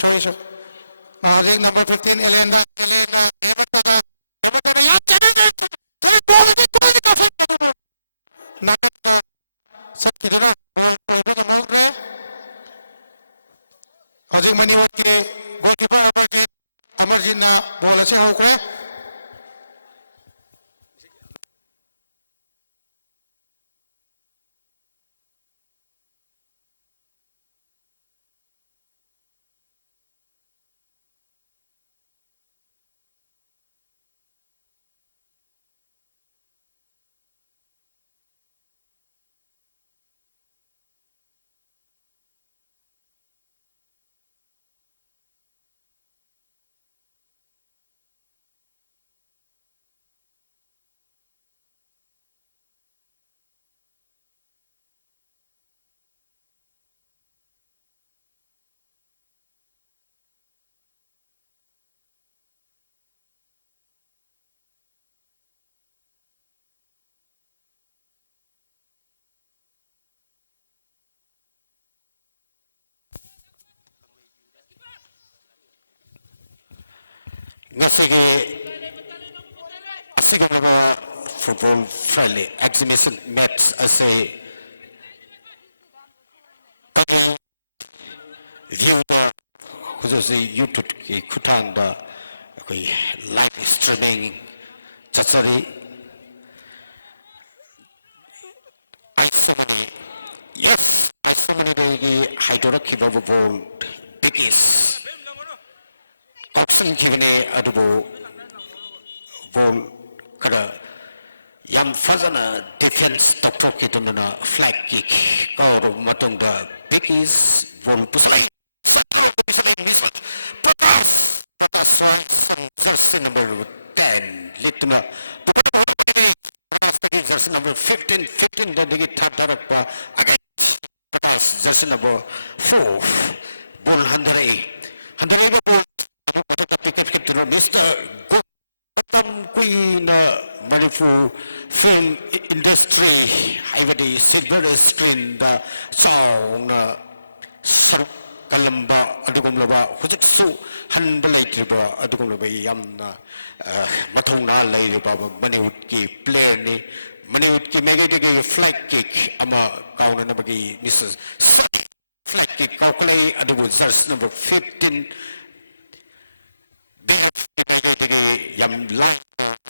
sorry, sir. Number 15, Elena. Hajung Maniwati, goalkeeper, Amarjina, bola sa hukwa. Nasige sigamaba football friendly exhibition match ase tagang view da hujosi YouTube ki khutang da koi live streaming chatsari aisamani yes aisamani da gi haidora ki babu ball biggest option kibne adubo ball kada yam fazana defense top kitundana flag kick ko matong da biggest ball pusai jersey number 10 litma jersey number 15 da digi thadarak pa against jersey number 4 ball handare ball picket kitro Mr. Queen Manipur film industry haibadi silver screen da song saruk kalamba adugumlaba hujitsu hanba leitriba adugumlaba yamna mathongna leiriba Maniwood ki player ni Maniwood ki magadi flag kick ama kauna nabagi Mrs. flag kick kaukulai adugu jersey number 15 yam lang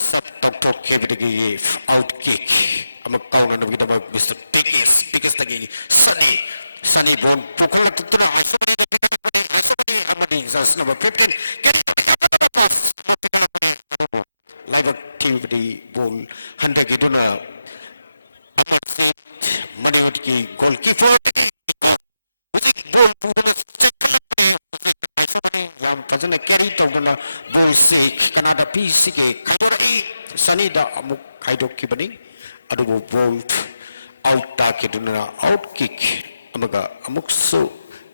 sab top kebidigi out kick ama kauna nabagi daba Mr. biggest lagi Sunny Brown pokoknya tutra amadi jersey number 15 live activity ball handa giduna Maniwood ki goalkeeper ball pura yam fazana carry tawdana ball sake kanada piece ke khadorai Sunny da amuk khaidok kibani adugo ball out ta kiduna out kick amaga amuksu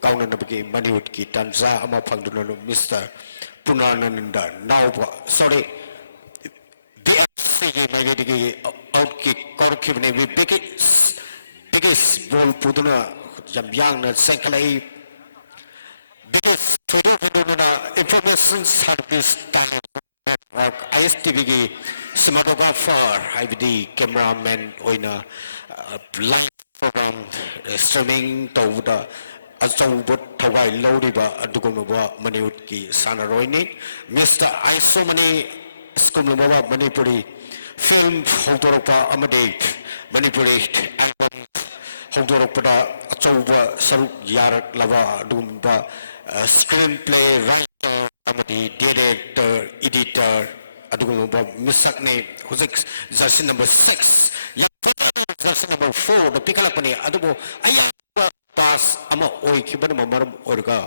kauna nabagi Maniwood ki tanza ama phangduna Mr. Punananda now sorry BFC magadi out kick kor kibani we biggest ball puduna jamyang na senkalai biggest puduna information service network ISTV ki cinematographer ibd cameraman oina live program streaming tawda achawbot thawai loriba adugumba Maniwood ki sanaroini Mr. Aisomani skumlaba Manipuri film hodoropa amade Manipuri album hodoropa achawba saruk yarak lava adugumba screenplay writer amade director editor adugumba misakne hujik jersey number 6 jersey number 4 the pikalapani adugo ayaba pass ama oi kibana maram orga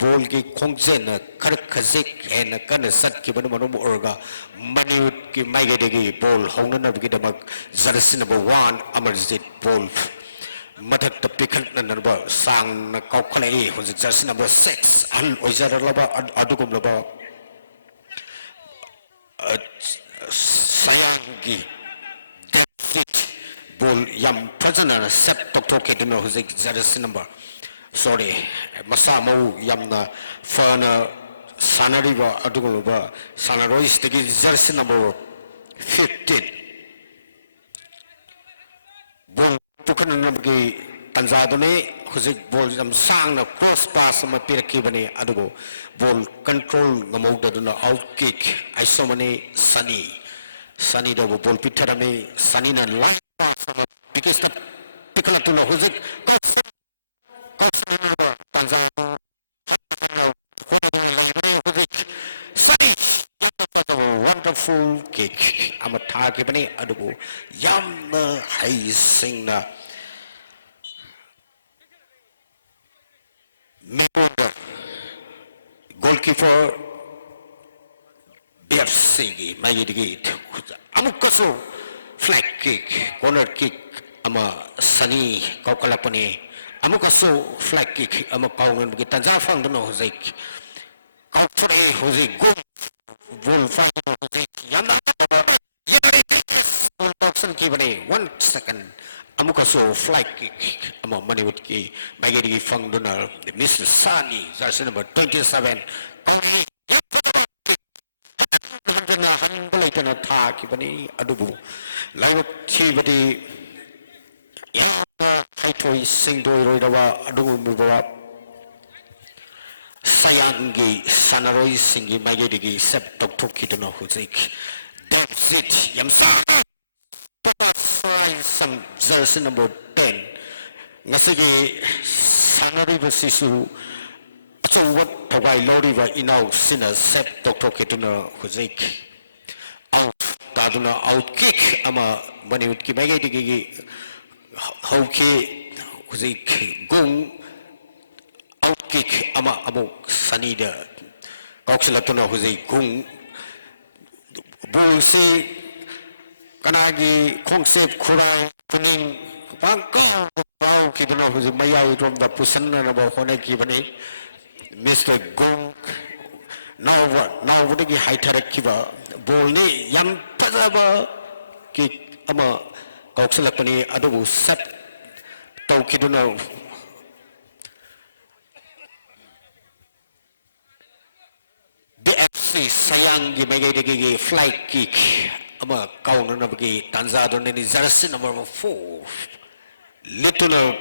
ball ki khongjen khar khazik en kan sat kibana maram orga Maniwood ki maigedegi ball hongna na bigidamak jersey number 1 amarjit ball mathak ta pikhal na number sang na kaukhlai hojik jersey number 6 al oizar laba adugum laba sayangi ball yam fazana set tok ke dino hojik jersey number sorry masa mau yamna fana sanariba adugunuba sanarois tegi jersey number 15 bol pukan nabgi tanzadone huzik bol jam sang na cross pass ma piraki bani adugo bol control ngamodaduna out kick isomani sunny da bol pitharame sunny na line pass ma because the pikala tuna huzik tanzania wonderful kick ama thagi bani adugo yam hai singna Mipunda goalkeeper BFC Mayidigi Amukaso flag kick corner kick ama Sunny Kaukalapani Amukaso flag kick ama Kaugan Gitanza Fang no Hosek Kaupre Hosek Gum Bull Fang Hosek Yana Yari Boxen Kibane 1 second Amukaso flag kick ama Maniwutki Mayidigi Fang Donal Mr. Sunny jersey number 27 Kauri hangalaitan tha kibani adubu lawat chibadi yana haitoi singdoi roidawa adubu mubawa sayangi sanaroi singi magedigi sep tok kitano huzik that's it yamsa some jersey number 10 ngasigi sanari basisu so what provide loriva inau sina sep tok kitano huzik out taduna out kick ama maniut ki bagai digi hoki huzik gung out kick ama amu sanida kaukslatuna huzik gung bulsi kanagi konsep kurai kuning pangkau bau kiduna huzik mayau from the pusanna na ba hone ki bani Mr. Gung now would be high kiba bolni yam tazaba ki ama kauksalapani adubu sat tokiduna BFC sayang gi megay fly kick ama kauna na bagi tanzado ni jersey number 4 little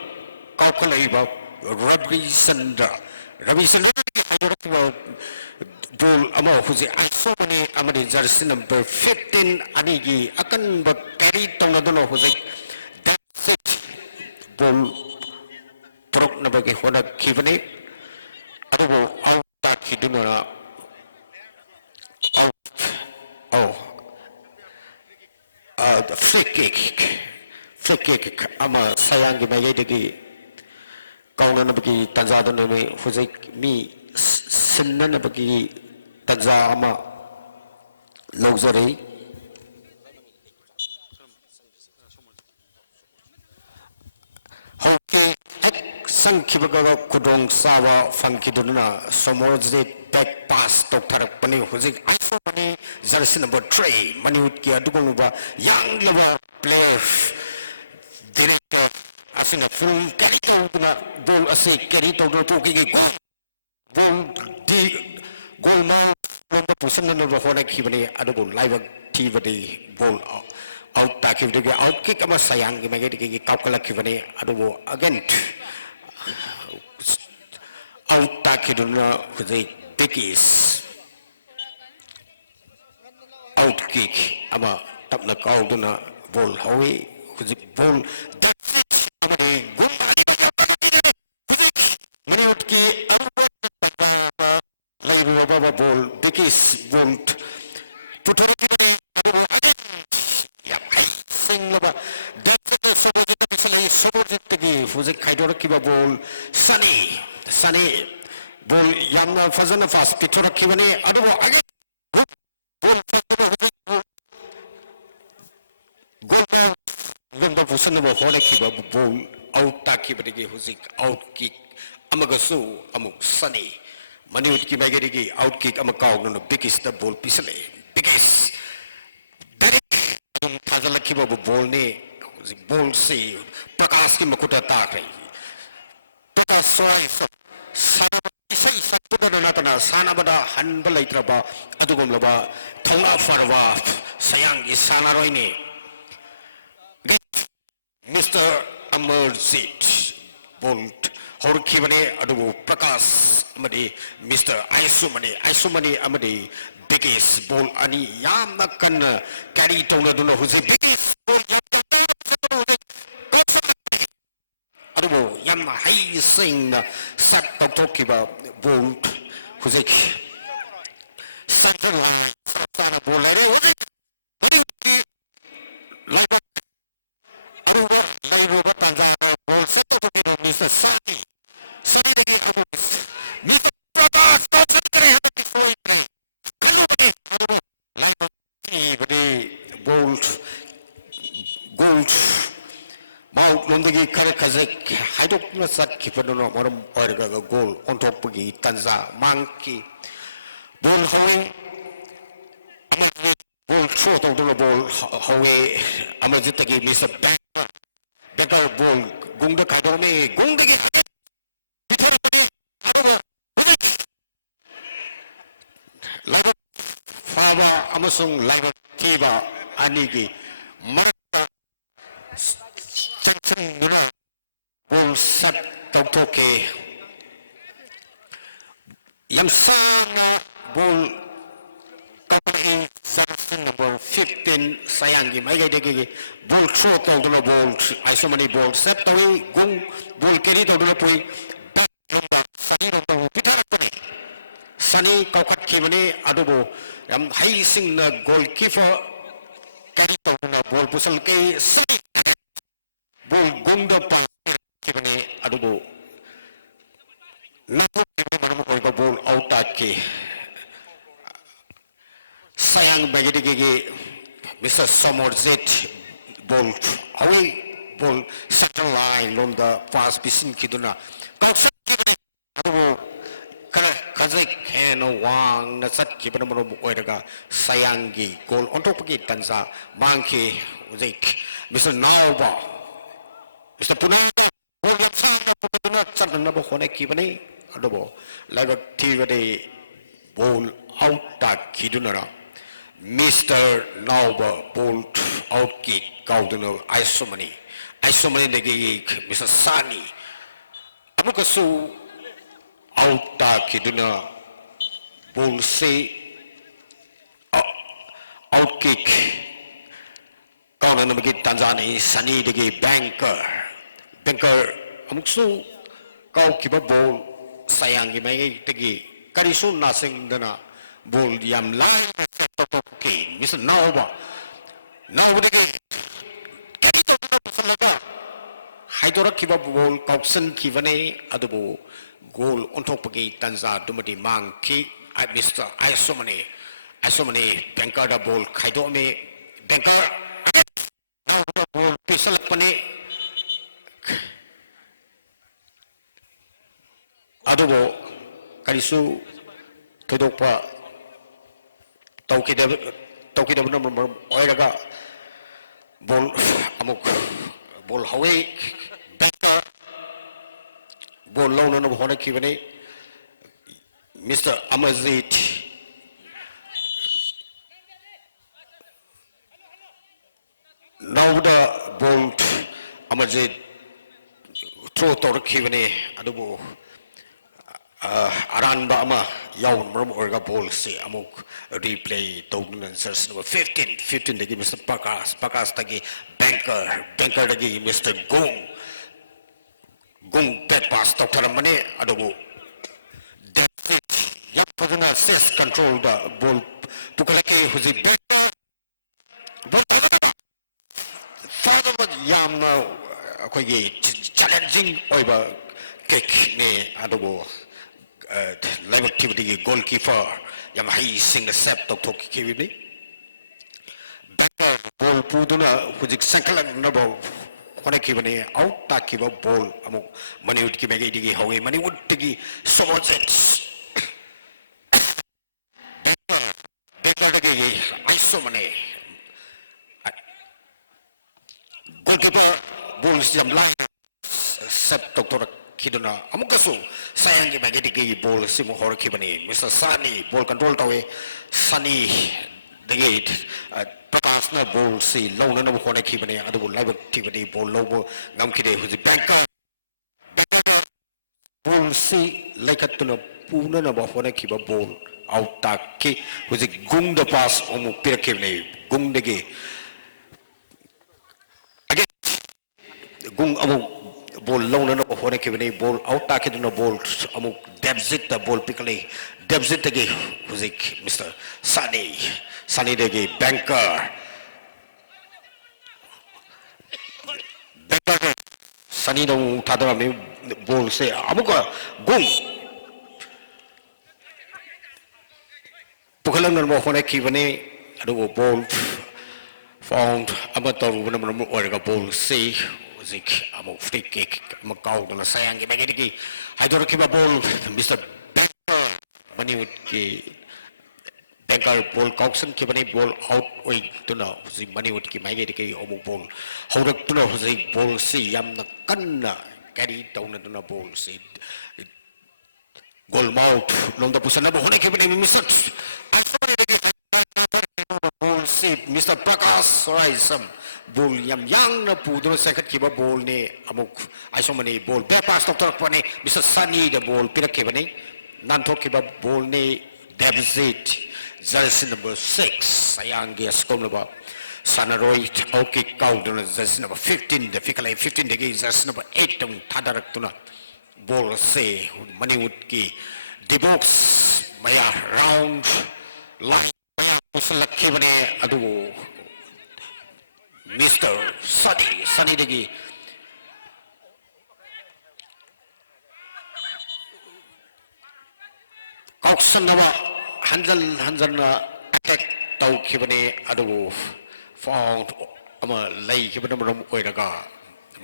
kaukalaiba Ravi Sandra bol ama huzi also mani amadi jersey number 15 anigi akan carry tongnadono huzi that's it bol prok na bagi hona kibani adubo out takiduna out the free kick ama sayangi mayedigi kauna na bagi tanzado na may huzik mi sinna na bagi tanza ama luxury hoki sang kibaga kudong sawa fangkiduna somorze back pass tok tarak pani huzik also mani jersey number 3 mani utki adugong ba yang lewa player director asina full carry na bol ase carry to ki bol di goal man number pusan na ba hona kibani adugo live activity bol out takibdi out kick ama sayang gi magi ki kaukala kibani adugo again out takiduna the biggies out kick ama tapna kauduna bol hawi the bol minute ki baba ball bigis won't put her sing laba fuzik kaidor kiba ball sunny ball yang fazana fast pitora kibane adu ball goal gomba fusana ba hone kiba ball out takibade fuzik out kick amagasu amuk sunny Maniut ki magari out kick ama kau no biggest the ball pisale biggest Derek thazala ki babu ball ne ball se prakash ki makuta ta kai sois isai sakpudana natana sanabada hanba leitraba adugumlaba thongna farwa sayang isanaroini Mr. Amarjit Bolt Horkibane Adubu Prakash Amadi Mr. Aisumani Amadi Biggest Bol Ani Yamakan Kari Tona Duno who's a biggest ball Adubu Yam Hai Sing Sat Tokiba Bolt who's a Central Line Sana Bolare Laibu Tanzania Bol Satu Tokido Mr. Sani Sani Mr. Prakash Tokido before play Bolt Gold Mount Londagi Karakazek Haidok Nasat Kipadono Moram Orga Gold on top of Tanza Monkey Bol Howing Bol short of the ball Howe Amazitagi Mr. Better Bol Gunda Kadome Gundagi Lava Fava Amasung Lava Kiva Anigi Mata Sansan Muna Bol Sat Tautoke Yamsana Bol Company Sansan number 15 Sayangi Magadegi Bol Short of the ball Isomani Bol Sat Tawi Gung Bol Kerito Dulapui Sani Kaukat Kivani Adobo Yam Hai Sing na goalkeeper Karito na ball pusal kay ball gunda pa Kivani Adobo Nato Kivani Manamu ko ball out ke Sayang bagiti ke Mr. Samorzet ball away ball center line on the pass bisin kiduna Kaukat Kivani Adobo Kazak and Wang Nasat Kibanamo Oiraga Sayangi Goal on top of it Tanza Monkey Zik Mr. Nauba Mr. Punaka Goal Sanaba Hone Kibani Adobo Laga Tivade Ball out that Kidunara Mr. Nauba Bolt out kick Gaudano Isomani the gig Mr. Sani Amukasu Auta Kiduna Bull say out kick Kaunamagi Tanzani Sani the banker Amuksu Kau Kiba Bowl Sayangi May Tegi Karisu Nasing Dana Bull Yam Lang Mr. Nauba now the Haidora Kiba Bowl Kauksan Kivane Adobo Goal on top of the Tanza Dumadi Monkey at Mr. Isomani Banker the ball Kaidome Banker now the ball Pistol Pane Adobo Karisu Todopa Toki number Oiraga Ball Amok Ball Hawaii Banker Ball loan on the Hona Kivani Mr. Amazit now the bolt Amazit throw to Kivani Adubo Aran Bama Yawn Rum Orga Ball say Amok replay Token answers number 15 they give Mr. Pakas Tagi Banker Tagi Mr. Gung that pass Dr. Mane Adobo. Young Pavuna says control the ball Pukalake who's a big but Yam now challenging over kick ne Adobo live activity goalkeeper Yam Hai Sing the set Dr. Kiwi Ball Puduna who's exactly number Konekibane out Takiba ball among money would give a Hawaii money would tigi so much Isomani goalkeeper balls jam line set Dr. kiduna amukasu sayang gi mageti gi ball simu hor kibani Mr. Sani ball control tawe Sani the gate Prakash na ball si long na mo khona kibani adu live activity ball low ngam kide huji banker ball si laikatuna puna na ba khona kiba ball out ki huji gung the pass omu pirakibani gung de gi again gung amu ball long na no hone ke bani ball out ta ke no ball amuk debzit the ball pikali debzit ge huzik Mr. Sani de banker Sani no thadara me ball se amuka gung pukalang no hone ke bani adu ball found amator no orga ball se Zik amo free kick makau na sayang gi bagedi ki haidor ki ball Mr. Banker bani ki banker ball kausan ki bani ball out oi to na zi bani ki magedi ki omu ball haurak to na zi ball si yam na kanna carry down na ball si goal mouth long da pusana bo hona ki bani Mr. Ball si Mr. Prakash Raisam ball yam yang na pudo second kiba ball ni amuk aisomani ball back pass doctor pani Mr. Sani the ball pirak kibani nanto kiba ball ni deficit jersey number 6 sayang gi skom number Sanaroy okay count on jersey number 15 the fikale 15 the jersey number 8 tung thadarak tuna ball say Maniwood ki the box maya round line usalak kibani adu Mr. Sani degi kauksan nawa hanjal na attack tau kibani adu found ama lay kibani maram oiraga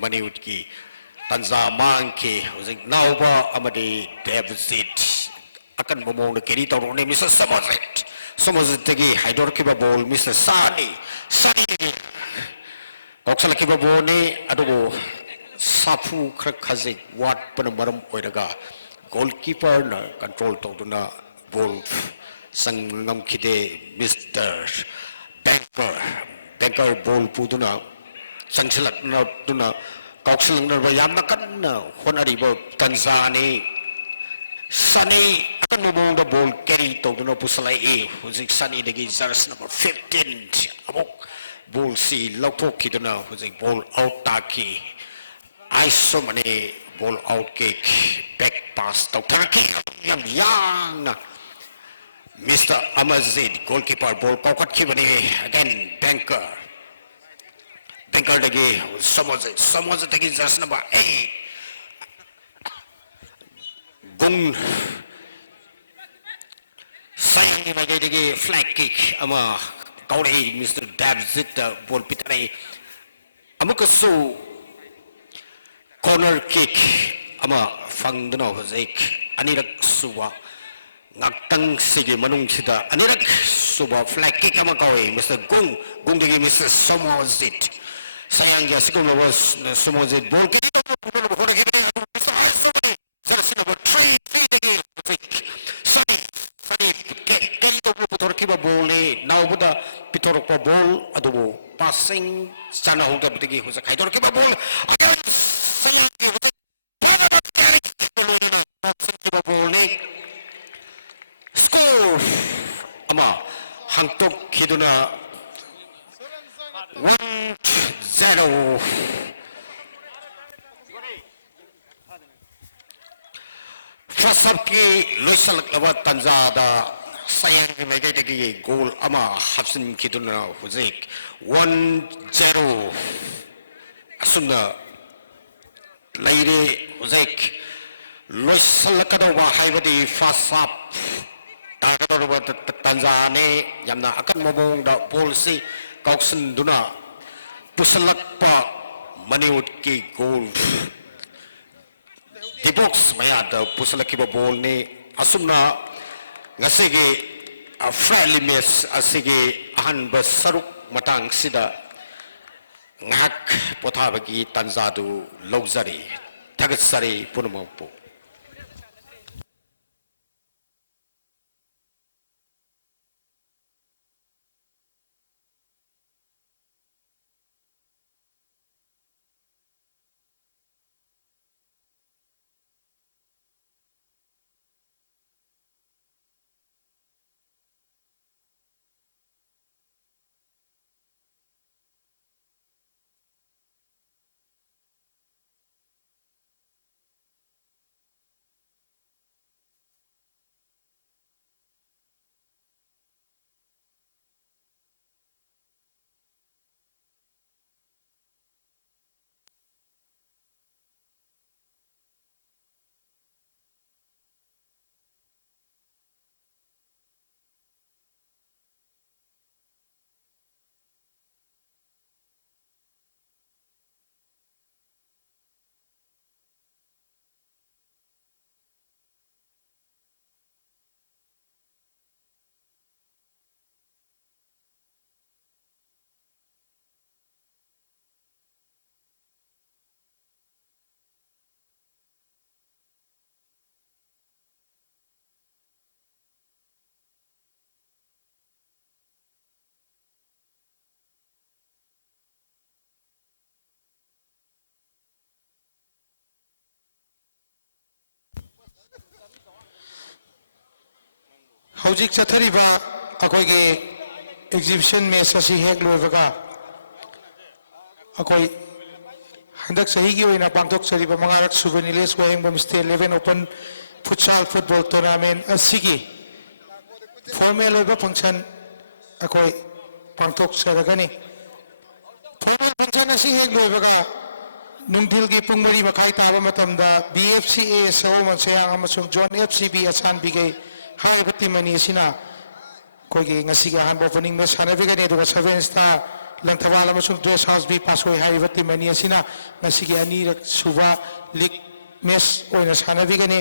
Maniwood ki tanza mangki using nauba amadi deficit akan momong na kiri tau ne Mr. Somozit degi haidor kiba ball Mr. Sani degi Koksala kiba bone adugo sapu khazik wat panamaram oiraga goalkeeper na control to na ball sangam kide Mr. Banker ball puduna sangsilat na tuna koksalang na bayam na kan na honari bo Tanzani Sani akan mabong the ball carry to na pusalay huzik Sani degi jersey number 15 amok ball si lapok kita na huzik ball out taki isomani ball out kick back pass to taki yang Mr. Amazid goalkeeper ball kaukat kibani again banker lagi Somozit lagi jersey number 8 gung sayang lagi flag kick ama kau ni Mr. Dabzit ball pitani amukasu corner kick ama fang dano zik anirak suwa ngaktang sige manung sida anirak suwa flag kick ama kau Mr. Gung digi Mr. Somozit sayang ya sikung lawas Somozit ball kick now buda pitorok pa ball adubo passing sana hoga butigi husa khaidor ke ball again sayang ke husa passing ke ball ni score ama hangtok khiduna 1-0 first half ki losal labat tanzada sayang ki may kaya goal ama hapsin kito na huzik 1-0 asun na layri huzik losal kadaw ba haybadi fast up kadaw ba Tanzania yamna akan mabong da policy kauksin duna pusalak pa Maniwood ki goal di box mayad pusalak ki ba ball ni asum na ngasige friendly match asige ahan basaruk matang sida ngak pothabagi tanzadu logzari 다귿살이 부르마포 ꯍꯧꯖꯤꯛ ꯆꯠꯊꯔꯤꯕ ꯑꯩꯈꯣꯏꯒꯤ exhibition match ꯑꯁꯤ ꯍꯦꯛ ꯂꯣꯏꯕꯒ ꯑꯩꯈꯣꯏ ꯍꯟꯗꯛ ꯆꯍꯤꯒꯤ ꯑꯣꯏꯅ ꯄꯥꯡꯊꯣꯛꯆꯔꯤꯕ ꯃꯉꯥꯔꯛ ꯁꯨꯕ Nilesh Wahengbam state level open futsal football tournament ꯑꯁꯤꯒꯤ ꯐꯣꯔꯃꯦꯜ ꯑꯣꯏꯕ ꯐꯪꯁꯟ ꯑꯩꯈꯣꯏ ꯄꯥꯡꯊꯣꯛꯆꯔꯒꯅꯤ ꯐꯣꯔꯃꯦꯜ ꯐꯪꯁꯟ ꯑꯁꯤ ꯍꯦꯛ ꯂꯣꯏꯕꯒ ꯅꯨꯡꯊꯤꯜꯒꯤ ꯄꯨꯡ 4:30 ꯇꯥꯕ ꯃꯇꯝꯗ BFCA ꯁꯒꯣꯜꯕꯟ ꯁꯌꯥꯡ ꯑꯃꯁꯨꯡ ꯖꯣꯟ FCB ꯑꯁꯥꯟꯕꯤꯒꯩ ꯍꯥꯏꯔꯤꯕ ꯇꯤꯝ ꯑꯅꯤ ꯑꯁꯤꯅ ꯑꯩꯈꯣꯏꯒꯤ ꯉꯁꯤꯒꯤ ꯑꯍꯥꯟꯕ ꯑꯣꯄꯅꯤꯡ ꯃꯦꯠꯆ ꯁꯥꯟꯅꯕꯤꯒꯅꯤ ꯑꯗꯨꯒ 7 ꯁ꯭ꯇꯥꯔ ꯂꯪꯊꯕꯥꯜ ꯑꯃꯁꯨꯡ ꯗ꯭ꯔꯦꯁ ꯍꯥꯎꯁ ꯕꯤ ꯄꯥꯁꯣꯏ ꯍꯥꯏꯔꯤꯕ ꯇꯤꯝ ꯑꯅꯤ ꯑꯁꯤꯅ ꯉꯁꯤꯒꯤ ꯑꯅꯤꯔꯛ ꯁꯨꯕ ꯂꯤꯒ ꯃꯦꯠꯆ ꯑꯣꯏꯅ ꯁꯥꯟꯅꯕꯤꯒꯅꯤ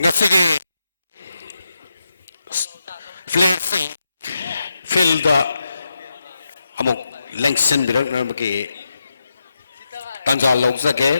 ꯉꯁꯤꯒꯤ ꯐꯤꯜꯗ ꯑꯃꯨꯛ ꯂꯦꯡꯁꯤꯟꯕꯤꯔꯛꯅꯕꯒꯤ ꯇꯥꯟꯖꯥ ꯂꯧꯖꯒꯦ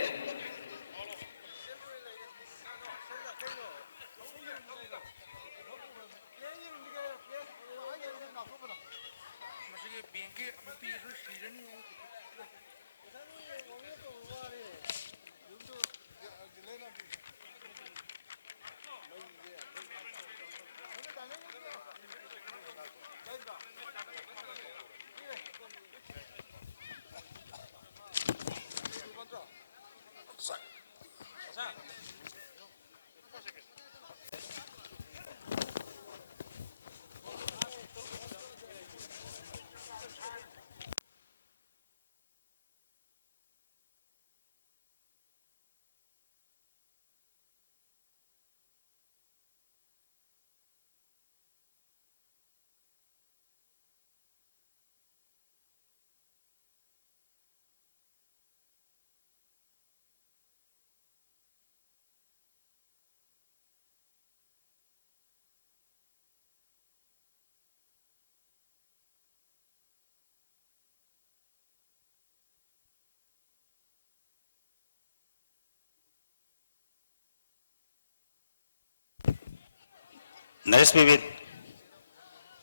Next pivot.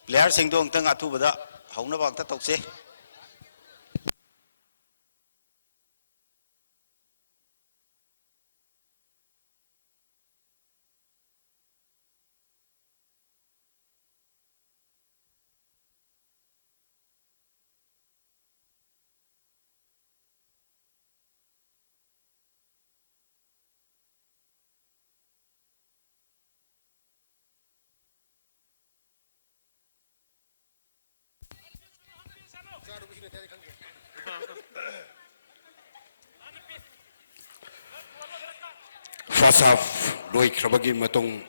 Player singdong tang atu bada hauna bakta tokse. First half doi krabagi matong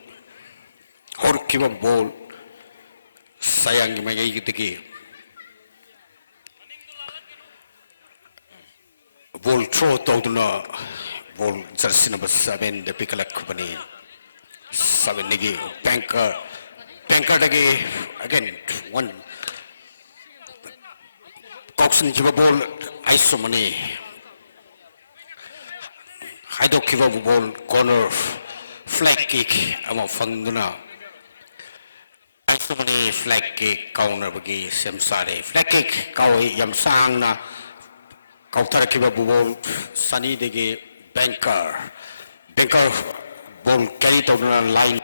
horkiba ball sayang gi magai gitiki ball throw tawduna ball jersey number 7 de pikalak kubani 7 nigi banker dagi again one Coxon jiba ball isomani Haido kiva ball corner flag kick ama fanguna isomani flag kick counter bagi semsare flag kick kawi yam sangna kautar kiva ball sani degi banker ball carry to the line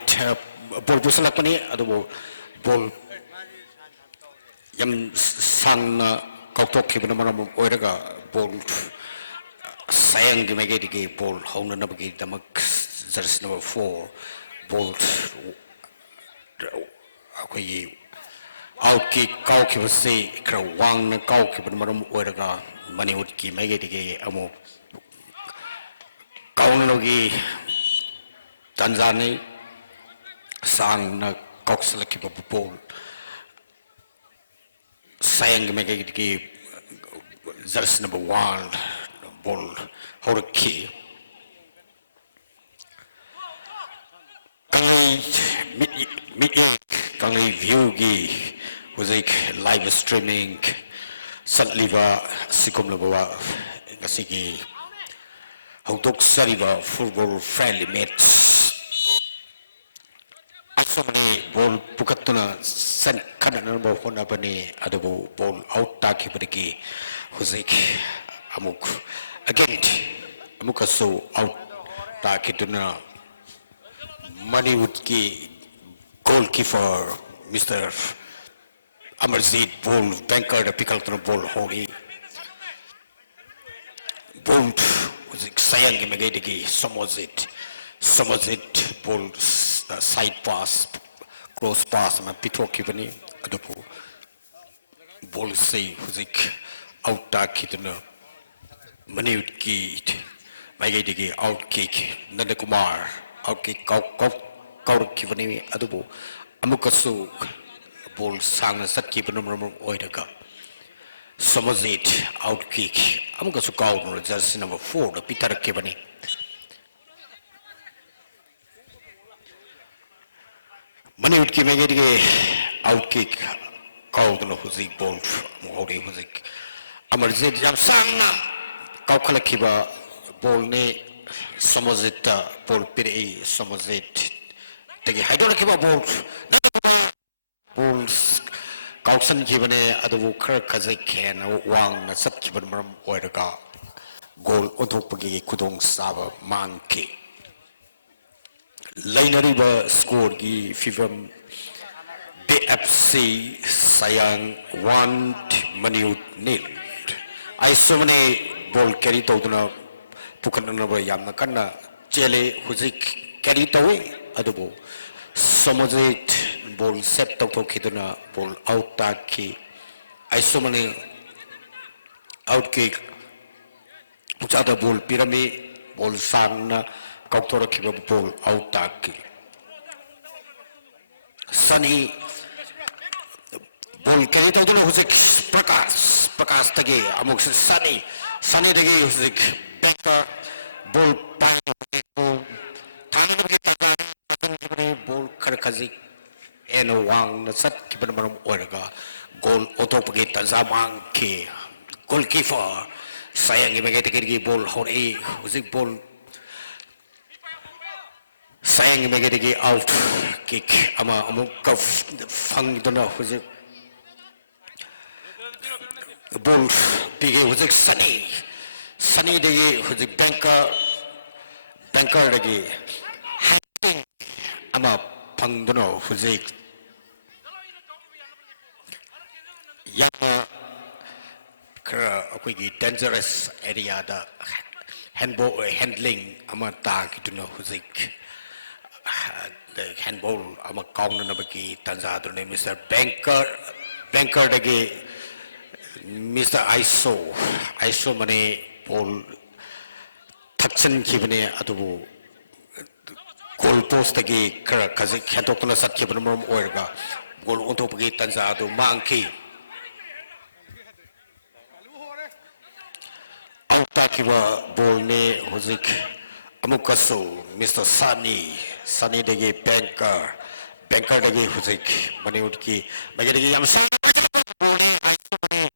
ball busalapani adu ball yam sangna kautok kiva maram oiraga ball sayang gi mege digi ball hauna na bagi damak jersey number 4 ball akoi out kick kau ki basi kra wang na kau ki ban maram oiraga maniut ki mege digi amo kaun logi tanzani sang na koksala ki ball sayang gi mege digi jersey number 1 ball how to key kangai view gi was like live streaming satliva sikom lawa ngasigi hautok sariva football friendly match asomani ball pukatuna san kanana ba hona bani adabu ball out ta ki bagi was like amuk again amukaso out ta kituna Moneywood ki goalkeeper Mr. Amarjeet ball banker the pickle to ball holy ball was sayang gi megedigi somozit ball side pass cross pass ma pitro kibani adopo ball say was out ta kituna Maniut ki megedigi out kick Nandakumar out kick kau kibani adubo amukasu ball sang sat kibanu oiraga somozit out kick amukasu kau jersey number 4 the pitar kibani Maniut ki megedigi out kick kau no huzik ball mori huzik Amarjeet jam sangna kau khala kiba ball ne somozit ball pire somozit tegi haidona kiba ball kausan kibane adu khar kazai khen wang na sat kiban maram oiraga goal othokpagi kudong saba mangki lainariba score gi fivam BFC sayang 1 Maniut nil aisomane ball carry tawduna pukanna ba yamna kanna chele huzik carry tawi adubo somozit ball set tawthokiduna ball out ta ki aisomane out kick puchada ball pirami ball sangna kautora kiba ball out ta ki sani ball carry tawduna huzik prakash tagi amuk sani tagi huzik banker ball thani bagi ball karkazi eno wang na sat kiban maram oraga goal otopagi tazamang ki goalkeeper sayang ibagay tagi ball hori huzik ball sayang megedigi out kick ama amuk fangduna hujik ball pige hujik sunny degi hujik banker degi hacking ama fangduna hujik yang kara akoigi dangerous area da handball handling ama ta kituna hujik the handball ama kaung na bagi tanza adune Mr. Banker dagi Mr. ISO mane ball thaksan kibane adubu goal post dagi kara kazi khandokna sat kibane mom oirga goal onto bagi tanza adu mangki auta kiwa ball ne hozik amukaso Mr. Sunny dagi banker dagi huzik mani utki magari yam sa bole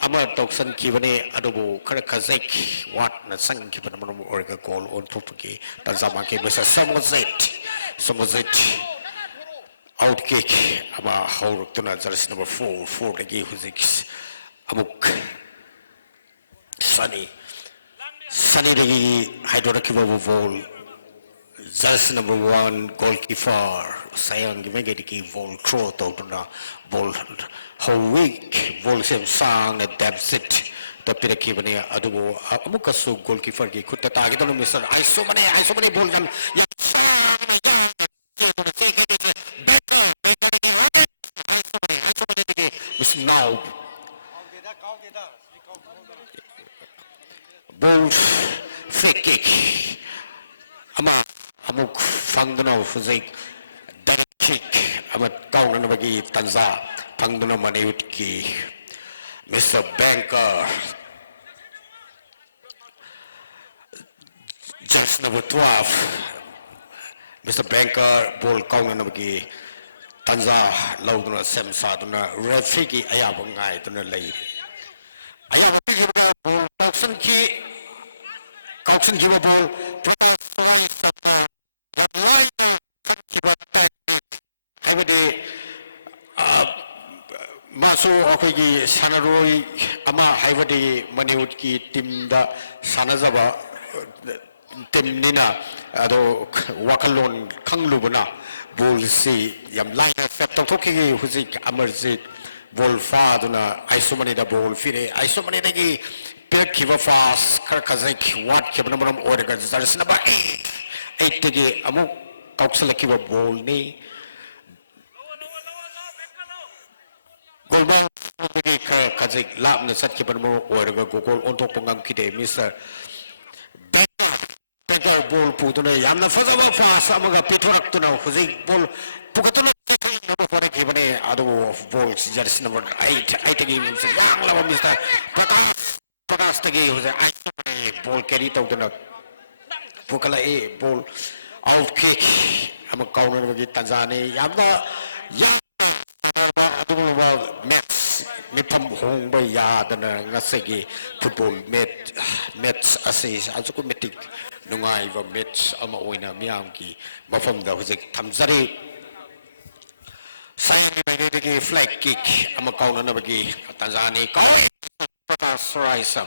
ama toksan kibane adubu kara kazek wat na sang kibane manu orga goal on topuki tanzama ke Mr. Somozet out kick ama haur tuna jersey number 4 dagi huzik amuk Sunny dagi hydro kiba ball jersey number 1 goalkeeper sayang gimana digi ball throw to na ball how weak ball sem sang na deficit tapi dagi bani adubo amukasu goalkeeper gi khutta tagi to Mr. ISO mane ball jam now ball free kick ama amuk fangduna fuzik direct kick ama kaung na bagi tanza fangduna manayut ki Mr. Banker just number 12 Mr. Banker ball kaung na bagi tanza lauduna semsa duna referee ki ayabang ngai duna lay ayabang ki ball toksan ki Kausen kiba ball professional sabna yang lain kiba haibade maso akoigi sanaroi ama haibade maniut ki team da sanazaba team nina ado wakalon kanglubuna ball si yam lain set toki huzik amarjit ball fa duna aisomani da ball fire aisomani da ki Pek kiva fast karzek wat kibna manam orga jersey number 8 tege amu kauksala kiva ball ni golman tege karzek lab na sat kibna manam orga gogol ontok pangam kide Mr. Banker ball putuna yamna fazaba fast amaga petrak tuna huzik ball pukatuna number 4 kibane adu ball jersey number 8 tege yang lawa Mr. Pakas tagi huza ball carry tau dana pukala ball out kick ama kauna bagi Tanzania yamna aduba match mipam hong ba ya dana ngasegi football match asis ajuku metik nungai ba match ama oina miam ki mafam da huza thamzari sangi bagi flag kick ama kauna bagi Tanzania Raisam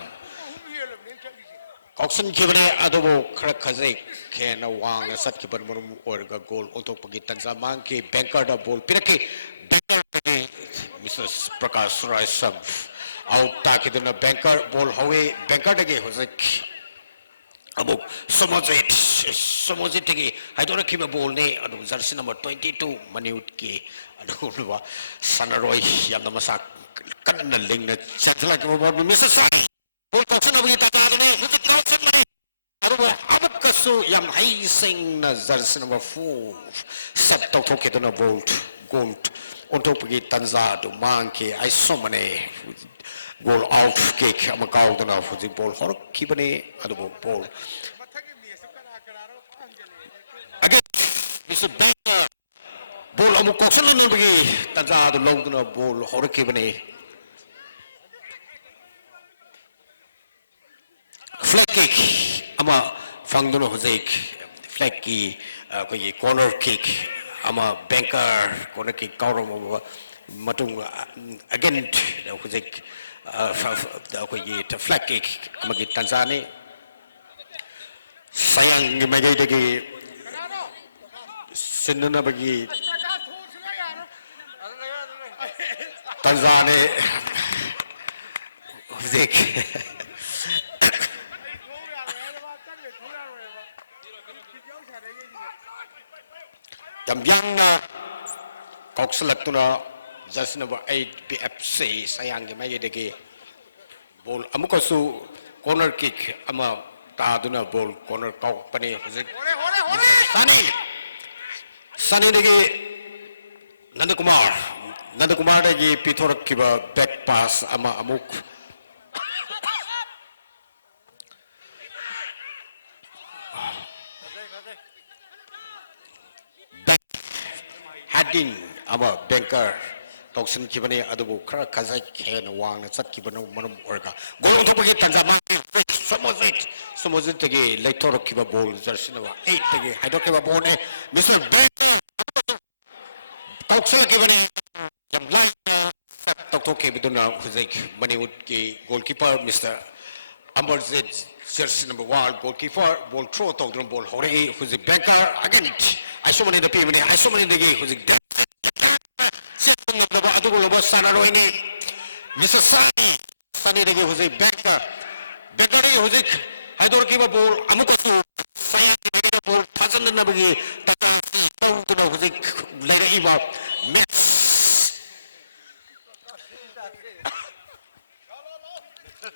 Coxon kibane adobo krakazek kena wang sat kiban marum orga goal untuk pagi tanza mangki banker da ball piraki banker pagi Mrs. Prakash Raisam out takiduna banker ball hawe banker dagi hozek abo somozit tagi haidora kiba ball ne ado jersey number 22 maniut ki ado luwa sanaroi yam namasak kanna lingna chantla ke bob Mrs. bol ko sana bagi tata ne hujit laut sana ado abuk kasu yam hai sing na jersey number 4 sat tok tok ke na gold untuk pergi tanza do mangke ai somane goal out kick ama kau na hujit ball hor kibane ado ball again Mr. Banker ball amu ko sana na bagi tanza do long na ball hor kibane flag kick ama fangdono hojek ꯐ꯭ꯂꯦꯛꯀꯤ ꯑꯩꯈꯣꯏꯒꯤ corner ꯀꯤꯛ ꯑꯃ ꯕꯦꯡꯀꯔ corner ꯀꯤꯛ ꯀꯥꯎꯔꯝꯃꯕ ꯃꯇꯨꯡ again ꯍꯧꯖꯤꯛ ꯑꯩꯈꯣꯏꯒꯤ ꯐ꯭ꯂꯦꯛ ꯀꯤꯛ ꯑꯃꯒꯤ ꯇꯥꯟꯖꯥꯅꯤ ꯁꯌꯥꯡꯒꯤ ꯃꯥꯏꯀꯩꯗꯒꯤ ꯁꯤꯟꯅꯅꯕꯒꯤ ꯇꯥꯟꯖꯥꯅꯤ huzek Yamyangna Koksalakuna just number 8 PFC Sayangi Mayedeki ball Amukasu corner kick ama Taduna ball corner company Sunny Degi Nandakumar Degi Pitor Kiba back pass ama Amuk Hadin ama banker Toksin Kibane Adubu Kara Kazak and Wang Satkibano Manum Orga. Go to get Tanzama, some of it again, Lector Kiba Bowl, Zarsinova, 8 again, Hydrokiba Bone, Mr. Breaker Toksin Kibane, Yamlana, Tokto Kibiduna, Huzek, Maniwood goalkeeper, Mr. Amber Z. Jersey number 1, goalkeeper, ball throw, Tokdrum ball, Hore, who's a banker again. I saw many in the pavement, I saw many in the game, who's a Sanaroni, Mr. Sunny, who's a banker, banker, who's it? I don't give a ball, Amukasu, Sunny, ball, Tazan and Nabagi, Tatan, who's it? Later, Eva, Mets.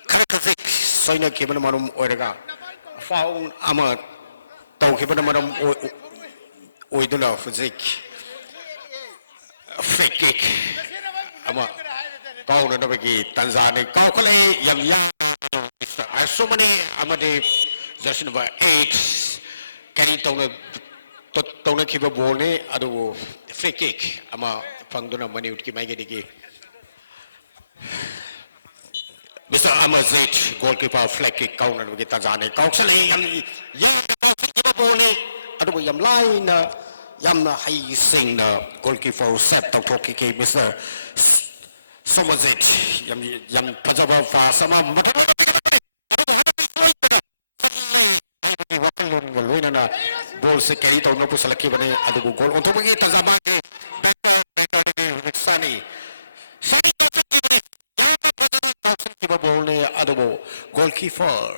Kakazik, Soina Kibanamanum Orega, found Amat, Tokibanamanum Oidula, Fuzik. Free kick. Ama kau na bagi Tanzania kau kali yang I so many amade just number 8 kari tong na kiba ball ni adu free kick ama pangdona mani utki mai gedi Mr. Amazit goalkeeper flag kick kau na bagi Tanzania kau kali yang kiba ball ni adu yang lain Yam Hai Sing goalkeeper set of Toki Mr. Somazit Yam Pajaba Fasama Ball Secretary to Nopu Salakibane Adu goal on top of it Tazamaki Baker Sunny Sunny goalkeeper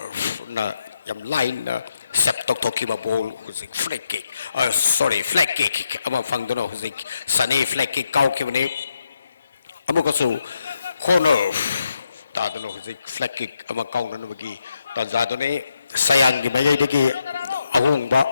Yam line set Toki ball who's a flag kick. Sorry, flag kick. I'm a Fangdono who's a Sunny flag kick. Cow Kibane Amukasu corner. Tadano who's a flag kick. I'm a count on Wiki. Tazadone Sayang Mayadeki Ahumba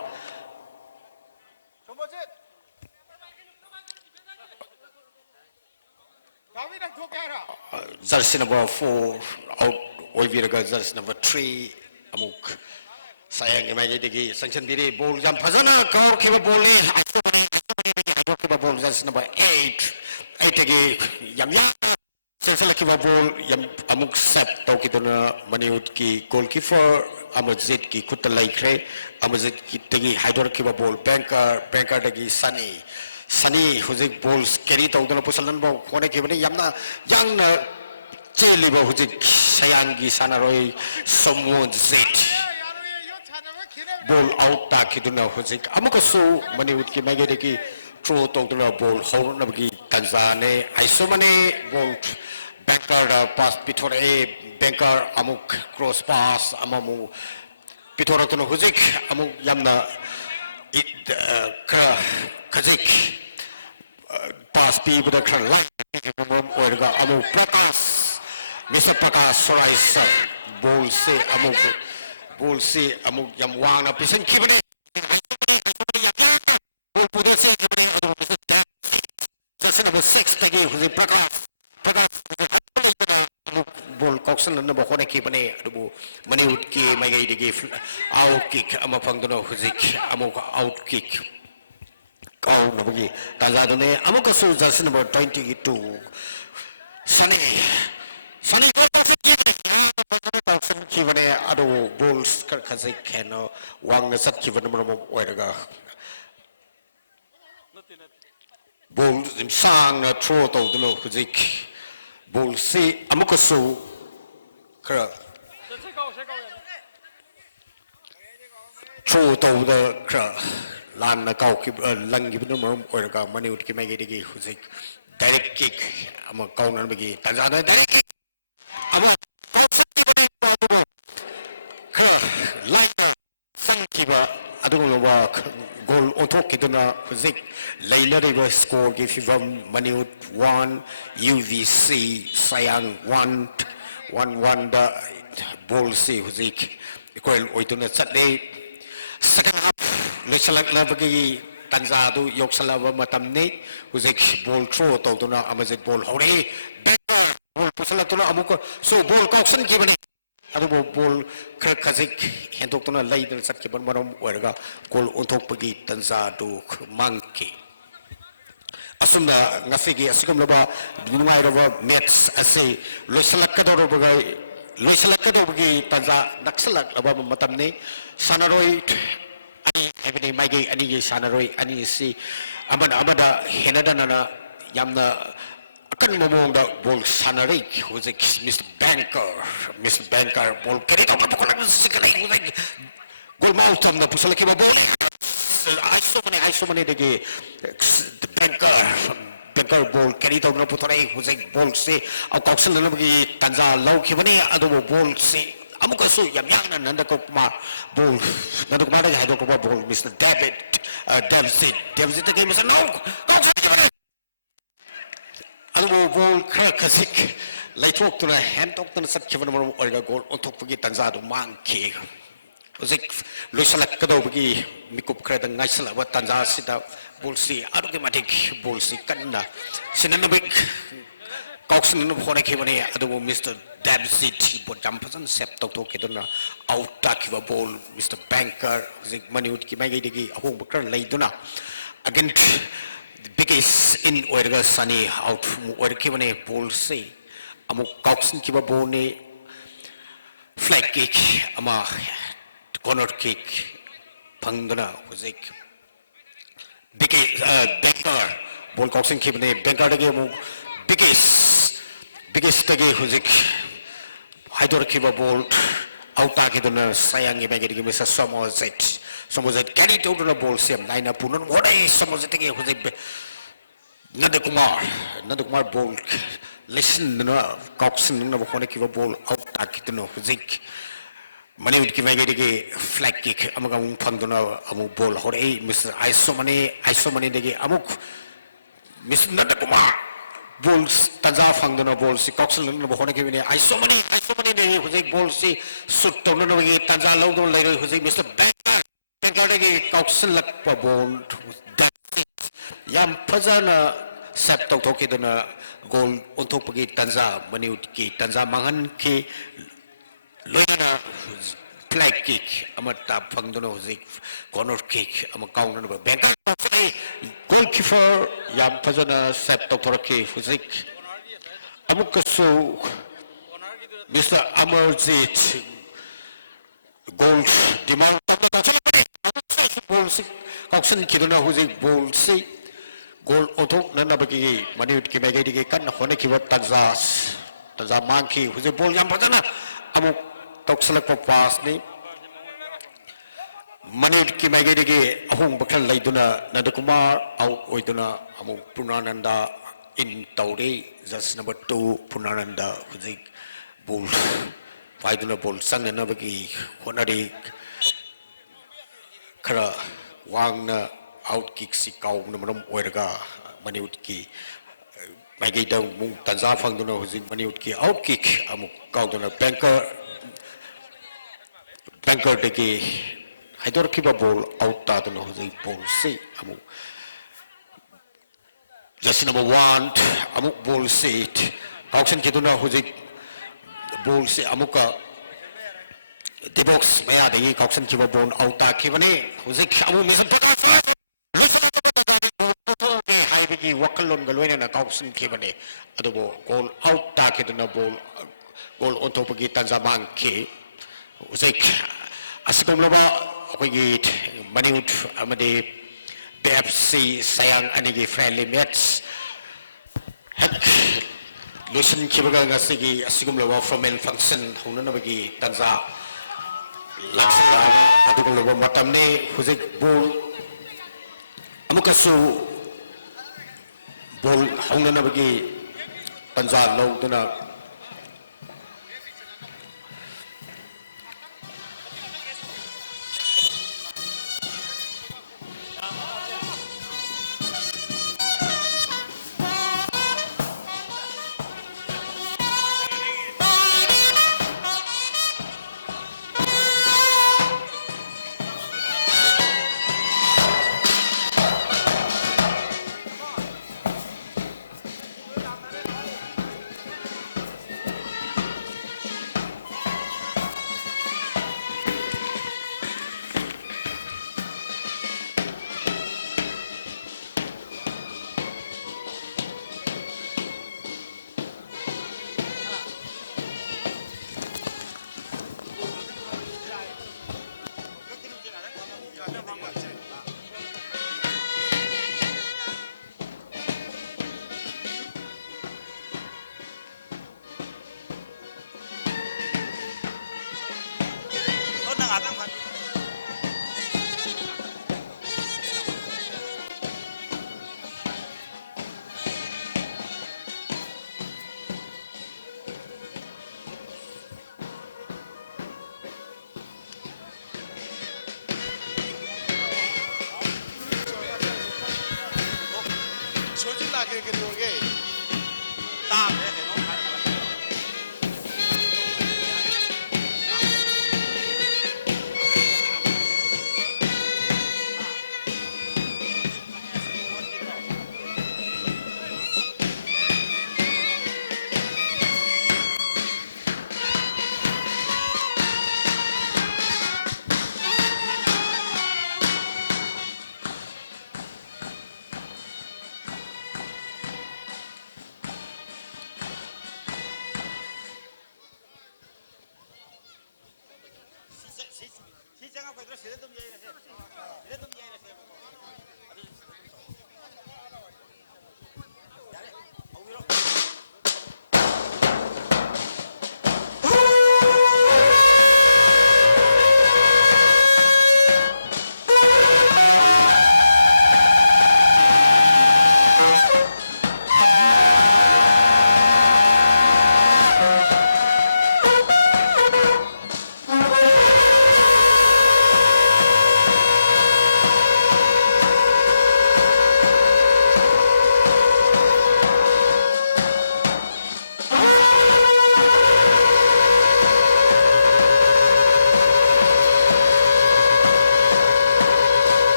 Zarsi number 4 out Oiviraga Zars number 3 Amuk. Sayang imagine sanction diri ball jam phazana kau kiba ball ni ato kiba ball that's number 8 age yam sensala kiba ball yam amuk sat tau kituna maniut ki goalkeeper amazit ki kutalai kre amazit ki tegi hydor kiba ball banker dagi sunny huzik balls carry tau dana pusalan bo kone kiba ni yamna yang na cheli bo huzik sayangi sanaroi someone zit ball out takiduna huzik amukasu maniwit ki magedeki throw tokduna ball hon nabgi Tanzania aisomani ball banker pass pitore banker amuk cross pass amamu pitore tunu huzik amuk yamna it kazik pass pi buda khan orga amuk Prakash Mr. Prakash Sorais ball se amuk ball see amuk yam wang na pisan kibani ball puda se kibani just number 6 tagi huzi Prakash ball koksan number kone kibani adubu maniut ki magai digi out kick ama pangdono huzi amuk out kick kau nabagi tazadone amuk asu just number 22 Sunny ꯈꯤꯕꯅꯦ ꯑꯗꯨ ꯕꯣꯜꯁ ꯈꯔ ꯈꯖꯤꯛ ꯍꯦꯟꯅ ꯋꯥꯡꯅ ꯆꯠꯈꯤꯕꯅ ꯃꯔꯝ ꯑꯣꯏꯔꯒ ꯕꯣꯜ ꯁꯥꯡꯅ throw ꯇꯧꯗꯨꯅ ꯍꯧꯖꯤꯛ ꯕꯣꯜꯁꯤ ꯑꯃꯨꯛꯀꯁꯨ khờ chu tàu da khờ lan na kau ki lang gi bnu marum or ka mani ut ki mai gi gi huzik direct kick ama kau nan gi tanzania direct kick ama khờ lan sang ki ba adu lo ba goal othok ki duna huzik laila ri score gi fivam mani ut 1 UVC sayang 1 da ball si huzik equal oituna chatle second half lesalak labagi tanza du yoksalaba matamni huzik ball throw tawduna amazet ball hore ball pusala tuna amuko so ball kausan kibani adu ball khazik hentoktuna laidal satkiban maram oirga goal onthokpagi tanza du mangki asumna ngasigi asigam laba dungai raba match ase lesalak kadorobaga loisalakadobagi tanza naksalak laba matamni sanaroi ani hebini maigi ani gi sanaroi ani si amada henadana yamna akan momongda bol sanari huzik Mr. Banker bol kare ka pokol sikale huzik gol mau tamna pusalaki ba bol aiso mane degi Banker ball carry to no putore huzik ball se au kaushal na bagi tanza lau khibane adu ball se amuka su yam nanda ko ma ball nanda ko ma da hado ko ball Mr. David ke masa no adu ball khazik laitok tuna hand tok tuna sat khibane mo orga goal onthok bagi tanza du mang ke huzik loisalak kado bagi mikup khada ngaisala wa tanza sita bolsi aruge matik bolsi kanna sinanabik kausin no phone khibani adu Mr. Dabsit bot jampasan sep tok tok keduna out takiba ball Mr. Banker zik maniut ki mai digi ahong bakar leiduna again the biggest in orga sunny out or kibani bolsi amu kausin kiba bone flag kick ama corner kick pangduna zik Banker ball kausin kibane Banker dagi mo biggest dagi huzik haidor kiba ball auta kiduna sayang gi bagi misa somozet kani tawduna ball sem naina punon hodai somozet gi huzik Nandakumar ball listen na kausin na bokone kiba ball auta kiduna huzik mani ki mai ge flag kick amaga mung phangduna amu ball hore Mr. Aisomani dege amuk Mr. Nandakumar balls tanza phangduna ball si kaushal na bokone ki bine Aisomani dege hujik ball si shoot tawna na ge tanza lawdo lai hujik Mr. Banker dege kaushal lakpa ball yam phajana sap taw thokiduna goal onthokpagi tanza mani ki tanza mangan ki Lona flag kick ama tap phangduna huzik corner kick ama counter na Banker goalkeeper yam phajana set to thoraki huzik amukasu Mr. Amarjit goal demand ball si kausan kiduna huzik ball si goal othok na bagi manut ki mai gi kan hone ki wat tanza mangki huzik ball yam phajana amuk toksalak pass ni manut ki mai gi ahung bakhal laiduna Nandakumar out oiduna amu Purnananda in tauri just number 2 Purnananda huzik ball faiduna ball sang na bagi honari khara wangna out kick si kau na maram oiraga manut ki mai gi dang mung tanza phangduna huzik manut ki out kick amu kauduna Banker degi haidor kiba ball out ta duna huzik ball si amu just number 1 amu ball sit kausan kiduna huzik ball si amuka the box maya degi kausan kiba ball out ta kibane huzik amu mesan haibigi wakalon galwena na kausan kibane adubo goal out ta kiduna ball goal ontopagi tanza mangki ꯍꯧꯖꯤꯛ ꯑꯁꯤꯒꯨꯝꯂꯕ ꯑꯩꯈꯣꯏꯒꯤ ꯃꯅꯤꯎꯠ ꯑꯃꯗꯤ BFC ꯁꯌꯥꯡ ꯑꯅꯤꯒꯤ friendly ꯃꯦꯠꯁ ꯍꯦꯛ ꯂꯣꯏꯁꯤꯟꯈꯤꯕꯒ ꯉꯁꯤꯒꯤ ꯑꯁꯤꯒꯨꯝꯂꯕ formal ꯐꯪꯁꯟ ꯍꯧꯅꯅꯕꯒꯤ ꯇꯥꯟꯖꯥ ꯂꯥꯛꯄ ꯑꯗꯨꯒꯨꯝꯂꯕ ꯃꯇꯝꯅꯤ ꯍꯧꯖꯤꯛ ꯕꯣꯜ ꯑꯃꯨꯛꯀꯁꯨ ꯕꯣꯜ ꯍꯧꯅꯅꯕꯒꯤ ꯇꯥꯟꯖꯥ ꯂꯧꯗꯨꯅ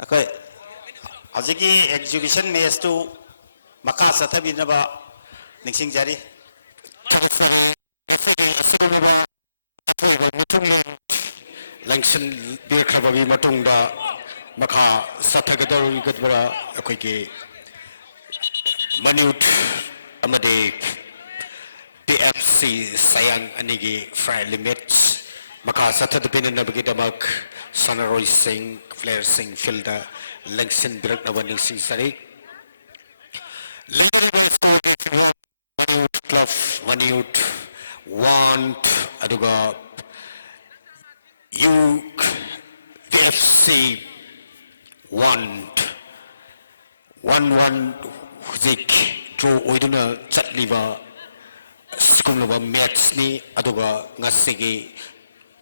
ꯑꯩꯈꯣꯏ ꯍꯧꯖꯤꯛꯀꯤ ꯑꯦꯛꯖꯤꯕꯤꯁꯟ ꯃꯦꯠꯁꯇꯨ ꯃꯈꯥ ꯆꯠꯊꯕꯤꯅꯕ ꯅꯤꯡꯁꯤꯡꯖꯔꯤ ꯑꯁꯤꯒꯨꯝꯂꯕ ꯑꯊꯣꯏꯕ ꯃꯤꯊꯨꯡꯂꯦꯟ ꯂꯪꯁꯤꯟꯕꯤꯔꯈ꯭ꯔꯕꯒꯤ ꯃꯇꯨꯡꯗ ꯃꯈꯥ ꯆꯠꯊꯒꯗꯧꯔꯤꯕ ꯑꯩꯈꯣꯏꯒꯤ ꯃꯅꯤꯎꯠ ꯑꯃꯗꯤ BFC ꯁꯌꯥꯡ ꯑꯅꯤꯒꯤ ꯐ꯭ꯔꯦꯟꯂꯤ ꯃꯦꯠꯁ ꯃꯈꯥ ꯆꯠꯊꯕꯤꯅꯕꯒꯤꯗꯃꯛ ꯁꯥꯟꯅꯔꯣꯏꯁꯤꯡ ꯄ꯭ꯂꯦꯌꯔꯁꯤꯡ ꯐꯤꯜꯗ ꯂꯪꯁꯤꯟꯕꯤꯔꯛꯅꯕ ꯅꯤꯡꯁꯤꯡꯖꯔꯤ ꯂꯩꯔꯤꯕ ꯁ꯭ꯀꯨꯜꯒꯤ ꯐꯤꯚꯝ ꯃꯅꯤꯎꯠ ꯀ꯭ꯂꯕ ꯃꯅꯤꯎꯠ 1 ꯑꯗꯨꯒ U FC 1-1 huzik draw oiduna chatliba skumlaba match ni aduga ngasigi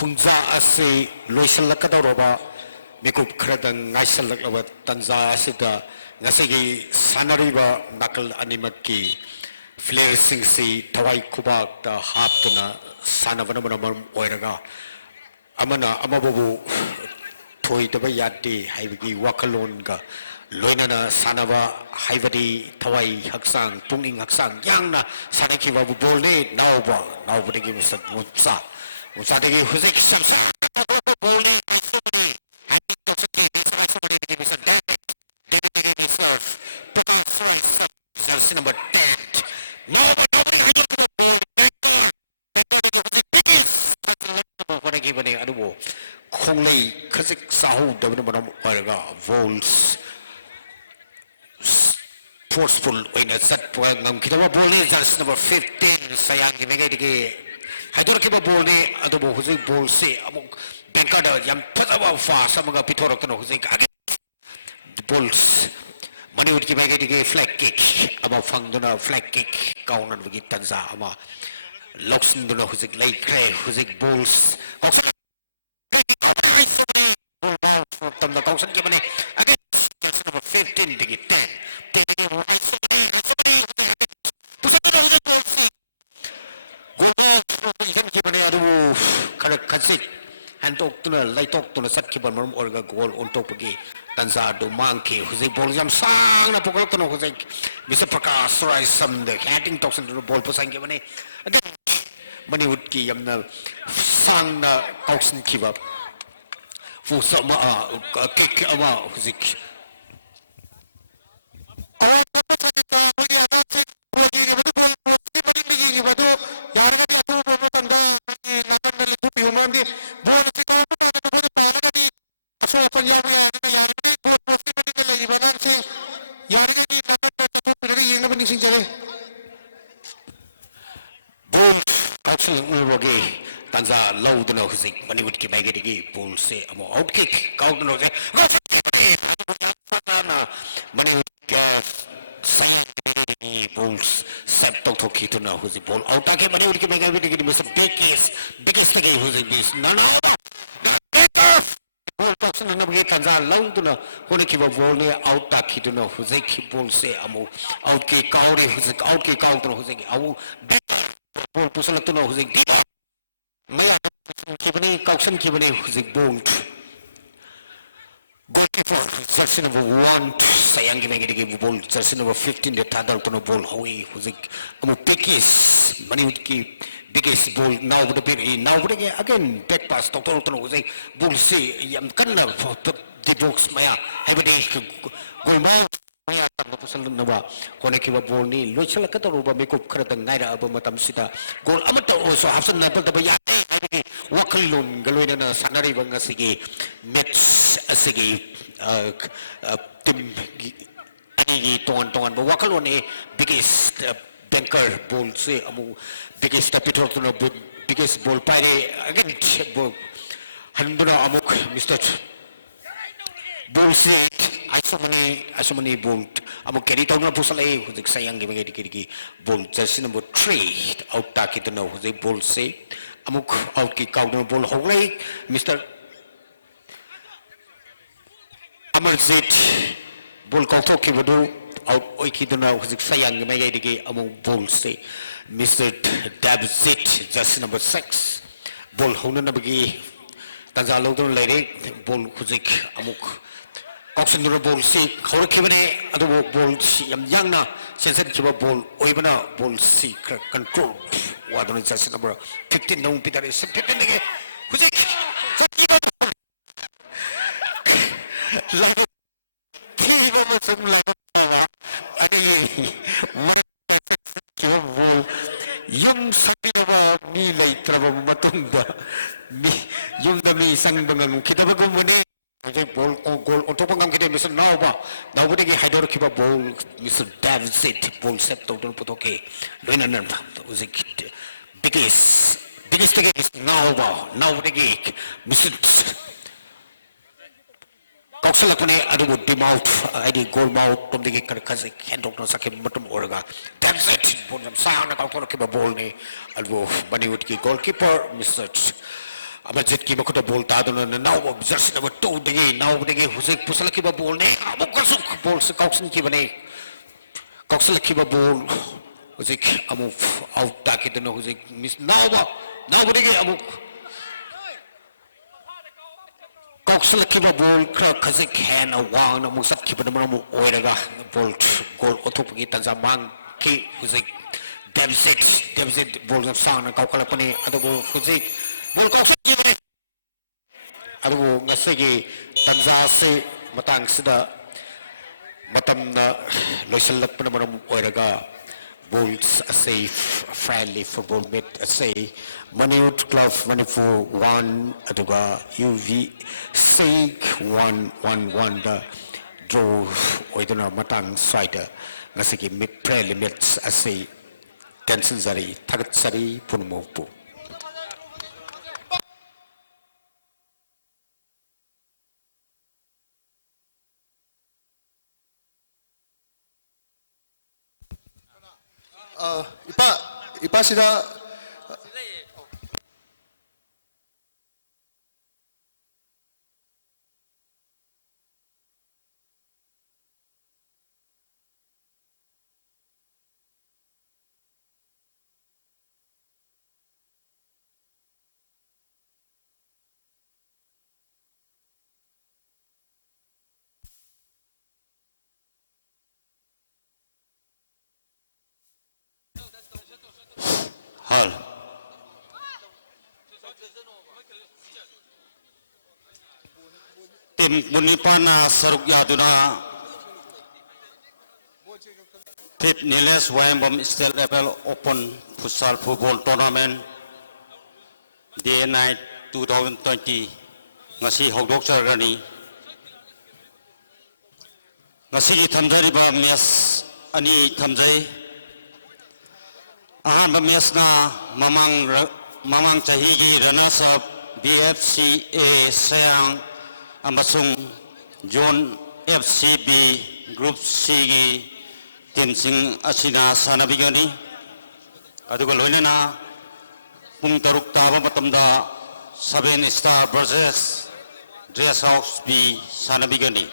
punja ase loisalakadoroba mekup khradang ngaisalakaba tanja asida ngasigi sanariba nakal animaki flashing si thawai kubak ta haptuna sanavana manam oiraga amana amababu thoidaba yati haibagi wakalonga loinana sanaba haibadi thawai haksang punging haksang yangna sanakiba bolne nauba degi musat mutsa degi huzek samsa bolne asubni happy to say asubni degi musat degi reserve total choice jersey number 10 nobody bane adubo khonglei khazik sahu dabna manam araga vols forceful in a set point ngam kitawa bowler just number 15 sayang gi mege dige hadur ki ball ne adubo huzi ball se amuk benkada yam phadawa fa samaga pithorok no huzi ka balls mani ut ki mege dige flag kick aba fangduna flag kick kaunan gi tanza ama Loksin do know who's a late cray, who's a bulls. From the Gaussian given against number 15 to get 10. And talk to the light talk to the Satkiban or a goal on top again. Tanza do monkey, who's a ball jam sang a pocono, who's like Mr. Prakash, rise some the canting talks into the ball for San Given. Mani would ki yamna sang na kausin kiba fu sama kek ama huzik Tanza low the nose, money would keep making a bull say, I'm out kick, count the nose, money would get bulls, septo to Kituna, who's a bull, out again, money would keep making everything, was the biggest again, who's a beast, no, bull talks in the Tanza low to know, who keep a bull near out Takituna, who's a keep bull say, I'm out kick, who's a out kick, out, who's a bull pusala to know, who's a Maya Kibani, Kausan Kibani, who's a bold goalkeeper, jersey number 1, Sayang Maggie ball, jersey number 15, the Tadal Tono ball, Howie, who's a biggest money would keep biggest ball now would appear now would again back pass to Tono, who's a bull say, Yam Kanna for the books, Maya, every day going by. Maya Nova, Konekiva Bolni, Lucia Kataruba, make up Kratan Naira Abamatam Sita, Goal Amato also have some Napata Wakalun, Galwina, Sanari Vangasigi, Mets Asigi, Tim Ton, but Wakalone, biggest banker bull, say, biggest Pitoro, biggest bull pie, again, Handuna Amuk, Mr. Bull said, Asomani bolt. Amo carry down a pusale who's sayang giving a bull, jersey number 3, out taki to know who's a bull say. Amuk out kick out no bull hole, Mr. Amarzit, bull kotoki would do out oiki to know who's sayang giving among bull say. Mr. Dabzit, jersey number 6, bull honanabagi, Tazalo lady, bull kuzik amuk. Auction the ball, see, how can I ball, young now, since it's a ball, Oibana, ball, see, control. What on its number 15, no, Peter is 15 again. Who's it? Yung sabi na ba nilay trabaho matunda, yung dami isang bangang kita ba gumuni? Ball goal on top of them, Mr. Nova. Now, would they had to keep a ball, Mr. David, ball set to Putoke. Lenin was a biggest thing is Nova. Now, the gate, Mr. ꯀꯥꯎꯁꯜꯂꯛꯄꯅꯤ ꯑꯗꯨꯕꯨ time out ꯍꯥꯏꯗꯤ goal out ꯇꯣꯝꯗꯒꯤ ꯈꯖꯤꯛ ꯍꯦꯟꯗꯣꯛꯅ ꯆꯠꯈꯤꯕ ꯃꯇꯝ ꯑꯣꯏꯔꯒ ꯗꯦꯝꯁꯦꯠ ꯕꯣꯜ ꯌꯥꯝ ꯁꯥꯡꯅ ꯀꯥꯎꯊꯣꯔꯛꯈꯤꯕ ꯕꯣꯜꯅꯤ ꯑꯗꯨꯕꯨ ꯃꯅꯤꯋꯨꯗꯀꯤ ꯒꯣꯜ ꯀꯤꯄꯔ ꯃꯤꯁꯇꯔ ꯑꯃꯖꯤꯠꯀꯤ ꯃꯈꯨꯠꯇ ꯕꯣꯜ ꯇꯥꯗꯨꯅ ꯅꯥꯎꯕ ꯖꯔꯁꯤ ꯅꯝꯕꯔ 2 ꯅꯥꯎꯕꯗꯒꯤ ꯍꯧꯖꯤꯛ ꯄꯨꯁꯜꯂꯛꯈꯤꯕ ꯕꯣꯜꯅꯤ ꯑꯃꯨꯛꯀꯁꯨ ꯕꯣꯜꯁꯤ ꯀꯥꯎꯁꯤꯟꯈꯤꯕꯅꯤ ꯀꯥꯎꯁꯤꯜꯂꯛꯈꯤꯕ ꯕꯣꯜ ꯍꯧꯖꯤꯛ ꯑꯃꯨꯛ ꯑꯥꯎꯠ ꯇꯥꯈꯤꯗꯨꯅ ꯍꯧꯖꯤꯛ ꯃꯤꯁ ꯅꯥꯎꯕꯗꯒꯤ ꯑꯃꯨꯛ ꯀꯥꯎꯁꯤꯜꯂꯛꯈꯤꯕ ꯕꯣꯜ ꯈꯔ ꯈꯖꯤꯛ ꯍꯦꯟꯅ ꯋꯥꯡꯅ ꯑꯃꯨꯛ ꯆꯠꯈꯤꯕꯅ ꯃꯔꯝ ꯑꯣꯏꯔꯒ ꯒꯣꯜ ꯑꯣꯟꯊꯣꯛꯄꯒꯤ ꯇꯥꯟꯖꯥ ꯃꯥꯡꯈꯤ ꯍꯧꯖꯤꯛ ꯗꯦꯝꯖꯦꯠ ꯕꯣꯜ ꯌꯥꯝ ꯁꯥꯡꯅ ꯀꯥꯎꯈꯠꯂꯛꯄꯅꯤ ꯑꯗꯨꯕꯨ ꯍꯧꯖꯤꯛ ꯕꯣꯜ ꯀꯥꯎꯈꯠꯈꯤꯕꯅꯤ ꯑꯗꯨꯕꯨ ꯉꯁꯤꯒꯤ ꯇꯥꯟꯖꯥꯁꯤ ꯃꯇꯥꯡꯁꯤꯗ ꯃꯇꯝꯅ ꯂꯣꯏꯁꯤꯜꯂꯛꯄꯅ ꯃꯔꯝ ꯑꯣꯏꯔꯒ ꯕꯣꯜꯁ ꯑꯁꯤ ꯐ꯭ꯔꯦꯟꯂꯤ ꯐꯨꯠꯕꯣꯜ ꯃꯦꯠ ꯑꯁꯤ ꯃꯅꯤꯋꯨꯠ ꯀ꯭ꯂꯕ ꯃꯅꯤꯄꯨꯔ 1 ꯑꯗꯨꯒ UVC 1-1-1ꯗ ꯗ꯭ꯔꯣ ꯑꯣꯏꯗꯨꯅ ꯃꯇꯥꯡ ꯁ꯭ꯋꯥꯏꯗ ꯉꯁꯤꯒꯤ ꯐ꯭ꯔꯦꯟꯂꯤ ꯃꯦꯠꯁ ꯑꯁꯤ ꯇꯦꯟꯁꯤꯟꯖꯔꯤ ꯊꯥꯒꯠꯆꯔꯤ ꯄꯨꯝꯅꯃꯛꯄꯨ ipa sida hal tim Bunipana saruk yaduna Fifth Niles Wayambam State Level Open Futsal Football Tournament Day Night 2020 ngasi hogdokjargani ngasi thamjariba match ani thamjai ahanba match na mamang chahi gi runners up BFCA Sayang amasung Zone FCB Group C gi team sing asina sanabigani aduga loinana pung taruk taba matamda 7 Star versus Dress House B sanabigani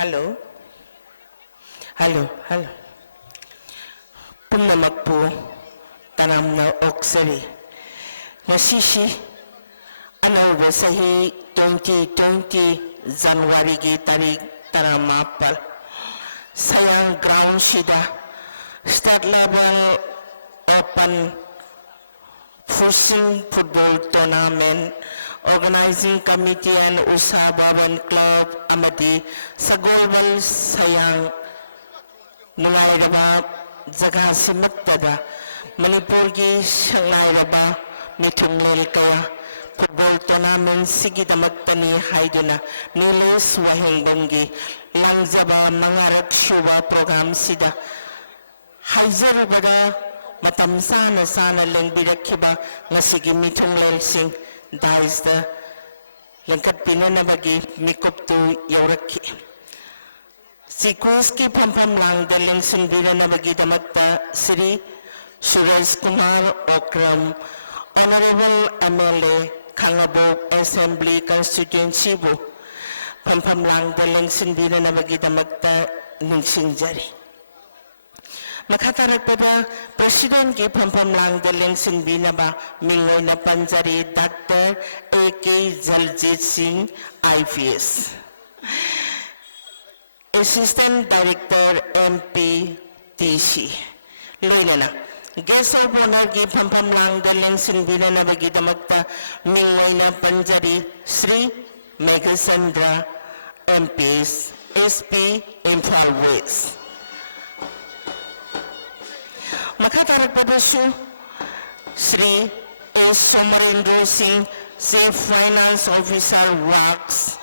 Hello. Hello. Pumamapu tanam na oksari. Ngasishi anauba sahi 2020 January gi tarik taramapal sayang ground sida state level open Fushing Football Tournament Organizing Committee and Usa Bhavan Club amadi sa global sayang nungairaba jaga simaktada Manipur gi sangairaba mitunglel kaya football tournament sigidamaktani haiduna Nilis Wahingbongi langjaba mangarak shuba program sida haijarabada matam sana sana lengbirakhiba ngasigi mitunglel sing daisda langkat pinanabagi mikuptu yaurakhi Sikos ki pampam lang dalang sindira na magidamakta Sri Suraj Kumar Okram Honorable MLA Kangabok Assembly Constituency Bo pampam lang dalang sindira na magidamakta Ningsinjari Makatarak pada Presiden ki pampam lang dalang sindira ba Mingoy na Panjari Dr. A.K. Jaljit Singh IPS Assistant Director MPTC. Lena Gasa Bonagi Pampam Lang Dalang Sinbina Nabagidamagta Mingway na Panjari Sri Megasandra MPs SP Imphal West. Makatarak Padashu Sri S. Samarendra Singh Chief Finance Officer WAX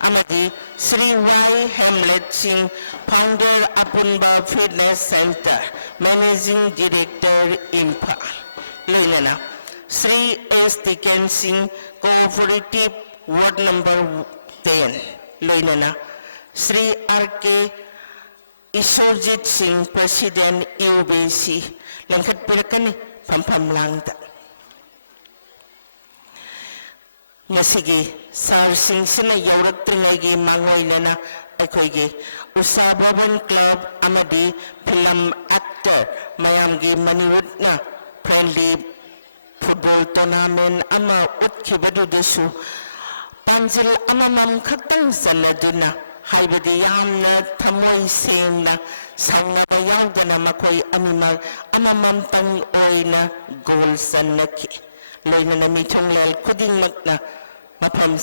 Amadi Sri Y. Hamlet Singh, Founder Apunba Fitness Center, Managing Director INPA. Lilana Sri S. Tiken Singh, Cooperative Ward Number 10. Lilana Sri R.K. Isojit Singh, President UBC. Langkat Perkani, Pampam Langta. Masigi sar sing sina yaurak tringagi mangoy na akoygi Usabawan Club amadi film actor mayamgi maniwat na friendly football tournament ama utkibadu desu panjil amamam khatang sanaduna haibadi yamna thamoy sengna sangnaba yaudana makoy animal amamam tang oyna goal sanaki loyna na mitong kuding magna matam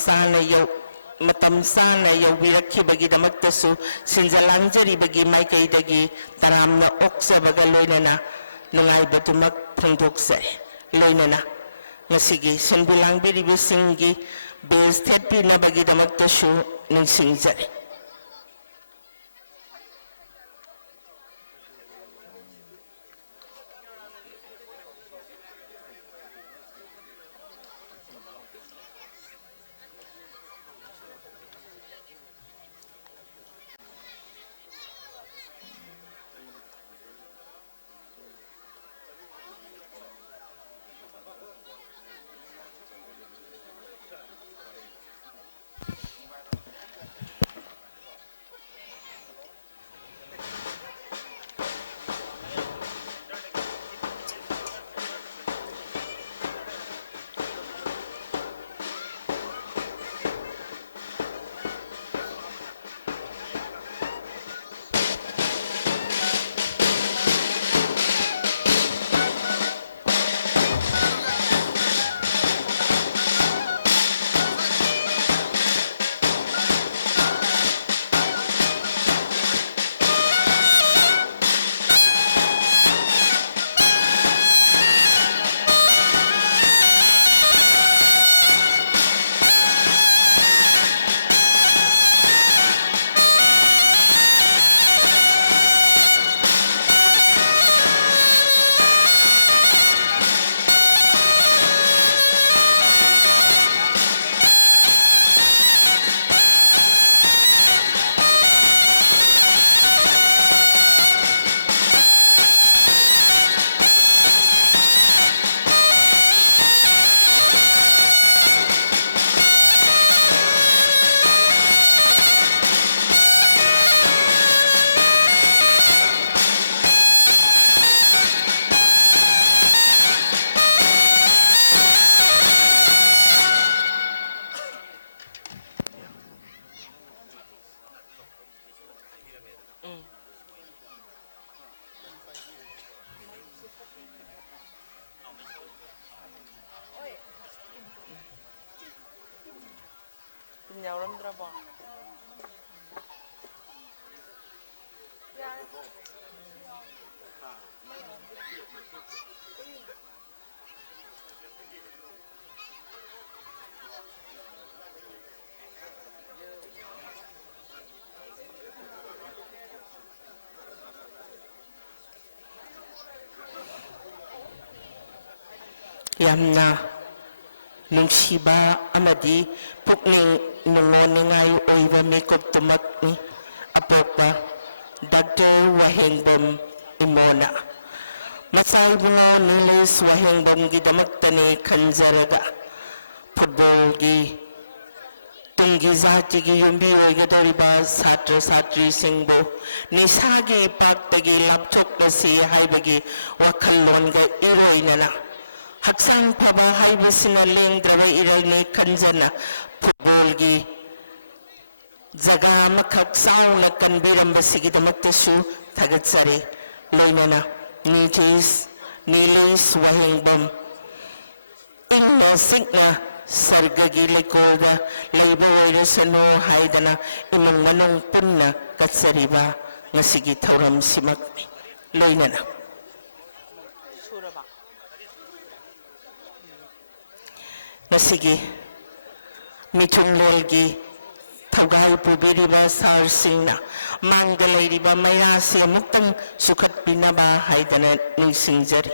sana yaw birakhi bagi damaktasu sinjalangjari bagi maikai dagi taram na oksa baga loyna na nangai batumak phangdoksai loyna na ngasigi sinbulang biribisingi base therapy na bagi damaktasu ng singjari ꯌꯥꯝꯅ ꯅꯨꯡꯁꯤꯕ ꯑꯃꯗꯤ ꯄꯨꯛꯅꯤꯡ ꯅꯨꯡꯉꯣꯟꯅꯤꯡꯉꯥꯏ ꯑꯣꯏꯕ ꯃꯤꯀꯨꯞꯇꯨꯃꯛꯅꯤ ꯑꯄꯣꯛꯄ doctor ꯋꯥꯍꯦꯡꯕꯝ ꯏꯃꯣꯅ ꯃꯆꯥ ꯏꯕꯨꯡꯉꯣ ꯅꯤꯂꯦꯁ ꯋꯥꯍꯦꯡꯕꯝꯒꯤꯗꯃꯛꯇꯅꯤ ꯈꯟꯖꯔꯒ ꯐꯨꯠꯕꯣꯜꯒꯤ ꯇꯨꯡꯒꯤ ꯖꯥꯇꯤꯒꯤ ꯌꯨꯝꯕꯤ ꯑꯣꯏꯒꯗꯧꯔꯤꯕ ꯁꯥꯇ꯭ꯔ ꯁꯥꯇ꯭ꯔꯤꯁꯤꯡꯕꯨ ꯅꯤꯁꯥꯒꯤ ꯄꯥꯛꯇꯒꯤ ꯂꯥꯞꯊꯣꯛꯂꯁꯤ ꯍꯥꯏꯕꯒꯤ ꯋꯥꯈꯜꯂꯣꯟꯒ ꯏꯔꯣꯏꯅꯅ ꯍꯛꯆꯥꯡ ꯐꯕ ꯍꯥꯏꯕꯁꯤꯅ ꯂꯦꯡꯗ꯭ꯔꯕ ꯏꯔꯩꯅꯤ ꯈꯟꯖꯅ ꯐꯨꯠꯕꯣꯜꯒꯤ ꯖꯒꯥ ꯑꯃꯈꯛ ꯆꯥꯎꯅ ꯀꯟꯕꯤꯔꯝꯕꯁꯤꯒꯤꯗꯃꯛꯇꯁꯨ ꯊꯥꯒꯠꯆꯔꯤ ꯂꯣꯏꯅꯅ ꯅꯤꯂꯦꯁ ꯋꯥꯍꯦꯡꯕꯝ ꯏꯪꯅ ꯆꯤꯛꯅ ꯁꯔꯒꯒꯤ ꯂꯩꯀꯣꯜꯗ ꯂꯩꯕ ꯑꯣꯏꯔꯁꯅꯨ ꯍꯥꯏꯗꯅ ꯏꯃꯨꯡ ꯃꯅꯨꯡ ꯄꯨꯟꯅ ꯀꯠꯆꯔꯤꯕ ꯉꯁꯤꯒꯤ ꯊꯧꯔꯝꯁꯤꯃꯛꯅꯤ ꯂꯣꯏꯅꯅ ꯉꯁꯤꯒꯤ ꯃꯤꯊꯨꯡꯂꯦꯜꯒꯤ ꯊꯧꯒꯜ ꯄꯨꯕꯤꯔꯤꯕ ꯁꯥꯔꯁꯤꯡꯅ ꯃꯥꯡꯗ ꯂꯩꯔꯤꯕ ꯃꯩꯔꯥꯁꯤ ꯑꯃꯨꯛꯇꯪ ꯆꯨꯈꯠꯄꯤꯅꯕ ꯍꯥꯏꯗꯅ ꯅꯤꯡꯁꯤꯡꯖꯔꯤ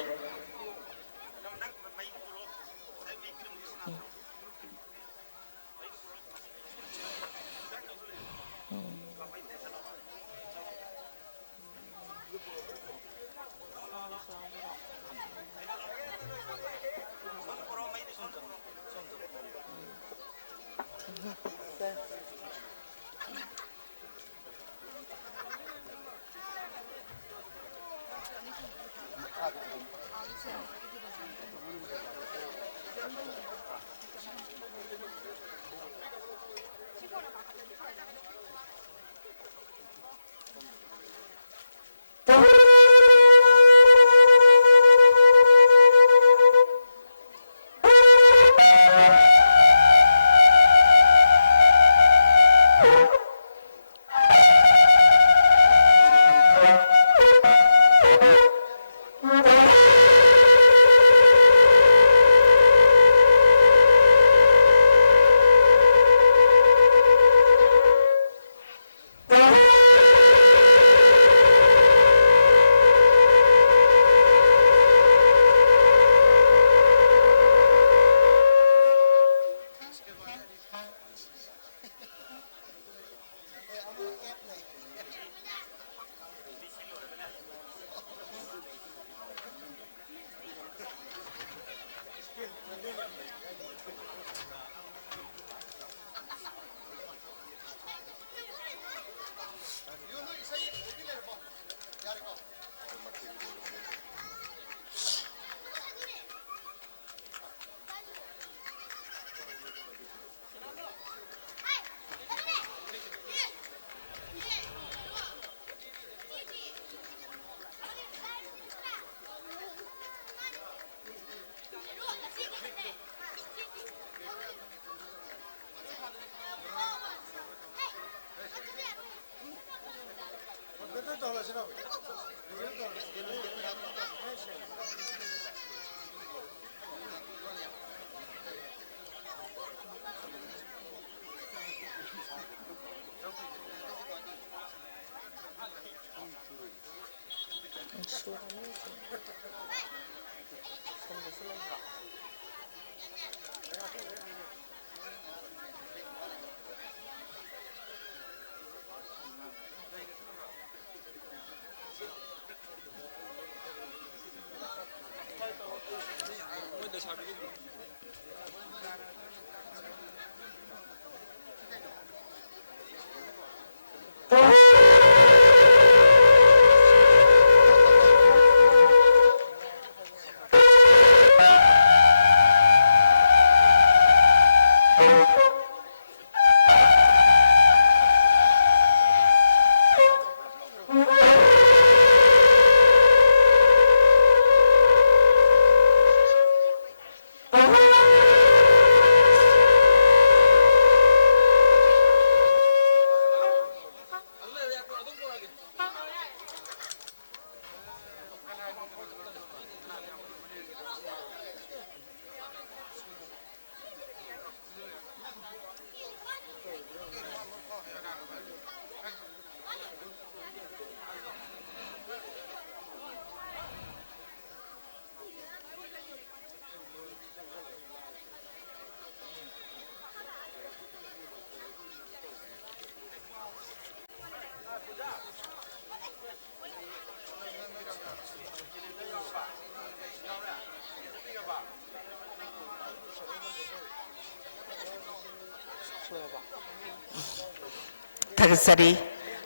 Tagasari,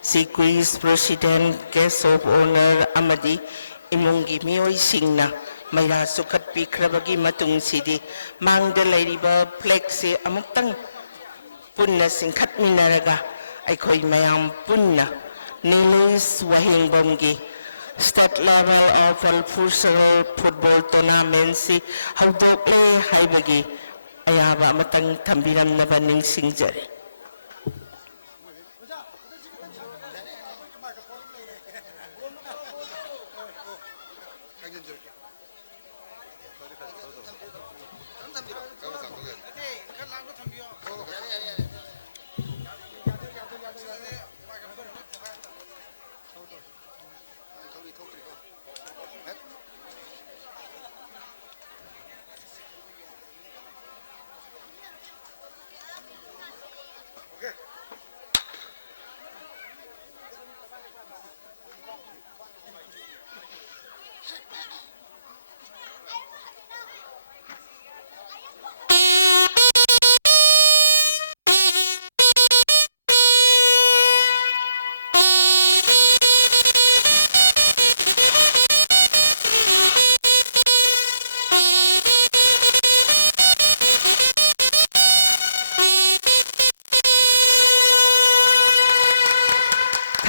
si Quiz President, Guest of Honor, Amadi, imungi miyoi singna, mayra sukat pikrabagi matung sidi, mangda layriba plexi amutang punna singkat minaraga, ay ko'y mayang punna, nilis wahing bomgi, state level of futsal football tournament si hawdok haibagi, ayaba matang tambiran na baning singjari.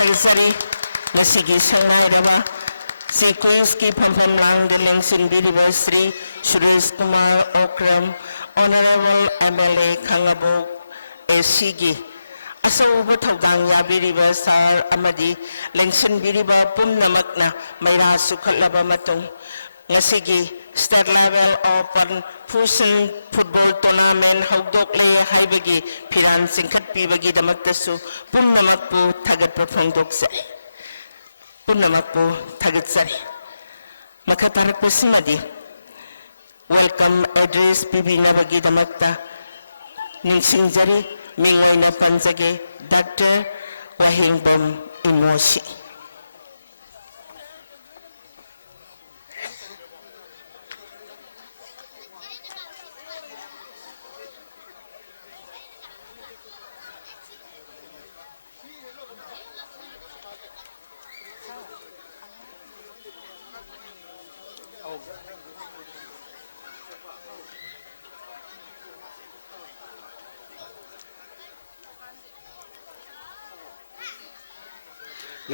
Tagasari, masigi sangairaba, si Kuski Pampamlang Galang Sindiriba Sri Suresh Kumar Okram, Honorable MLA Kangabog Sigi. Asauba Tawdang Yabiriba Sar Amadi, Lengsin Biriba Pumnamakna, Mayra Sukalaba Matong, Ngasigi, state level open futsal football tournament hawdok le haibagi piran singkat pibagi damaktasu pumnamak po tagat papangdok sa pumnamak po tagat sa makaparak po simadi welcome address pibi nabagi damakta ning singjari mingway na pansage Dr. Wahing Bom Inmosi.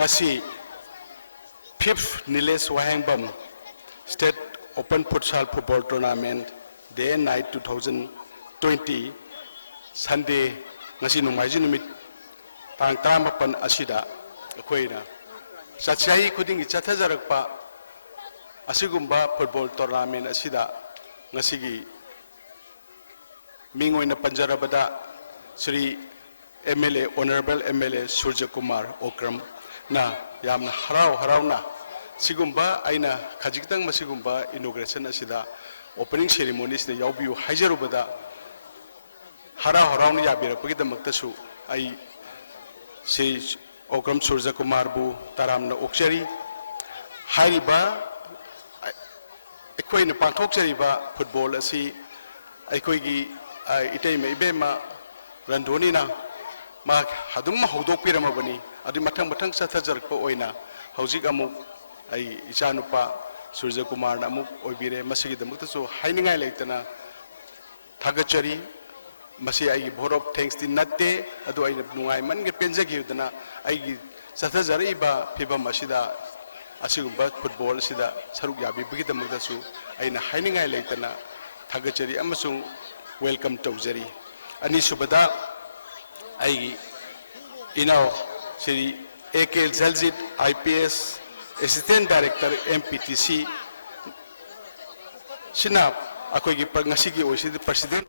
ngasi fifth Nilesh Wahengbam State Open Futsal Football Tournament Day and Night 2020 Sunday ngasi numaiji numit tang tamapan asida akoina satsai kuding chathajarakpa asigumba football tournament asida ngasigi mingoina panjarabada Sri MLA Honorable MLA Surya Kumar Okram na yamna harau na sigumba aina khajikitang masigumba inauguration asida opening ceremonies na yaubiu haijarubada harau na yabira pagidamagtasu ai si Okram Surya Kumar bu taramna okchari hariba aikoina pangthokchariba football asi aikoigi itaima ibema randoni na ma hadum hodok piramabani adi matang sathajarpa oina hojik amuk ai ichanupa Surya Kumar na amuk oibire masigi damaktasu hainingai leitana thagachari masi ai borop thanks din natte adu ai nungai mange penjagi udana ai sathajar iba phibam asida asigumba football sida saruk yabi bigi damaktasu aina hainingai leitana thagachari amasung welcome tawjari ani subada ai Sri A.K. Jaljit IPS Assistant Director MPTC Sinap ako'y ngasigi o si President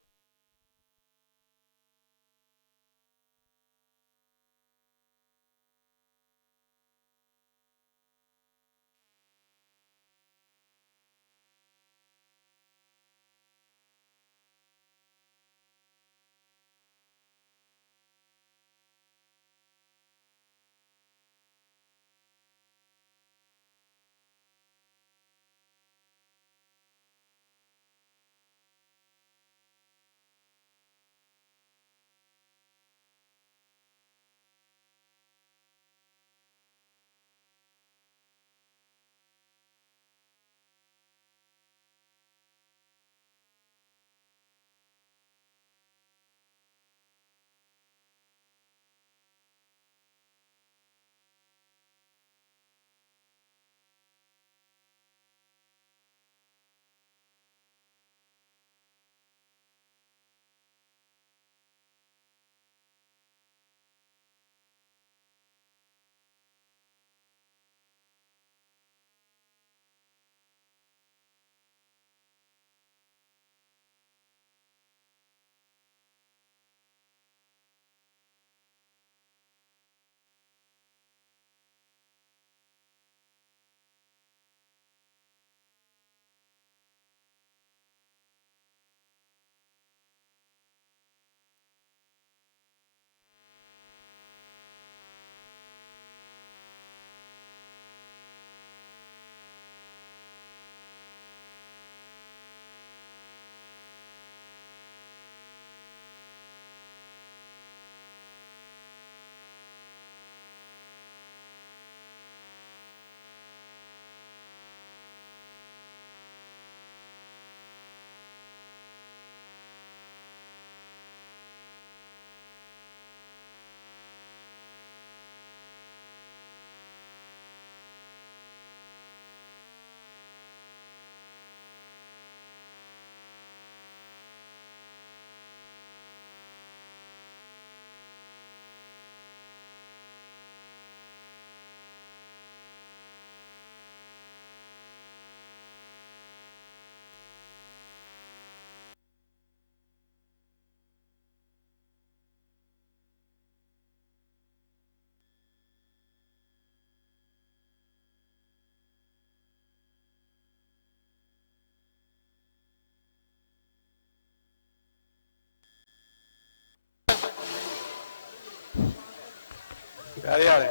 यारे यारे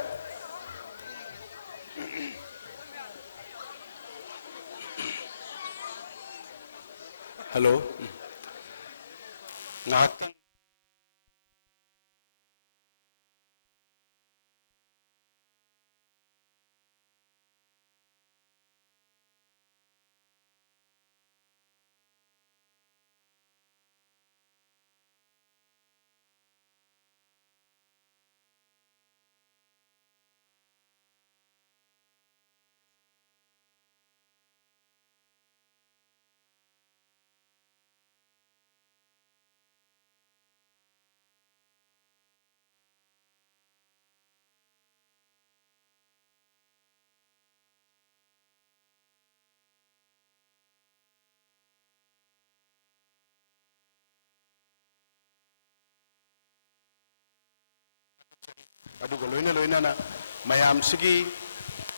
hello ngahaktan aduga loina loina na mayam sigi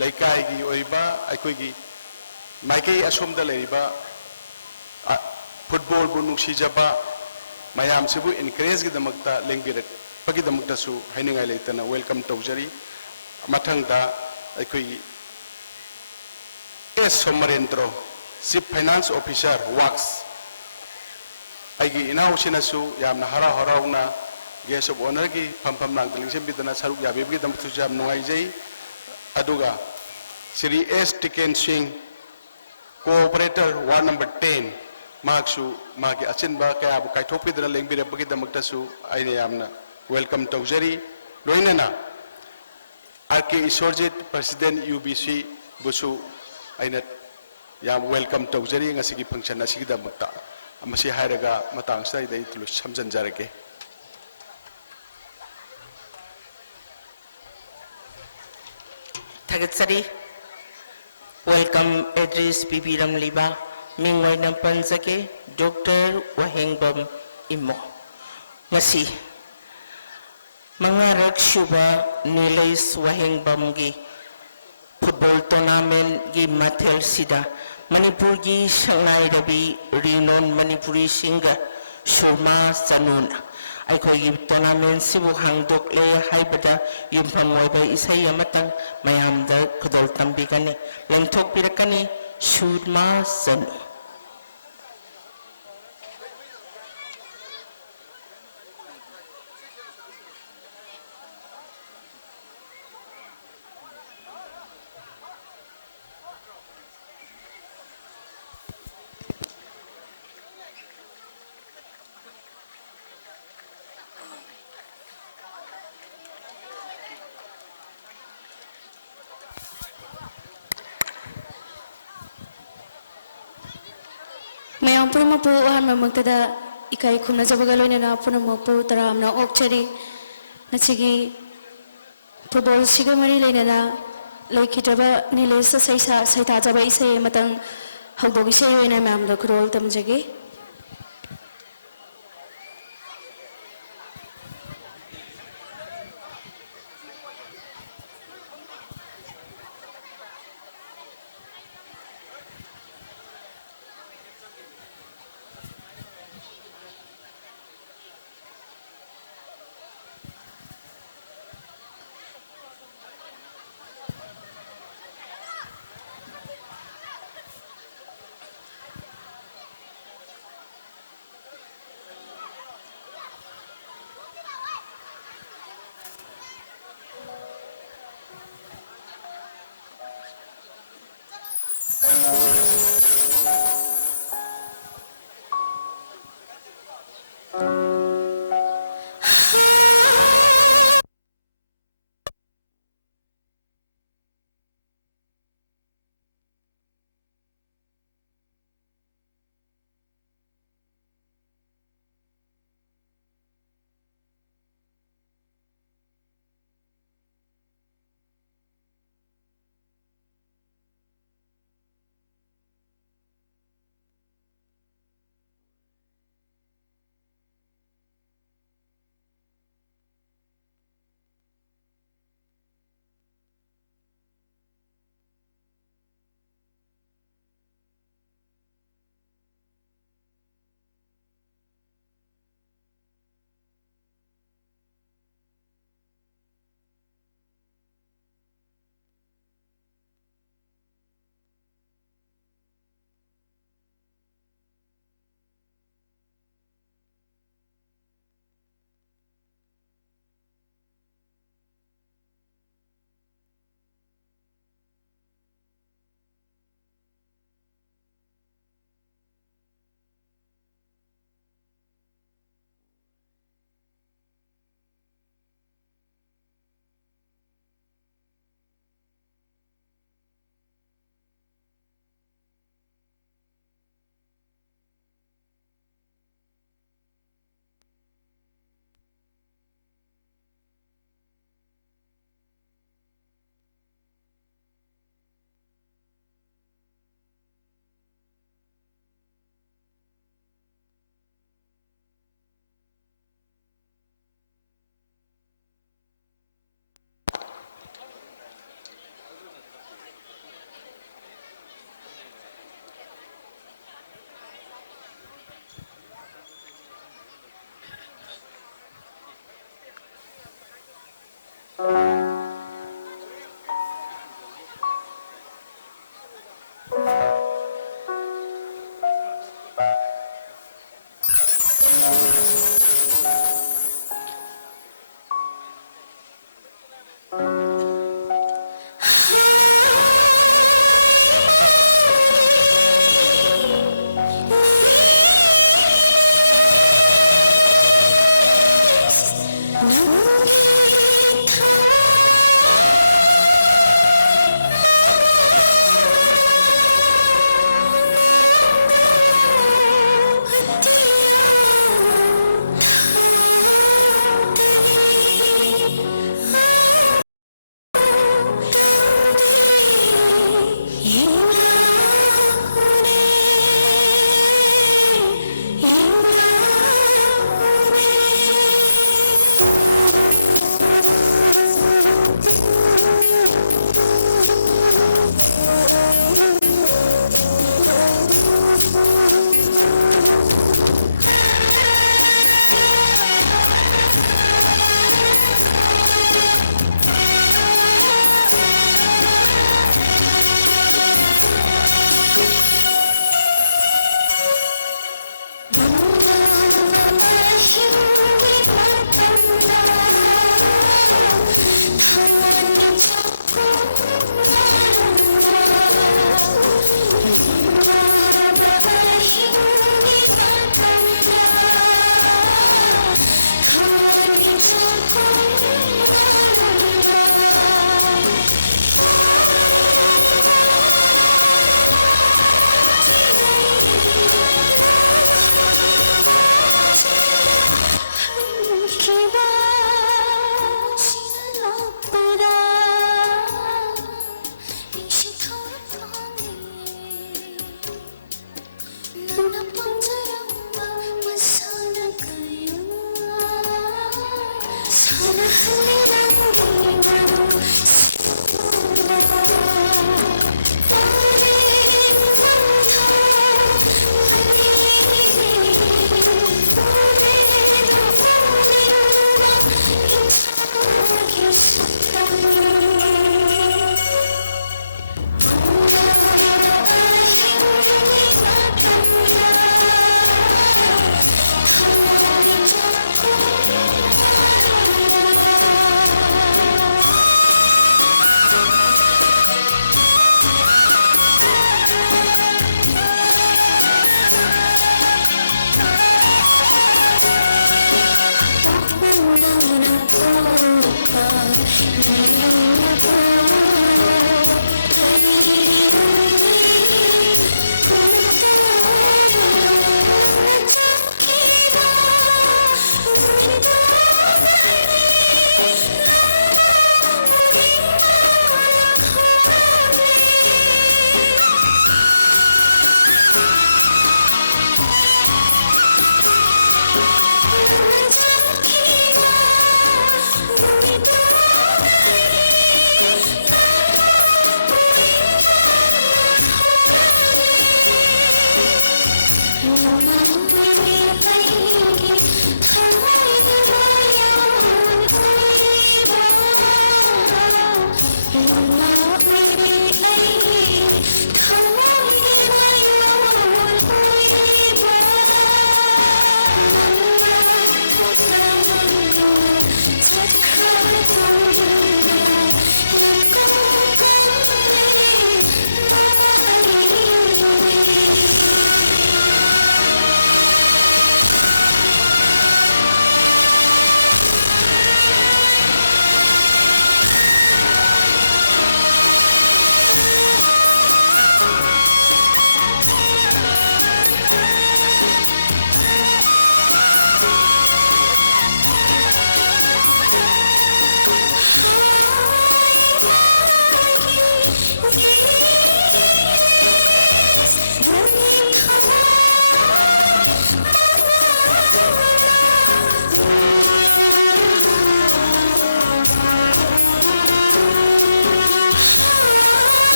laikai gi oiba aikoi gi maikai asomda leiba football bu nungsi jaba mayam sibu encourage gi damakta lengbirak pagi damakta su hainingai leitana welcome tawjari mathangda aikoi gi S Somarendro Chief Finance Officer Works aigi inau sinasu yamna hara harauna guest of honor ki pam lang teling sembidana saruk yabe bi dam tu jam nuai jai aduga Sri S Tiken Singh cooperator ward number 10 maksu magi achinba kaya bu kaithok pidana lengbi re bagi damakta su aine yamna welcome tawjari loinana RK Isorjit President UBC busu aina yam welcome tawjari ngasigi function asigi damakta amasi hairaga matang sai dai tulu samjanjarage Tagatsari, welcome address Bibiram Liba, Mingway Nampansake, Dr. Wahengbam Imo. Masi, mga rakshuba nilays Wahengbam gi football tournament gi mathel sida, Manipur gi Shanghai Rabi Rinon Manipuri Singa, Shurma Sanuna. Aikoi tournament sibu hangdok le haibada yumphang waiba isai amatang mayamda khodol tambigani lamthok pirakani Shurma Sanu Mayang punamupu ahan mamagtada ikai khumna jabagaloina na punamupu taramna okchari nachigi football sigamari leina na laikitaba nilesa saita jaba isai matang haudogi seina mamda kurol tamjagi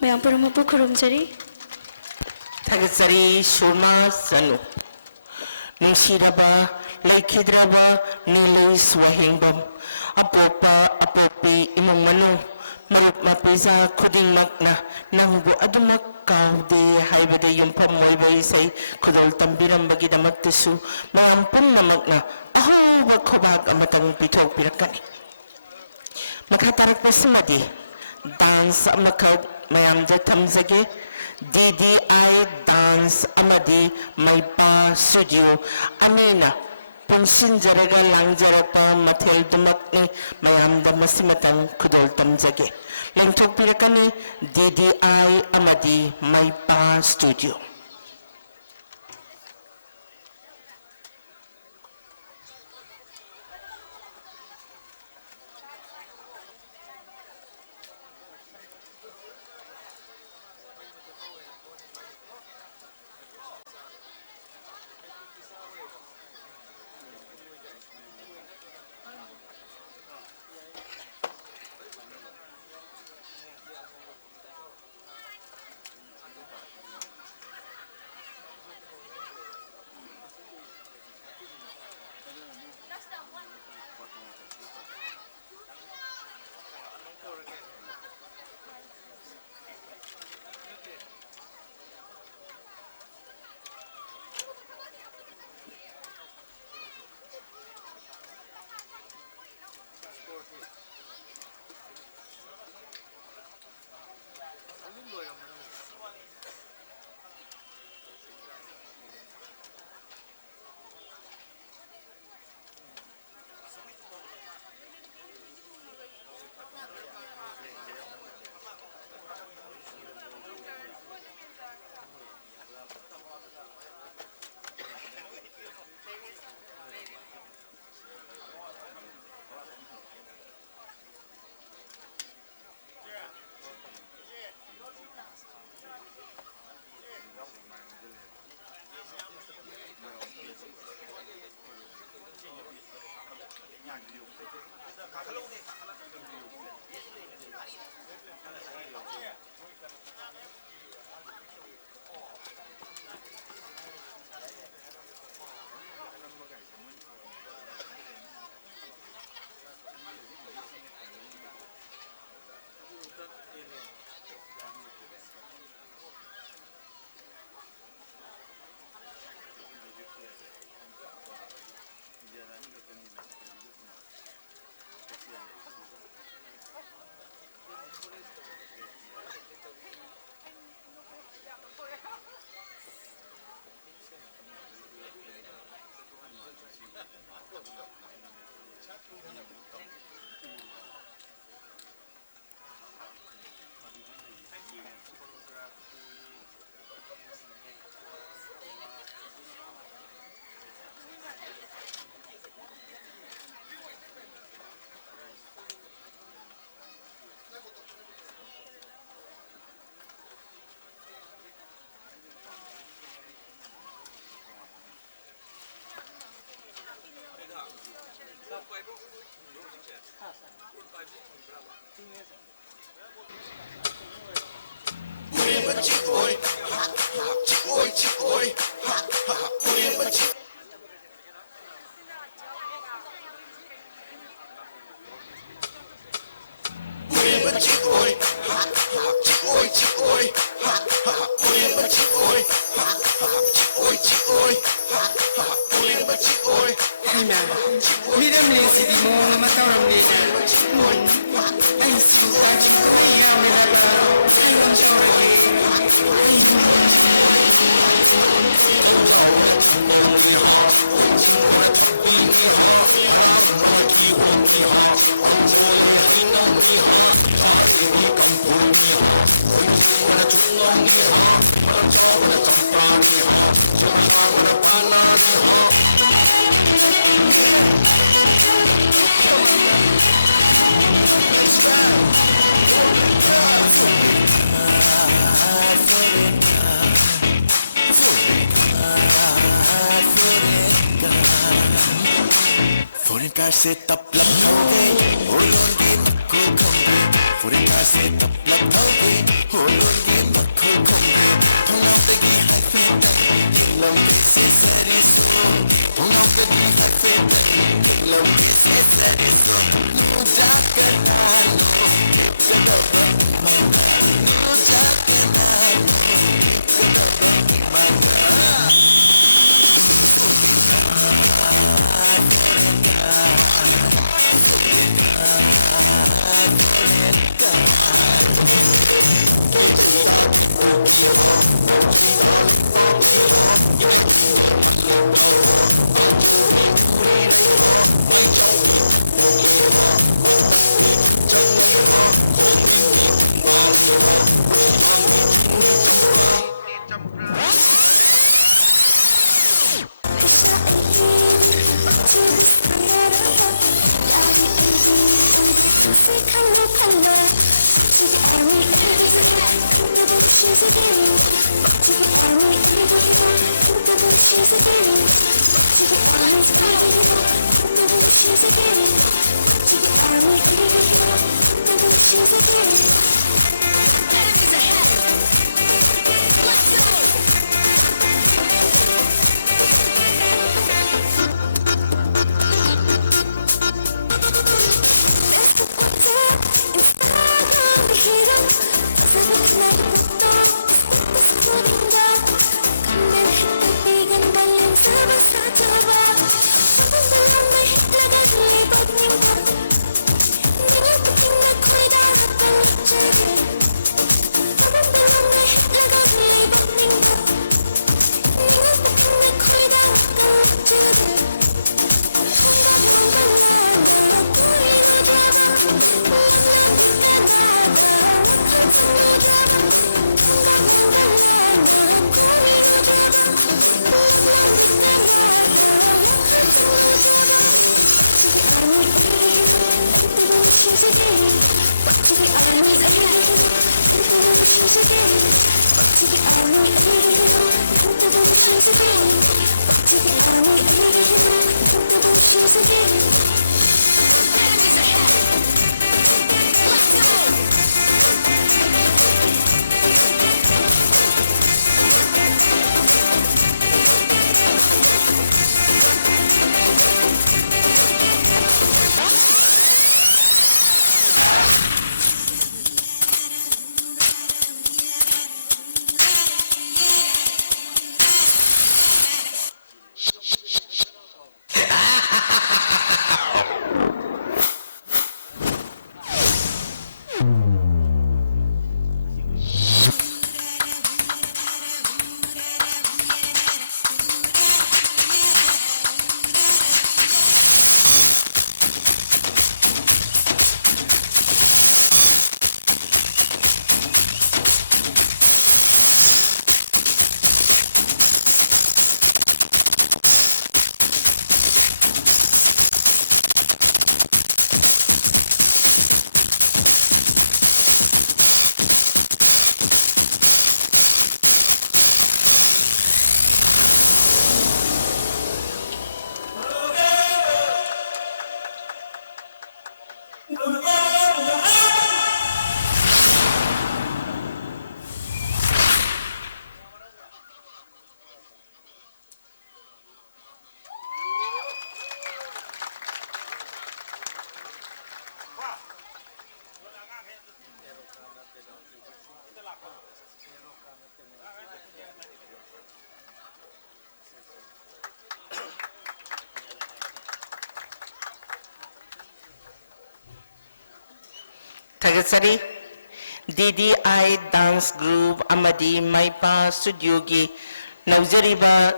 ꯃꯌꯥꯝ ꯄꯨꯝꯅꯃꯛꯄꯨ ꯈꯨꯔꯨꯝꯖꯔꯤ ꯊꯥꯒꯠꯆꯔꯤ ꯁꯨꯔꯃꯥ ꯆꯅꯨ ꯅꯨꯡꯁꯤꯔꯕ ꯂꯩꯈꯤꯗ꯭ꯔꯕ ꯅꯤꯂꯦꯁ ꯋꯥꯍꯦꯡꯕꯝ ꯑꯄꯣꯛꯄ ꯑꯄꯣꯛꯄꯤ ꯏꯃꯨꯡ ꯃꯅꯨꯡ ꯃꯔꯨꯞ ꯃꯄꯤꯖꯥ ꯈꯨꯗꯤꯡꯃꯛꯅ ꯅꯪꯕꯨ ꯑꯗꯨꯃꯛ ꯀꯥꯎꯗꯦ ꯍꯥꯏꯕꯗ ꯌꯨꯝꯐꯝ ꯑꯣꯏꯕ ꯏꯁꯩ ꯈꯨꯗꯣꯜ ꯇꯝꯕꯤꯔꯝꯕꯒꯤꯗꯃꯛꯇꯁꯨ ꯃꯌꯥꯝ ꯄꯨꯝꯅꯃꯛꯅ ꯑꯍꯧꯕ ꯈꯨꯕꯥꯛ ꯑꯃꯇꯪ ꯄꯤꯊꯣꯛꯄꯤꯔꯛꯀꯅꯤ ꯃꯈꯥ ꯇꯥꯔꯛꯄꯁꯤꯃꯗꯤ ꯗꯥꯟꯁ ꯑꯃꯈꯛ ꯃꯌꯥꯝꯗ ꯊꯝꯖꯒꯦ DDI ꯗꯥꯟꯁ ꯑꯃꯗꯤ ꯃꯩꯄꯥ ꯁ꯭ꯇꯨꯗꯤꯑꯣ ꯑꯅꯤꯅ ꯄꯨꯟꯁꯤꯟꯖꯔꯒ ꯂꯥꯡꯖꯔꯛꯄ ꯃꯊꯦꯜꯗꯨꯃꯛꯅꯤ ꯃꯌꯥꯝꯗ ꯃꯁꯤꯃꯇꯪ ꯈꯨꯗꯣꯜ ꯇꯝꯖꯒꯦ ꯂꯦꯡꯊꯣꯛꯄꯤꯔꯛꯀꯅꯤ DDI ꯑꯃꯗꯤ ꯃꯩꯄꯥ studio Furika se tapla hoge, olorge makku khombe. Furika se tapla hoge, olorge makku khombe. Thonapagi happy, love se kare so. Thonapagi happy, love se kare so. Tagasari, DDI Dance Group amadi Maipa Studiogi Nauzariba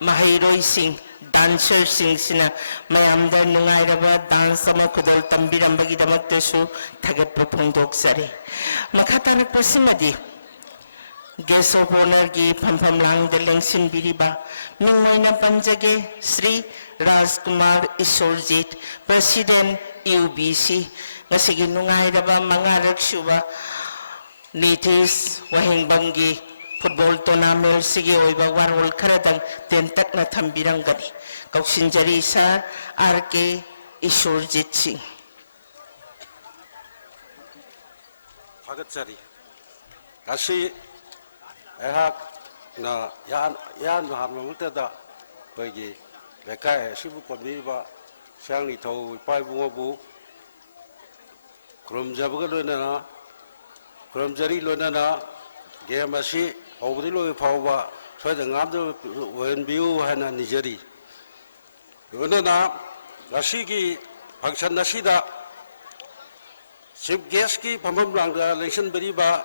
Mahairoi Singh Dancer Singh Sina Mayamda Nungairaba Dance Sama Kubal Tambirambagi Damaktesu Tagat Propondok Sari. Makatanak Pasimadi Guest of Honor's Pampamlang Lengsin Biriba, Mingmoina Panjage, Sri Rajkumar Isorjit, President UBC, Masiginungairaba Mangarak Shuba, Natives, Wahingbangi, Football Tournament, Sigi Oiba Warhol Karadang, Tentak na Tambirangani, Kauksinjari Sar, RK Isorjit Singh. Fagat Asi ehak na yan hamamutda bagi lekai sibu komniba siang ni tau pai bungabu krom jabaga lona krom jari lona game asi obri lo phawa soi da ngam do wen biu hana nijari lona asi ki function nasida chief guest ki phamam rangda election beriba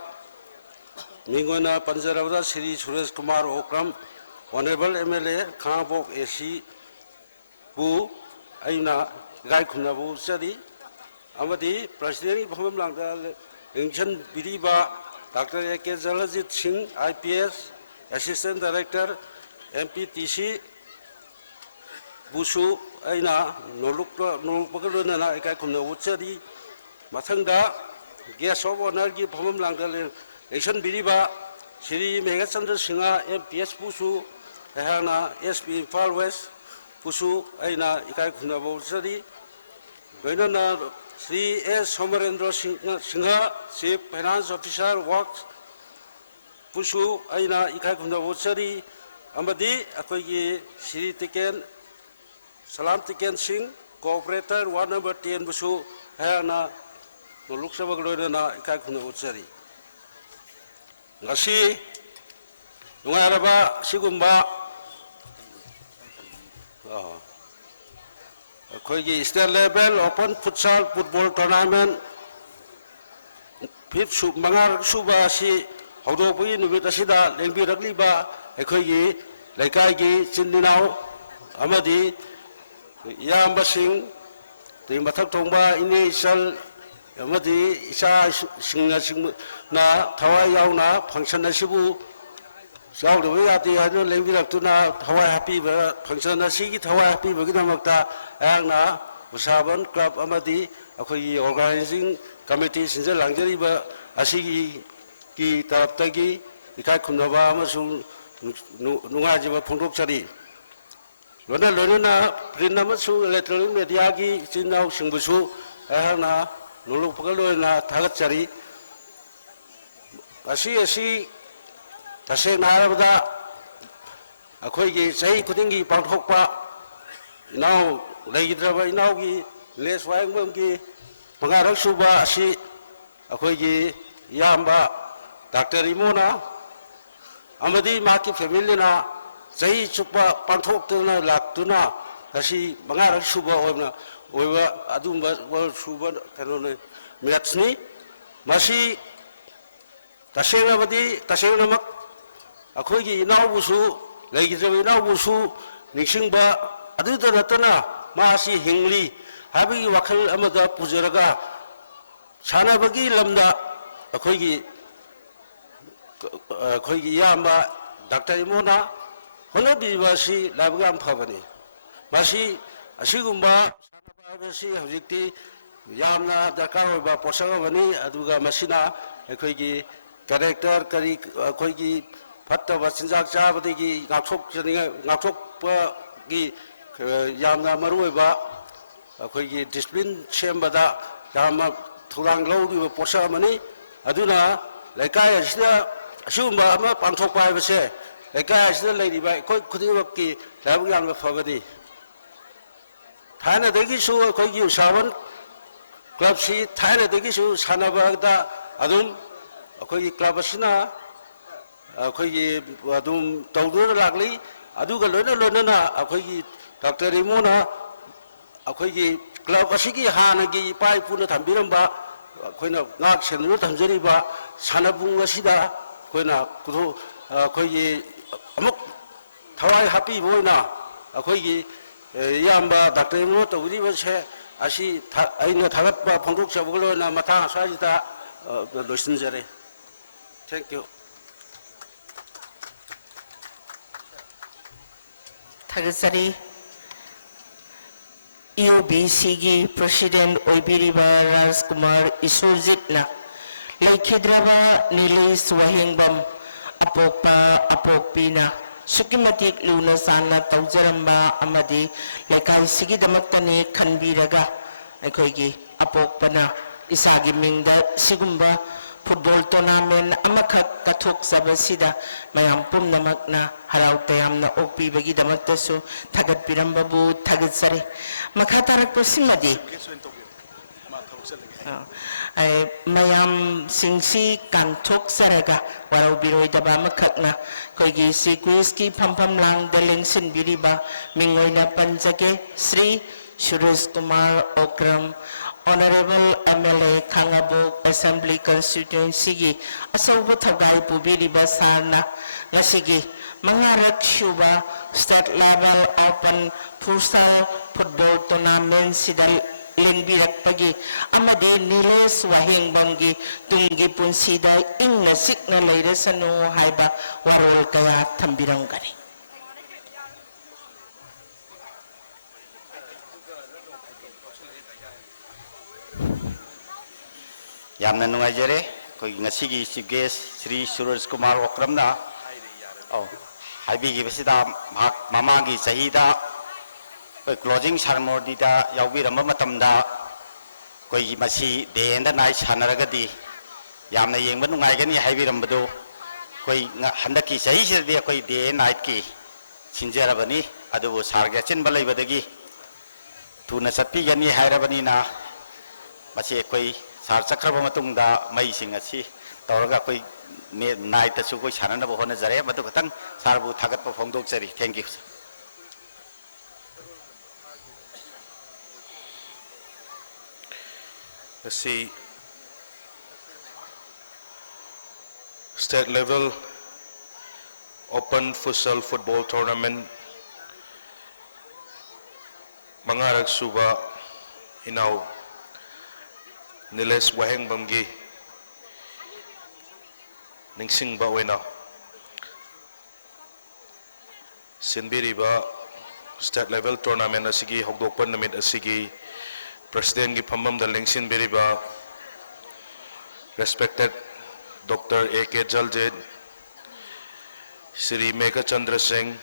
Mingona Panjaravda Sri Suresh Kumar Okram, Honorable MLA Khambok AC Bu Aina Gai Kunabu Sadi Amadi President Phamam Langda Election Biriba Dr. A.K. Jalajit Singh IPS Assistant Director MPTC Busu Aina Nolukpakaluna Gai Kunabu Sadi Matanga Guest of Honor Gi Phamam Langda Election Biriba, Sri Megachandra Singha, MPS Pusu, Ehana, SP Far West, Pusu, Aina, Ikai Kunabo Sadi, Goinana, Sri S. Somarendra Singha, Chief Finance Officer, Works, Pusu, Aina, Ikai Kunabo Sadi, Amadi, Akoyi, Sri Tiken, Salam Tiken Singh, Cooperator, 1 number 10 Pusu, Ehana, Noluksabagloina, Ikai Kunabo Sadi. Ngasi nungaraba sigumba akoigi state level open futsal football tournament fifth mangar suba si hodopui numit asida lengbirakliba akoigi lekai chinninau amadi yamba sing ti mathak thongba ini isal amadi isa singna na thawai yauna function asibu saudwe ati hanu lengbirakuna thawai happy ba function asigi thawai happy baginamakta ayangna usaban club amadi akhoi organizing committee sinja langjariba asigi ki taraptagi ikai khunaba amasung nungajiba phongdokchari lona prinamasu electronic media gi chinau singbusu ayangna Nolukpakaluna Tagachari Asi Tase Narabda Akoigi Sai Kudingi Pantokpa now Legidrava Inaugi Les Wangumgi Pangarak Suba Asi Akoigi Yamba Dr. Imona Amadi Maki Familina Sai Supa Pantokuna Laktuna Asi Pangarak Suba Hona Oiva Adumba Suba Kanone Miatsni Masi Tasena Badi Tasena Mak Akogi Naubusu Legidravi Naubusu Nixingba Aduda Ratana Masi Hingli Habi Wakal Amada Pujaraga Sanabagi Lamda Akogi Yamba Dr. Imona Honabi Masi Labgam Pavani Masi Asigumba Sanabasi Hajikti Yamna Dakawa Posavani Aduga Masina Akogi Character Kari Akogi Pata Vasinjak Chabadi Nakok Gi Yamna Marueva Akogi Discipline Chambada Yama Tulang Lodi Posamani Aduna Lekaya Shumba Pantok Pivase Lekaya is the lady by Kudiki Labuyan Favadi Tana Degisu Kogi Savan Club C Tana Degisu Sanabagda Adum Akogi Clubasina Akogi Adum Taudur Lagli Aduga Lona Akogi Dr. Imona Akogi Club Asiki Hanagi Pai Puna Tambiramba Koina Nak Senru Tanjariba Sanabu Wasida Koina Kudu Kogi Amuk Tawai Happy Boina Akogi Yamba Dr. Imona Tawdi was Ashi Aina Tarapa Ponduk Sabulona Mata Sajita Lusinjare. Thank you. ꯊꯥꯒꯠꯆꯔꯤ ꯏꯌꯨꯕꯤꯁꯤꯒꯤ president ꯑꯣꯏꯕꯤꯔꯤꯕ ꯔꯥꯖꯀꯨꯃꯥꯔ ꯏꯁꯨꯔꯖꯤꯠꯅ ꯂꯩꯈꯤꯗ꯭ꯔꯕ ꯅꯤꯂꯤꯁ ꯋꯥꯍꯦꯡꯕꯝ ꯑꯄꯣꯛꯄ ꯑꯄꯣꯛꯄꯤꯅ ꯑꯁꯨꯛꯀꯤ ꯃꯇꯤꯛ ꯂꯨꯅ ꯆꯥꯟꯅ ꯇꯧꯖꯔꯝꯕ ꯑꯃꯗꯤ ꯂꯩꯀꯥꯏꯁꯤꯒꯤꯗꯃꯛꯇꯅꯤ ꯈꯟꯕꯤꯔꯒ ꯑꯩꯈꯣꯏꯒꯤ ꯑꯄꯣꯛꯄꯅ ꯏꯁꯥꯒꯤ ꯃꯤꯡꯗ ꯁꯤꯒꯨꯝꯕ ꯐꯨꯠꯕꯣꯜ ꯇꯣꯔꯅꯥꯃꯦꯟ ꯑꯃꯈꯛ ꯀꯠꯊꯣꯛꯆꯕꯁꯤꯗ ꯃꯌꯥꯝ ꯄꯨꯝꯅꯃꯛꯅ ꯍꯔꯥꯎ ꯇꯌꯥꯝꯅ ꯑꯣꯛꯄꯤꯕꯒꯤꯗꯃꯛꯇꯁꯨ ꯊꯥꯒꯠꯄꯤꯔꯝꯕꯕꯨ ꯊꯥꯒꯠꯆꯔꯤ ꯃꯈꯥ ꯇꯥꯔꯛꯄꯁꯤꯃꯗꯤ ꯃꯌꯥꯝꯁꯤꯡꯁꯤ ꯀꯥꯟꯊꯣꯛꯆꯔꯒ ꯋꯥꯔꯧꯕꯤꯔꯣꯏꯗꯕ ꯑꯃꯈꯛꯅ ꯑꯩꯈꯣꯏꯒꯤ ꯁꯤ ꯀ꯭ꯋꯤꯖꯀꯤ ꯐꯝꯐꯝ ꯂꯥꯡꯗ ꯂꯦꯡꯁꯤꯟꯕꯤꯔꯤꯕ ꯃꯤꯡ ꯑꯣꯏꯅ ꯄꯟꯖꯒꯦ Shri Suresh Kumar Okram honourable MLA Khangabok assembly ꯀꯟꯁꯇꯤꯇ꯭ꯌꯨꯟꯁꯤꯒꯤ ꯑꯆꯧꯕ ꯊꯧꯗꯥꯡ ꯄꯨꯕꯤꯔꯤꯕ ꯁꯥꯔꯅ ꯉꯁꯤꯒꯤ ꯃꯉꯥꯔꯛ ꯁꯨꯕ state level open futsal football ꯇꯣꯔꯅꯥꯃꯦꯟꯁꯤꯗ ꯂꯦꯡꯕꯤꯔꯛꯄꯒꯤ ꯑꯃꯗꯤ ꯅꯤꯂꯦꯁ ꯋꯥꯍꯦꯡꯕꯝꯒꯤ ꯇꯨꯡꯒꯤ ꯄꯨꯟꯁꯤꯗ ꯏꯪꯅ ꯆꯤꯛꯅ ꯂꯩꯔꯁꯅꯨ ꯍꯥꯏꯕ ꯋꯥꯔꯣꯜ ꯀꯌꯥ ꯊꯝꯕꯤꯔꯝꯒꯅꯤ ꯌꯥꯝꯅ ꯅꯨꯡꯉꯥꯏꯖꯔꯦ ꯑꯩꯈꯣꯏꯒꯤ ꯉꯁꯤꯒꯤ ꯆꯤꯐ ꯒꯦꯁ ꯁ꯭ꯔꯤ ꯁꯨꯔꯖ ꯀꯨꯃꯥꯔ ꯑꯣꯀ꯭ꯔꯝꯅ ꯍꯥꯏꯕꯤꯈꯤꯕꯁꯤꯗ ꯃꯍꯥꯛ ꯃꯃꯥꯡꯒꯤ ꯆꯍꯤꯗ ꯑꯩꯈꯣꯏ ꯀ꯭ꯂꯣꯖꯤꯡ ꯁꯦꯔꯃꯣꯅꯤꯗ ꯌꯥꯎꯕꯤꯔꯝꯕ ꯃꯇꯝꯗ ꯑꯩꯈꯣꯏꯒꯤ ꯃꯁꯤ ꯗꯦ ꯑꯦꯟꯗ ꯅꯥꯏꯠ ꯁꯥꯟꯅꯔꯒꯗꯤ ꯌꯥꯝꯅ ꯌꯦꯡꯕ ꯅꯨꯡꯉꯥꯏꯒꯅꯤ ꯍꯥꯏꯕꯤꯔꯝꯕꯗꯨ ꯑꯩꯈꯣꯏ ꯍꯟꯗꯛꯀꯤ ꯆꯍꯤꯁꯤꯗꯗꯤ ꯑꯩꯈꯣꯏ ꯗꯦ ꯑꯦꯟ ꯅꯥꯏꯠꯀꯤ ꯁꯤꯟꯖꯔꯕꯅꯤ ꯑꯗꯨꯕꯨ ꯁꯥꯔꯒꯤ ꯑꯆꯤꯟꯕ ꯂꯩꯕꯗꯒꯤ ꯊꯨꯅ ꯆꯠꯄꯤꯒꯅꯤ ꯍꯥꯏꯔꯕꯅꯤꯅ ꯃꯁꯤ ꯑꯩꯈꯣꯏ ꯁꯥꯔ ꯆꯠꯈ꯭ꯔꯕ ꯃꯇꯨꯡꯗ ꯃꯩꯁꯤꯡ ꯑꯁꯤ ꯇꯧꯔꯒ ꯑꯩꯈꯣꯏ ꯅꯥꯏꯠꯇꯁꯨ ꯑꯩꯈꯣꯏ ꯁꯥꯟꯅꯅꯕ ꯍꯣꯠꯅꯖꯔꯦ ꯃꯗꯨ ꯈꯛꯇꯪ ꯁꯥꯔꯕꯨ ꯊꯥꯒꯠꯄ ꯐꯣꯡꯗꯣꯛꯆꯔꯤ ꯊꯦꯡꯛ ꯌꯨ ꯉꯁꯤ state level open futsal football tournament ꯃꯉꯥꯔꯛ ꯁꯨꯕ ꯏꯅꯥꯎ ꯅꯤꯂꯦꯁ ꯋꯥꯍꯦꯡꯕꯝꯒꯤ ꯅꯤꯡꯁꯤꯡꯕ ꯑꯣꯏꯅ ꯁꯤꯟꯕꯤꯔꯤꯕ ꯁ꯭ꯇꯦꯠ ꯂꯦꯚꯦꯜ ꯇꯣꯔꯅꯥꯃꯦꯟ ꯑꯁꯤꯒꯤ ꯍꯧꯗꯣꯛꯄ ꯅꯨꯃꯤꯠ ꯑꯁꯤꯒꯤ ꯄ꯭ꯔꯁꯤꯗꯦꯟꯒꯤ ꯐꯝꯐꯝꯗ ꯂꯦꯡꯁꯤꯟꯕꯤꯔꯤꯕ respected doctor A.K. Jaljit, Shri Megha Chandra Singh,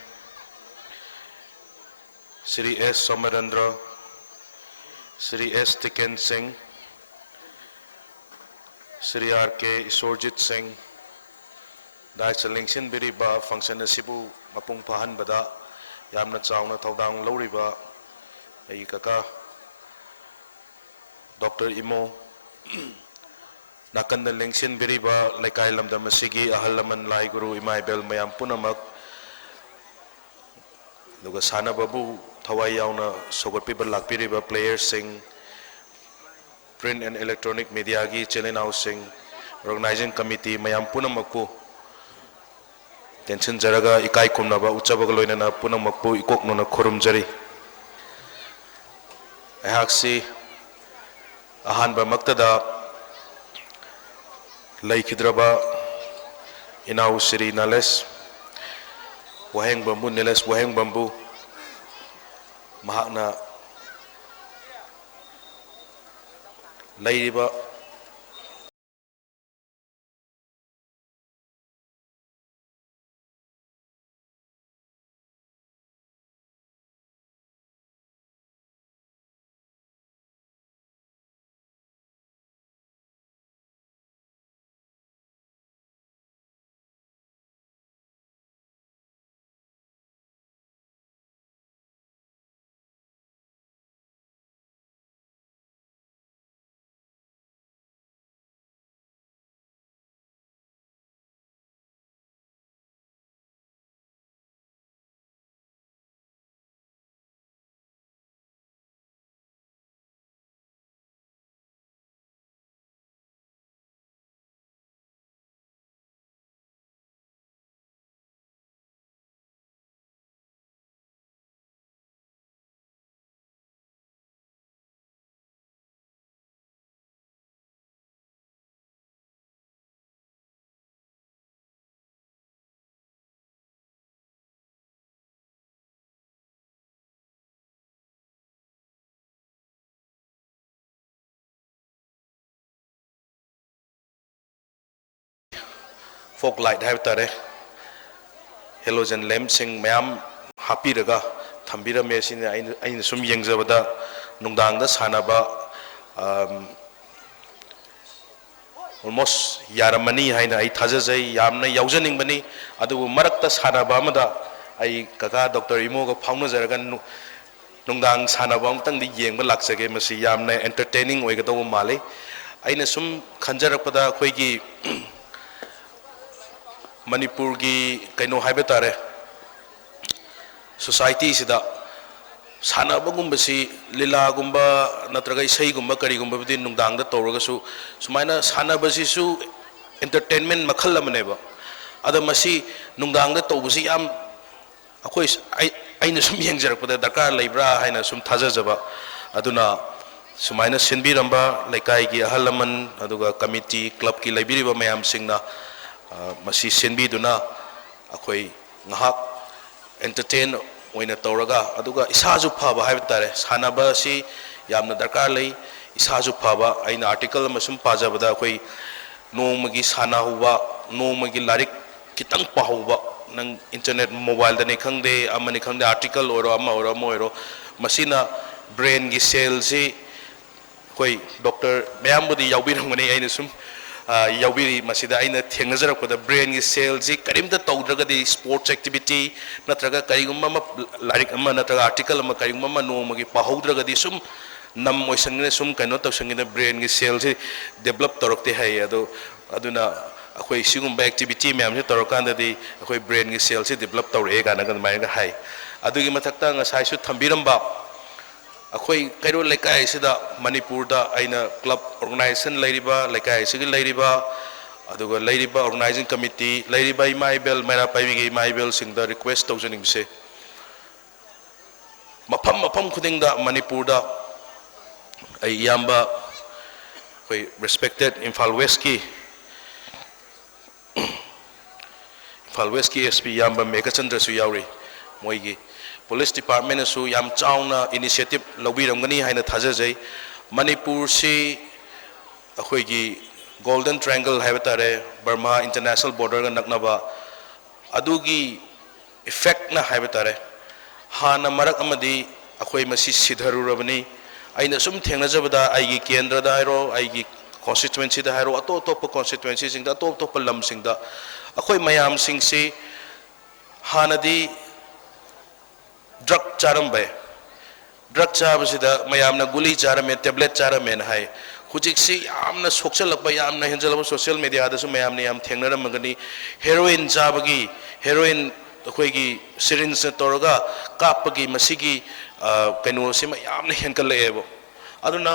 Shri S. Somarendra, Shri S. Tiken Singh, Shri R.K. Isorjit Singh, dais ꯂꯦꯡꯁꯤꯟꯕꯤꯔꯤꯕ ꯐꯪꯁꯟ ꯑꯁꯤꯕꯨ ꯃꯄꯨꯡ ꯐꯥꯍꯟꯕꯗ ꯌꯥꯝꯅ ꯆꯥꯎꯅ ꯊꯧꯗꯥꯡ ꯂꯧꯔꯤꯕ ꯑꯩꯒꯤ ꯀꯀꯥ ꯗꯣꯛꯇꯔ ꯏꯃꯣ ꯅꯥꯀꯟꯗ ꯂꯦꯡꯁꯤꯟꯕꯤꯔꯤꯕ ꯂꯩꯀꯥꯏ ꯂꯝꯗꯝ ꯑꯁꯤꯒꯤ ꯑꯍꯜ ꯂꯃꯟ ꯂꯥꯏ ꯒꯨꯔꯨ ꯏꯃꯥ ꯏꯕꯦꯜ ꯃꯌꯥꯝ ꯄꯨꯝꯅꯃꯛ ꯑꯗꯨꯒ ꯁꯥꯟꯅꯕꯕꯨ ꯊꯋꯥꯏ ꯌꯥꯎꯅ ꯁꯧꯒꯠꯄꯤꯕ ꯂꯥꯛꯄꯤꯔꯤꯕ ꯄ꯭ꯂꯦꯌꯔꯁꯤꯡ ꯄ꯭ꯔꯤꯟꯠ ꯑꯦꯟ ꯏꯂꯦꯛꯇ꯭ꯔꯣꯅꯤꯛ ꯃꯤꯗꯤꯌꯥꯒꯤ ꯏꯆꯤꯜ ꯏꯅꯥꯎꯁꯤꯡ ꯑꯣꯔꯒꯅꯥꯏꯖꯤꯡ ꯀꯃꯤꯇꯤ ꯃꯌꯥꯝ ꯄꯨꯝꯅꯃꯛꯄꯨ ꯇꯦꯟꯁꯤꯟꯖꯔꯒ ꯏꯀꯥꯏ ꯈꯨꯝꯅꯕ ꯎꯠꯆꯕꯒ ꯂꯣꯏꯅꯅ ꯄꯨꯝꯅꯃꯛꯄꯨ ꯏꯀꯣꯛꯅꯅ ꯈꯨꯔꯨꯝꯖꯔꯤ ꯑꯩꯍꯥꯛꯁꯤ ꯑꯍꯥꯟꯕꯃꯛꯇꯗ ꯂꯩꯈꯤꯗ꯭ꯔꯕ ꯏꯅꯥꯎ ꯁ꯭ꯔꯤ ꯅꯤꯂꯦꯁ ꯋꯥꯍꯦꯡꯕꯝꯕꯨ ꯃꯍꯥꯛꯅ ꯂꯩꯔꯤꯕ ꯐꯣꯛ ꯂꯥꯏꯠ ꯍꯥꯏꯕ ꯇꯥꯔꯦ ꯍꯦꯂꯣꯖꯦꯟ ꯂꯦꯝꯞꯁꯤꯡ ꯃꯌꯥꯝ ꯍꯥꯞꯄꯤꯔꯒ ꯊꯝꯕꯤꯔꯝꯃꯦ ꯑꯁꯤꯅ ꯑꯩꯅ ꯁꯨꯝ ꯌꯦꯡꯖꯕꯗ ꯅꯨꯡꯗꯥꯡꯗ ꯁꯥꯟꯅꯕ almost yaramani haina ai thajajai yamna yaujanimbani adubu marakta sanaba amada ai kaka Dr. Imo ga phauna jaraga nungdang sanaba amtang di yengba laksage masi yamna entertaining oigadaw male aina sum khanjarakpada khoigi manipur gi kaino haibetare society sida ꯁꯥꯟꯅꯕꯒꯨꯝꯕꯁꯤ ꯂꯤꯂꯥꯒꯨꯝꯕ ꯅꯠꯇ꯭ꯔꯒ ꯏꯁꯩꯒꯨꯝꯕ ꯀꯔꯤꯒꯨꯝꯕꯕꯨꯗꯤ ꯅꯨꯡꯗꯥꯡꯗ ꯇꯧꯔꯒꯁꯨ ꯁꯨꯃꯥꯏꯅ ꯁꯥꯟꯅꯕꯁꯤꯁꯨ entertainment ꯃꯈꯜ ꯑꯃꯅꯦꯕ ꯑꯗ ꯃꯁꯤ ꯅꯨꯡꯗꯥꯡꯗ ꯇꯧꯕꯁꯤ ꯌꯥꯝ ꯑꯩꯈꯣꯏ ꯑꯩꯅ ꯁꯨꯝ ꯌꯦꯡꯖꯔꯛꯄꯗ ꯗꯔꯀꯥꯔ ꯂꯩꯕ꯭ꯔꯥ ꯍꯥꯏꯅ ꯁꯨꯝ ꯊꯥꯖꯖꯕ ꯑꯗꯨꯅ ꯁꯨꯃꯥꯏꯅ ꯁꯤꯟꯕꯤꯔꯝꯕ ꯂꯩꯀꯥꯏꯒꯤ ꯑꯍꯜ ꯂꯃꯟ ꯑꯗꯨꯒ ꯀꯃꯤꯇꯤ ꯀ꯭ꯂꯕꯀꯤ ꯂꯩꯕꯤꯔꯤꯕ ꯃꯌꯥꯝꯁꯤꯡꯅ ꯃꯁꯤ ꯁꯤꯟꯕꯤꯗꯨꯅ ꯑꯩꯈꯣꯏ ꯉꯍꯥꯛ entertain oina tawraga aduga isaju phaba haiba tare sanaba si yamna darkar lei isaju phaba aina article masum pajabada koi nomagi sana huwa nomagi larik kitang pahuwa nang internet mobile da ne khangde amani khangde article oro oro masina brain gi cell si koi doctor mayam budi yaubirangani aina sum yaubiri masida aina thengnajarakpada brain gi cell ji karimta tawdragadi sports activity natraga karigumma larik amma natraga article amma karigumma nomagi pahaudragadi sum nam oisangne sum kaino tawsangina brain gi cell ji develop torokte hai aduna akhoi sigumba activity myam ji torokandadi akhoi brain gi cell ji develop tawre ga na mai ga hai adugi mathakta ngasai su thambiramba अखोई Cairo लेकाय सिदा मणिपुर दा आइना club organisation लैरिबा लेकाय सिगी लैरिबा अदुगा लैरिबा organising committee लैरिबा इमाइबेल मेरा पाइबिगे इमाइबेल सिंग दा request तौजनिंग से मफम मफम खुदिंग दा मणिपुर दा आई याम्बा कोई रिस्पेक्टेड इम्फाल वेस्ट की एसपी याम्बा मेघचंद्र सु यावरी मोइगी पुलिस डिपार्टमेंट असु याम चाउना इनिशिएटिव लौबिरमगनी हाइना थाजजै मणिपुर से अखोइगी गोल्डन ट्रायंगल हाइबतारे बर्मा इंटरनेशनल बॉर्डर गा नकनबा अदुगी इफेक्ट ना हाइबतारे हाना मरक अमदी अखोइ मसी सिधरुरबनी आइना सुम थेंगनजबदा आइगी केंद्र दा हाइरो आइगी कॉन्स्टिट्यूएंसी दा हाइरो अतो अतोप कॉन्स्टिट्यूएंसी सिंग दा अतो अतोप लम सिंग दा अखोइ मयाम सिंग से हानदी ड्रग चारम्बे ड्रग चाबसिदा मयामना गुली चारमे टेबलेट चारमे हाय हुजिक्सी यामना सोक्चलकबा यामना हेंजलबा सोशल मीडिया दसु मयामने याम थेंगनरमगनी हेरोइन चाबगी हेरोइन अखोइगी सिरिंज तोरगा कापगी मसिगी कैनोसी मयामना हेंकलएबो अदुना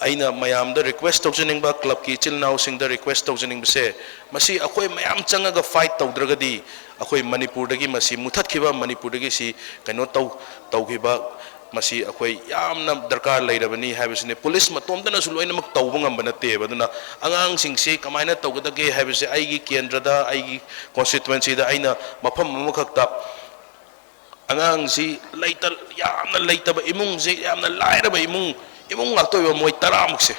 aina mayam da request tawjaning ba club ki chilnaw sing da request tawjaning se masi akhoi mayam changaga fight tawdragadi akhoi manipur dagi masi muthat khiba manipur dagi si kaino taw khiba masi akhoi yamna darkar leirabani habisne police matom dana su loina mak tawbang ambana te baduna angang sing se kamaina tawgadage habise aigi kendra da aigi constituency da aina mafam makhakta angang si leital yamna leitaba imung se yamna lairaba imung ngaktoy moy taramukse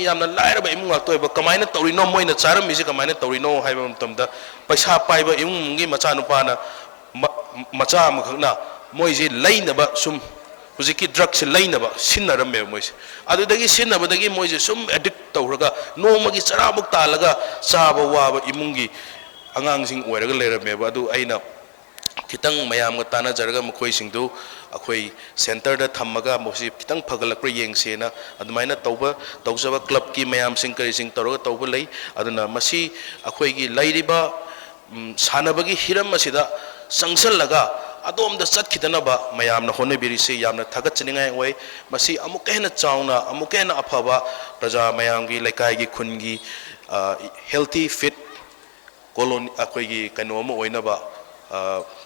yamna lairaba imung ngaktoy ba kamaina tawrino moina charam mise kamaina tawrino haiba tamda paisa paiba imung ngi macha nupana macha amakhna moy je lainaba sum hujiki drugs lainaba sinnaram moy adudagi sinnabadagi moy je sum addict tawraga nomagi charamuk talaga chaba waba imungi angang sing oiraga lerameba adu aina kitang mayam ga tana jarga mkhoi singdu akhoi center da thamaga mosi kitang phagalakra yengsena adumaina tawjaba club ki mayam sing kari sing toroga tawba lei aduna masi akhoi gi lairiba sanabagi hiram asida sangsallaga adom da chatkidana ba mayam na hone biri se yamna thagat chiningai oi masi amuk hena chauna amuk hena aphaba praja mayam gi laikai gi khun gi healthy fit colony akhoi gi kanoma oina ba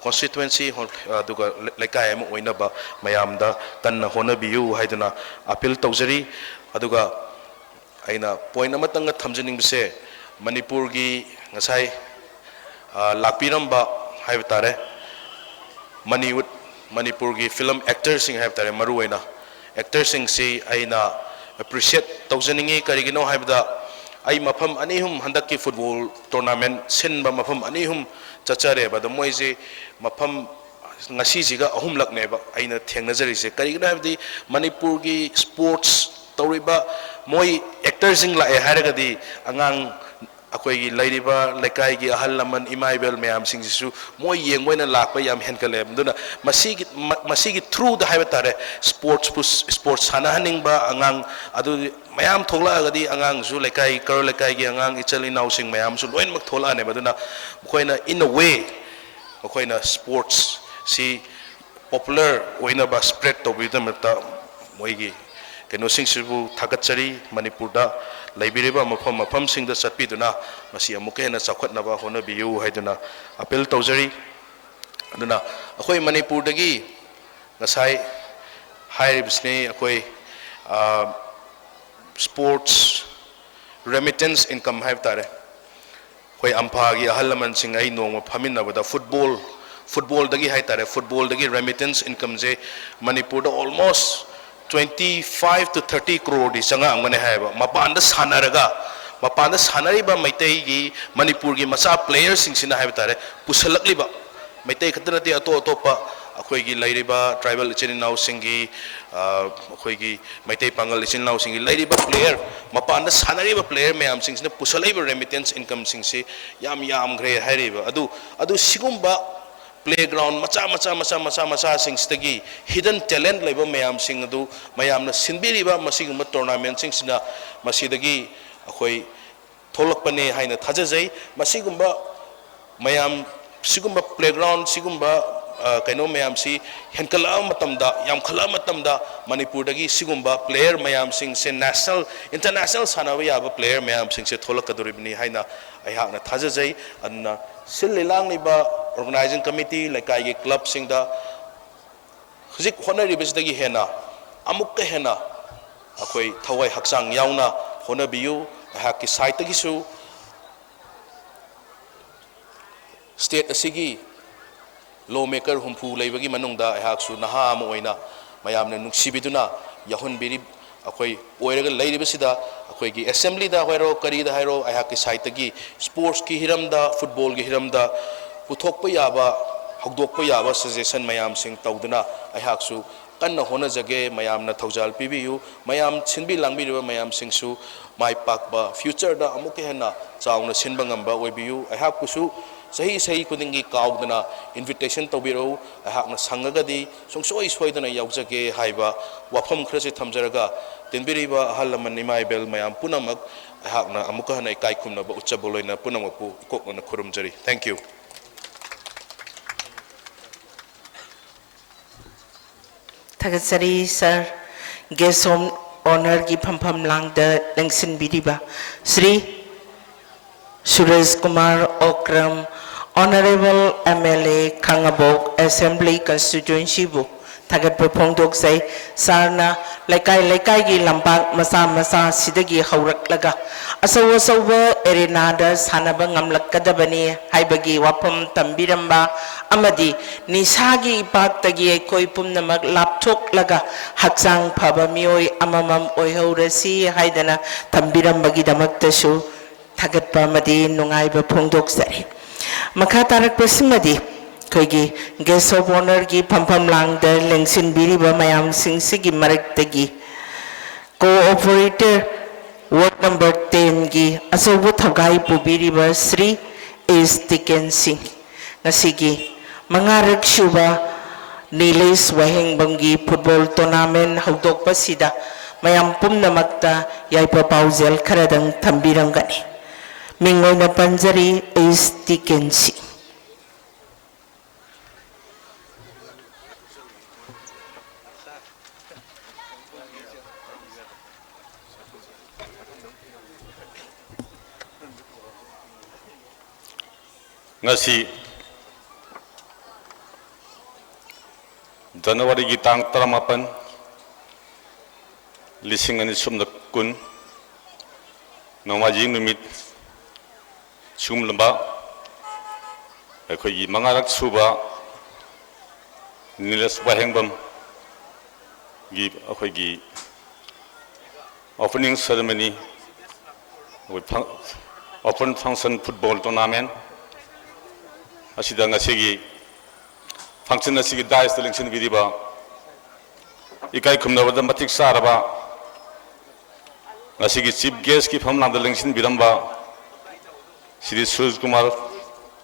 constituency aduga lekai am oinaba mayamda kanna honabiyu haiduna appeal tawjari aduga aina point amatang thamjaning bise manipur gi ngasai lakpiramba haibtare manipur gi film actors sing haibtare maruaina actors sing si aina appreciate tawjaningi karigino haibda ai mafam anihum handaki football tournament sinba mafam anihum chachare ba da moise mafam ngasi jiga ahum lakne ba aina thengnajari se karigna habdi manipur gi sports tawriba moi actors ing la e haragadi angang akoi gi lairiba lekai gi ahal laman imaibel mayam sing sisu moi yengmoina lakpa yam henkale duna masigi through the haibtare sports sana haning ba angang adu mayam thola agadi angang zu lekai kar lekai gi angang ichali now sing mayam su loin mak thola ne baduna koina in a way koina sports si popular oina ba spread to bi damata moigi keno sing sibu thagachari manipur da laibiriba mafam sing da satpiduna masi amuke na chakhatna ba hona biu haiduna appeal tawjari aduna akoi manipur dagi ngasai hairibsne akoi sports remittance income haib tare koi ampha gi ahalaman sing ai nong phaminna bada football dagi hai tare football dagi remittance income je manipur da almost 25 to 30 crore di sanga angane haiba mapanda sanari ba maitai gi manipur gi macha players sing sina haiba tare pusalakli ba maitai khatna ti ato pa akhoi gi lairiba tribal chinau singi akhoi gi maitai pangal chinau singi lairiba player mapanda sanari ba player mayam sing sina pusalai ba remittance income sing si yam gre hairiba adu sigumba playground macha sing stagi hidden talent leba mayam sing adu mayam na sinbiriba masigumba tournament sing sina masidagi akhoi tholakpane haina thajajai masigumba mayam sigumba playground sigumba kaino mayam si henkala matamda yam khala matamda manipur dagi sigumba player mayam sing se national international sanawa yaba player mayam sing se tholakadoribni haina aihak na thajajai anna sililang liba organizing committee lekai gi club sing da hujik honari bisdagi hena amukka hena akoi thawai haksang yauna honabiu haki site gi su state asigi lawmaker humpu leibagi manungda hak su naha am oina mayamna nuksibiduna yahun biri akoi oiraga leiribasida akoi gi assembly da hoiro kari da hairo haki site gi sports ki hiramda football gi hiramda puthokpa yaba hogdokpa yaba suggestion mayam sing tawduna ahak su kanna hona jage mayam na thaujal pibiu mayam sinbi langbi riba mayam sing su mai pakba future da amuke hena chauna sinba ngamba oibiu ahak kusu sahi kudingi kaudana invitation tawbiro ahak na sangagadi songsoi dana yaujage haiba wafam khrase thamjaraga tinbiriba halaman nimaibel mayam punamak ahak na amuka hana kai khumna ba uchaboloina punamapu kokna khurumjari thank you Tagasari sir guest honor gi phampam lang da lengsin bidiba Sri Suresh Kumar Okram Honorable MLA Kangabok Assembly Constituency bu tagat pongdok sai sarna laikai gi lampak masa sidagi haurak laga asawa arena da sanaba ngamlakkadabani haibagi wapam tambiramba amadi nisagi ipaktagi koi pumnamak lapthok laga haksang phaba mioi amamam oihorasi haidana tambirambagi damaktasu tagatpa amadi nungaiba phongdok sari makha tarakpa simadi koigi guest of honor gi phampam langda lengsin biriba mayam singsigi maraktagi cooperator ward number 10 gi asobu thagai pubiriba Sri S Tiken Singh nasigi mangarak shuba nilis waheng bangi football tournament hawdok pasida mayam pumnamakta yaipa paujel kharadang thambirangani mingoy na panjari S Tiken Singh ngasi January gi tang 18 lising ani sumna kun nongwajing numit sum lamba akhoi gi mangarak suba nilas wahengbam gi akhoi gi opening ceremony open function football tournament asida ngasigi function asigi dice selection vidiba ikai khumnabada matik saraba ngasigi chief guest ki famlam selection biramba Shri Suraj Kumar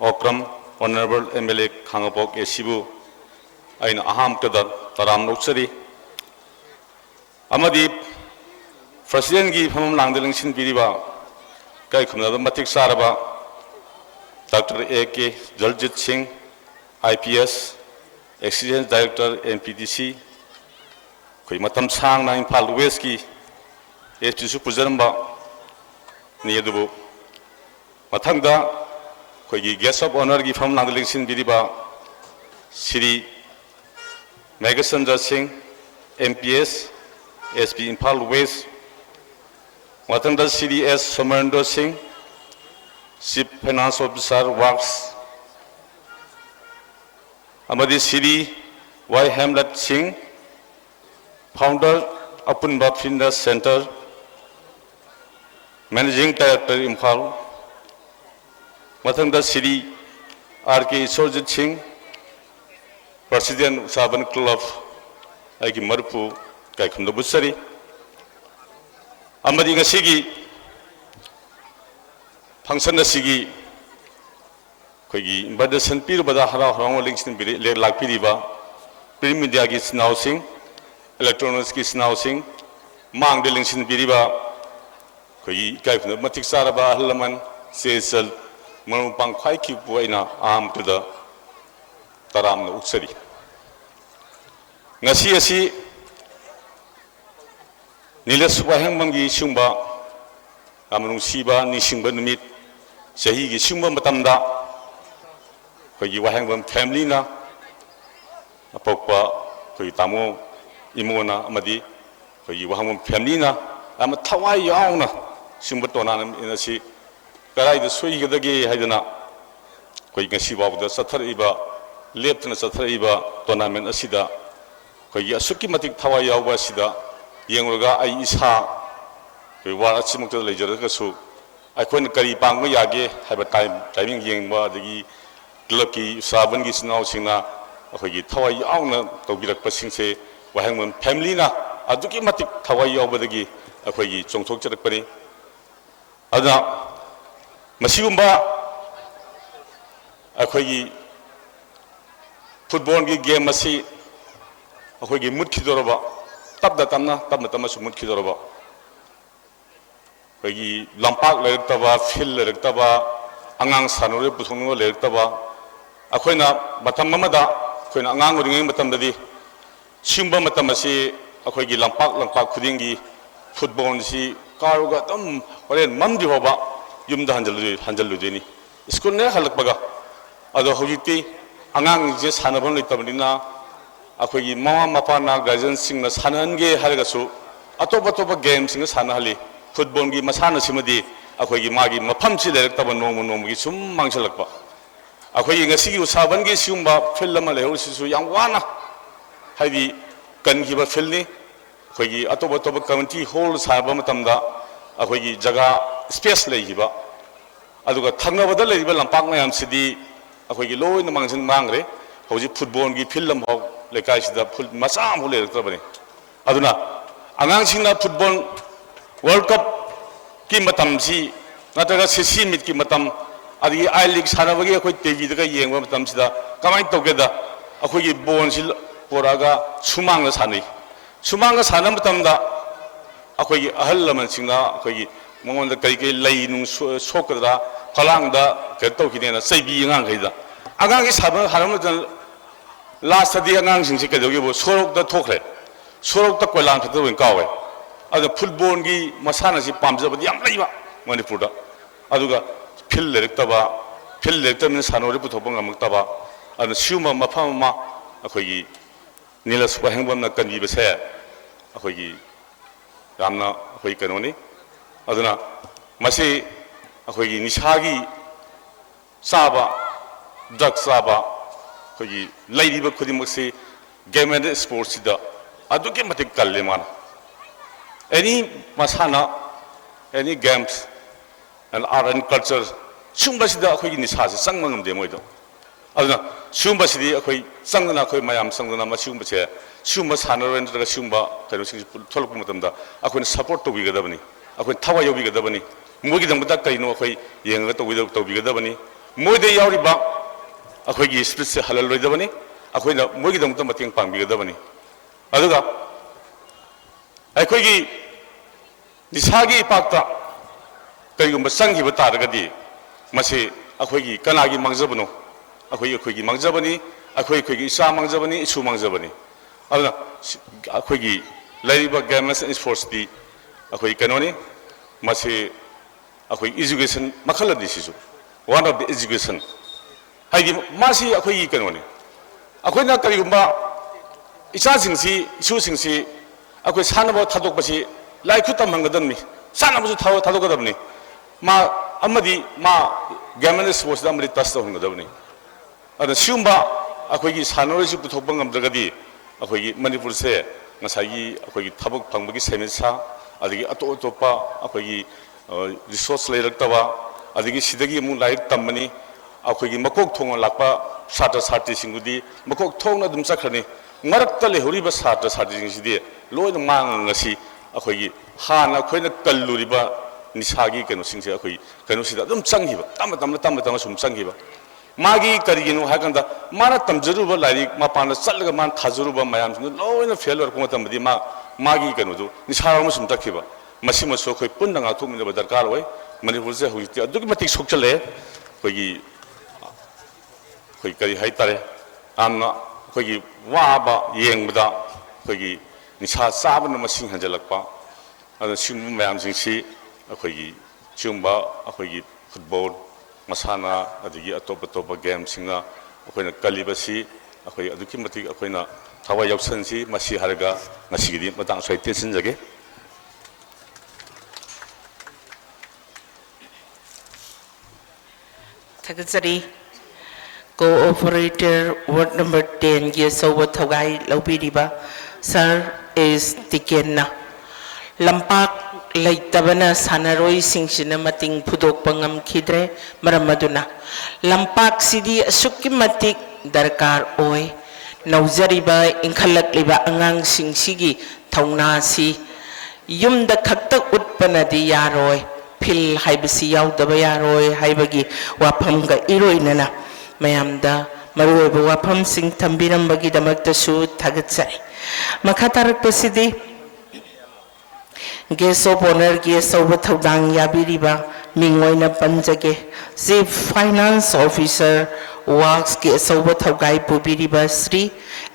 Okram Honorable MLA Khangapok Esibu aina aham kadar taram nuksari amadi President gi famam langdeling sin biriba kai khumna matik saraba Dr. A.K. Jaljit Singh IPS Accident Director NPDC koi matam sang na Imphal West ki HPSU pujaramba niyadubu mathangda koi gi guest of honor gi famam langdeling sin biriba Shri Megasandra Singh MPS SP Imphal West Matanda CDS Samarinder Singh, Chief Finance Officer Works, Amadi Siri Y. Hamlet Singh, Founder Apunba Fitness Center, Managing Director Imphal, Matanda Siri R.K. Sorjit Singh, President Saban Club, Aiki Marpu, Kaikunda Busari, amadi ngasigi function asigi koigi invitation pirubada hara harang election le lakpiriba print media gi snowsing electronics gi snowsing mang de election biriba koigi kai phna matik saraba halaman sesal manu pang khai ki buaina am to the taram na uksari ngasi asi Nilas wahang mangi sungba amanung siba ni sungba numit sahi gi sungba matamda koi wahang bam family na apokpa koi tamu imona amadi koi wahang bam family na am thawai yauna sungba tona na si karai de soi gi dagi haidana koi ngasi babu da sathar iba leptna sathar iba tournament asida koi asuki matik thawai yawa sida yengraga ai isa koi war achimukta leijaraga su aikon kari pangma yage haiba timing yengba adagi club ki saban gi sinau singna akhoi thawai yauna tobirak pasingse wahangman family na aduki matik thawai yaubadagi akhoi gi chongthok charak pani aduna masigumba akhoi gi football gi game asi akhoi gi mutkidoroba tabda tamna sumut khidoroba koi lampak lektaba fil lektaba angang sanore puthongno lektaba akoina matam mamada koina angang uringai matam dadi simba matam asi akoi gi lampak khudingi football si karuga tam horen mamdi hoba yumda hanjalu deni school ne halakbaga ado hojiti angang je sanabon leitabnina akhoi mama mapa na guardian sing na sanange hargasu atopa game sing sanahali football gi masana simadi akhoi gi magi mafam si lektaba nomu gi sum mangsalakpa akhoi ngasi gi usaban gi siumba film ma leho sisu yang wana haidi kan gi ba filni akhoi gi atopa community hall saba matamda akhoi gi jaga space leihiba aduga thangnabada leiba lampak mayam sidi akhoi gi loina mangsin mangre hoji football gi film ho lekai sida full masam hule rektabani aduna angang singna football world cup ki matam si nataga sisi mit ki matam adi I league sanabagi akhoi tv daga yengba matam sida kamai togeda akhoi gi ball sil poraga sumang na sanam matamda akhoi gi ahal laman singna akhoi gi mongon da kai lai nung sokada phalang da ke tokidena saibi ngang khaida agang gi saban haram last day angang sing si kadogi bo sorok da thokre sorok ta koilang thatu wen kawe ada football gi masana si pamjaba yam leiba manipur da aduga phil lekta min sanore pu thopang amuktaba adu siuma mafam ma akhoi gi nilas wahengbam na kanji bese akhoi gi ramna akhoi kanoni aduna masi akhoi gi nisagi saba drug saba kogi lairiba khudimasi game and sports da aduke matik kalle mana any masana any games and art and culture ꯁꯨꯝꯕꯁꯤꯗ ꯑꯩꯈꯣꯏꯒꯤ ꯅꯤꯁꯥꯁꯦ ꯆꯪꯕ ꯉꯝꯗꯦ ꯃꯣꯏꯗꯣ ꯑꯗꯨꯅ ꯁꯤꯒꯨꯝꯕꯁꯤꯗꯤ ꯑꯩꯈꯣꯏ ꯆꯪꯗꯅ ꯑꯩꯈꯣꯏ ꯃꯌꯥꯝ ꯆꯪꯗꯅ ꯃꯁꯤꯒꯨꯝꯕꯁꯦ ꯁꯤꯒꯨꯝꯕ ꯁꯥꯟꯅꯔꯣꯏ ꯅꯠꯇ꯭ꯔꯒ ꯁꯤꯒꯨꯝꯕ ꯀꯩꯅꯣꯁꯤꯡꯁꯤ ꯊꯣꯛꯂꯛꯄ ꯃꯇꯝꯗ ꯑꯩꯈꯣꯏꯅ ꯁꯄꯣꯔꯠ ꯇꯧꯕꯤꯒꯗꯕꯅꯤ ꯑꯩꯈꯣꯏ ꯊꯋꯥꯏ ꯌꯥꯎꯕꯤꯒꯗꯕꯅꯤ ꯃꯣꯏꯒꯤꯗꯃꯛꯇ ꯀꯩꯅꯣ ꯑꯩꯈꯣꯏ ꯌꯦꯡꯉꯒ ꯇꯧꯕꯤꯒꯗꯕꯅꯤ ꯃꯣꯏꯗ ꯌꯥꯎꯔꯤꯕ ꯑꯩꯈꯣꯏꯒꯤ ꯁ꯭ꯄꯤꯔꯤꯠꯁꯦ ꯍꯜꯍꯜꯂꯣꯏꯗꯕꯅꯤ ꯑꯩꯈꯣꯏꯅ ꯃꯣꯏꯒꯤꯗꯃꯛꯇ ꯃꯇꯦꯡ ꯄꯥꯡꯕꯤꯒꯗꯕꯅꯤ ꯑꯗꯨꯒ ꯑꯩꯈꯣꯏꯒꯤ ꯅꯤꯁꯥꯒꯤ ꯏꯄꯥꯛꯇ ꯀꯔꯤꯒꯨꯝꯕ ꯆꯪꯈꯤꯕ ꯇꯥꯔꯒꯗꯤ ꯃꯁꯤ ꯑꯩꯈꯣꯏꯒꯤ ꯀꯅꯥꯒꯤ ꯃꯥꯡꯖꯕꯅꯣ ꯑꯩꯈꯣꯏꯒꯤ ꯃꯥꯡꯖꯕꯅꯤ ꯑꯩꯈꯣꯏꯒꯤ ꯏꯆꯥ ꯃꯥꯡꯖꯕꯅꯤ ꯏꯁꯨ ꯃꯥꯡꯖꯕꯅꯤ ꯑꯗꯨꯅ ꯑꯩꯈꯣꯏꯒꯤ ꯂꯩꯔꯤꯕ ꯒꯦꯝꯁ ꯑꯦꯟ ꯁ꯭ꯄꯣꯔꯠꯁꯇꯤ ꯑꯩꯈꯣꯏ ꯀꯩꯅꯣꯅꯤ ꯃꯁꯤ ꯑꯩꯈꯣꯏ ꯏꯖꯨꯀꯦꯁꯟ ꯃꯈꯜ ꯑꯃꯅꯤ ꯁꯤꯁꯨ ꯋꯥꯟ ꯑꯣꯐ ꯗ ꯏꯖꯨꯀꯦꯁꯟ ꯍꯥꯏꯗꯤ ꯃꯥꯁꯤ ꯑꯩꯈꯣꯏꯒꯤ ꯀꯩꯅꯣꯅꯤ ꯑꯩꯈꯣꯏꯅ ꯀꯔꯤꯒꯨꯝꯕ ꯏꯆꯥꯁꯤꯡꯁꯤ ꯏꯁꯨꯁꯤꯡꯁꯤ ꯑꯩꯈꯣꯏ ꯁꯥꯟꯅꯕ ꯊꯥꯗꯣꯛꯄꯁꯤ ꯂꯥꯏꯔꯤꯛ ꯈꯨ ꯇꯝꯍꯟꯒꯗꯕꯅꯤ ꯁꯥꯟꯅꯕꯁꯨ ꯊꯥꯗꯣꯛꯀꯗꯕꯅꯤ ꯃꯥ ꯑꯃꯗꯤ ꯃꯥ ꯒꯦꯝ ꯑꯦꯟ ꯁ꯭ꯄꯣꯔꯠꯁꯇ ꯑꯃꯗꯤ ꯇꯁ ꯇꯧꯍꯟꯒꯗꯕꯅꯤ ꯑꯗꯨꯅ ꯁꯤꯒꯨꯝꯕ ꯑꯩꯈꯣꯏꯒꯤ ꯁꯥꯟꯅꯔꯣꯏꯁꯤ ꯄꯨꯊꯣꯛꯄ ꯉꯝꯗ꯭ꯔꯒꯗꯤ ꯑꯩꯈꯣꯏꯒꯤ ꯃꯅꯤꯄꯨꯔꯁꯦ ꯉꯁꯥꯏꯒꯤ ꯑꯩꯈꯣꯏꯒꯤ ꯊꯕꯛ ꯐꯪꯕꯒꯤ ꯁꯦꯃꯤꯁꯥ ꯑꯗꯒꯤ ꯑꯇꯣꯞ ꯑꯇꯣꯞꯄ ꯑꯩꯈꯣꯏꯒꯤ ꯔꯤꯁꯣꯔꯁ ꯂꯩꯔꯛꯇꯕ ꯑꯗꯒꯤ ꯁꯤꯗꯒꯤ ꯑꯃꯨꯛ ꯂꯥꯏꯔꯤꯛ ꯇꯝꯃꯅꯤ ꯑꯩꯈꯣꯏꯒꯤ ꯃꯀꯣꯛ ꯊꯣꯡꯅ ꯂꯥꯛꯄ ꯁꯥꯇ꯭ꯔ ꯁꯥꯇ꯭ꯔꯤꯁꯤꯡꯗꯨꯗꯤ ꯃꯀꯣꯛ ꯊꯣꯡꯅ ꯑꯗꯨꯝ ꯆꯠꯈ꯭ꯔꯅꯤ ꯃꯔꯛꯇ ꯂꯩꯍꯧꯔꯤꯕ ꯁꯥꯇ꯭ꯔ ꯁꯥꯇ꯭ꯔꯤꯁꯤꯡꯁꯤꯗꯤ ꯂꯣꯏꯅ ꯃꯥꯡꯉ ꯉꯁꯤ ꯑꯩꯈꯣꯏꯒꯤ ꯍꯥꯟꯅ ꯑꯩꯈꯣꯏꯅ ꯀꯜꯂꯨꯔꯤꯕ ꯅꯤꯁꯥꯒꯤ ꯀꯩꯅꯣꯁꯤꯡꯁꯦ ꯑꯩꯈꯣꯏ ꯀꯩꯅꯣꯁꯤꯗ ꯑꯗꯨꯝ ꯆꯪꯈꯤꯕ ꯇꯞꯅ ꯁꯨꯝ ꯆꯪꯈꯤꯕ ꯃꯥꯒꯤ ꯀꯔꯤꯒꯤꯅꯣ ꯍꯥꯏ ꯀꯥꯟꯗ ꯃꯥꯅ ꯇꯝꯖꯔꯨꯕ ꯂꯥꯏꯔꯤꯛ ꯃꯄꯥꯟꯗ ꯆꯠꯂꯒ ꯃꯥꯅ ꯊꯥꯖꯔꯨꯕ ꯃꯌꯥꯝꯁꯤꯡꯗꯨ ꯂꯣꯏꯅ ꯐꯦꯜ ꯑꯣꯏꯔꯛꯄ ꯃꯇꯝꯗꯗꯤ ꯃꯥꯒꯤ ꯀꯩꯅꯣꯗꯨ ꯅꯤꯁꯥꯔꯣꯝꯗ ꯁꯨꯝ ꯆꯠꯈꯤꯕ ꯃꯁꯤꯃꯁꯨ ꯑꯩꯈꯣꯏ ꯄꯨꯟꯅ ꯉꯥꯛꯊꯣꯛꯃꯤꯟꯅꯕ ꯗꯔꯀꯥꯔ ꯑꯣꯏ ꯃꯅꯤꯄꯨꯔꯁꯦ ꯍꯧꯖꯤꯛꯇꯤ ꯑꯗꯨꯛꯀꯤ ꯃꯇꯤꯛ ꯁꯣꯛꯆꯜꯂꯛꯑꯦ ꯑꯩꯈꯣꯏ ꯀꯔꯤ ꯍꯥꯏꯇꯥꯔꯦ ꯌꯥꯝꯅ ꯑꯩꯈꯣꯏꯒꯤ ꯋꯥꯕ ꯌꯦꯡꯕꯗ ꯑꯩꯈꯣꯏꯒꯤ ꯅꯤꯁꯥ ꯆꯥꯕꯅ ꯃꯁꯤꯡ ꯍꯦꯟꯖꯜꯂꯛꯄ ꯑꯗꯨꯅ ꯁꯤꯒꯨꯝꯕ ꯃꯌꯥꯝꯁꯤꯡꯁꯤ ꯑꯩꯈꯣꯏꯒꯤ ꯁꯤꯒꯨꯝꯕ ꯑꯩꯈꯣꯏꯒꯤ ꯐꯨꯠꯕꯣꯜ ꯃꯁꯥꯟꯅ ꯑꯗꯒꯤ ꯑꯇꯣꯞ ꯑꯇꯣꯞꯄ ꯒꯦꯝꯁꯤꯡꯅ ꯑꯩꯈꯣꯏꯅ ꯀꯜꯂꯤꯕꯁꯤ ꯑꯩꯈꯣꯏ ꯑꯗꯨꯛꯀꯤ ꯃꯇꯤꯛ ꯑꯩꯈꯣꯏꯅ ꯊꯋꯥꯏ ꯌꯥꯎꯁꯟꯁꯤ ꯃꯁꯤ ꯍꯥꯏꯔꯒ ꯉꯁꯤꯒꯤꯗꯤ ꯃꯇꯥꯡ ꯁ꯭ꯋꯥꯏ ꯇꯦꯟꯁꯤꯟꯖꯒꯦ ꯊꯥꯒꯠꯆꯔꯤ ꯀꯣꯑꯣꯄꯔꯦꯇꯔ ꯋꯥꯔꯗ ꯅꯝꯕꯔ 10 ꯒꯤ ꯑꯆꯧꯕ ꯊꯧꯒꯥꯏ ꯂꯧꯕꯤꯔꯤꯕ ꯁꯥꯔ ꯑꯦꯁ ꯇꯤꯀꯦꯟꯅ ꯂꯝꯄꯥꯛ ꯂꯩꯇꯕꯅ ꯁꯥꯟꯅꯔꯣꯏꯁꯤꯡꯁꯤꯅ ꯃꯇꯤꯡ ꯐꯨꯗꯣꯛꯄ ꯉꯝꯈꯤꯗ꯭ꯔꯦ ꯃꯔꯝ ꯑꯗꯨꯅ ꯂꯝꯄꯥꯛꯁꯤꯗꯤ ꯑꯁꯨꯛꯀꯤ ꯃꯇꯤꯛ ꯗꯔꯀꯥꯔ ꯑꯣꯏ ꯅꯧꯖꯔꯤꯕ ꯏꯟꯈꯠꯂꯛꯂꯤꯕ ꯑꯉꯥꯡꯁꯤꯡꯁꯤꯒꯤ ꯊꯧꯅꯥꯁꯤ ꯌꯨꯝꯗ ꯈꯛꯇ ꯎꯠꯄꯅꯗꯤ ꯌꯥꯔꯣꯏ ꯐꯤꯜ ꯍꯥꯏꯕꯁꯤ ꯌꯥꯎꯗꯕ ꯌꯥꯔꯣꯏ ꯍꯥꯏꯕꯒꯤ ꯋꯥꯐꯝꯒ ꯏꯔꯣꯏꯅꯅ ꯃꯌꯥꯝꯗ ꯃꯔꯨꯑꯣꯏꯕ ꯋꯥꯐꯝꯁꯤꯡ ꯊꯝꯕꯤꯔꯝꯕꯒꯤꯗꯃꯛꯇꯁꯨ ꯊꯥꯒꯠꯆꯔꯤ ꯃꯈꯥ ꯇꯥꯔꯛꯄꯁꯤꯗꯤ ꯒꯦꯁ ꯑꯣꯐ ꯑꯣꯅꯔꯒꯤ ꯑꯆꯧꯕ ꯊꯧꯗꯥꯡ ꯌꯥꯕꯤꯔꯤꯕ ꯃꯤꯡ ꯑꯣꯏꯅ ꯄꯟꯖꯒꯦ ꯆꯤꯐ ꯐꯥꯏꯅꯥꯟꯁ ꯑꯣꯐꯤꯁꯔ ꯋꯥꯛꯁꯀꯤ ꯑꯆꯧꯕ ꯊꯧꯒꯥꯏ ꯄꯨꯕꯤꯔꯤꯕ ꯁ꯭ꯔꯤ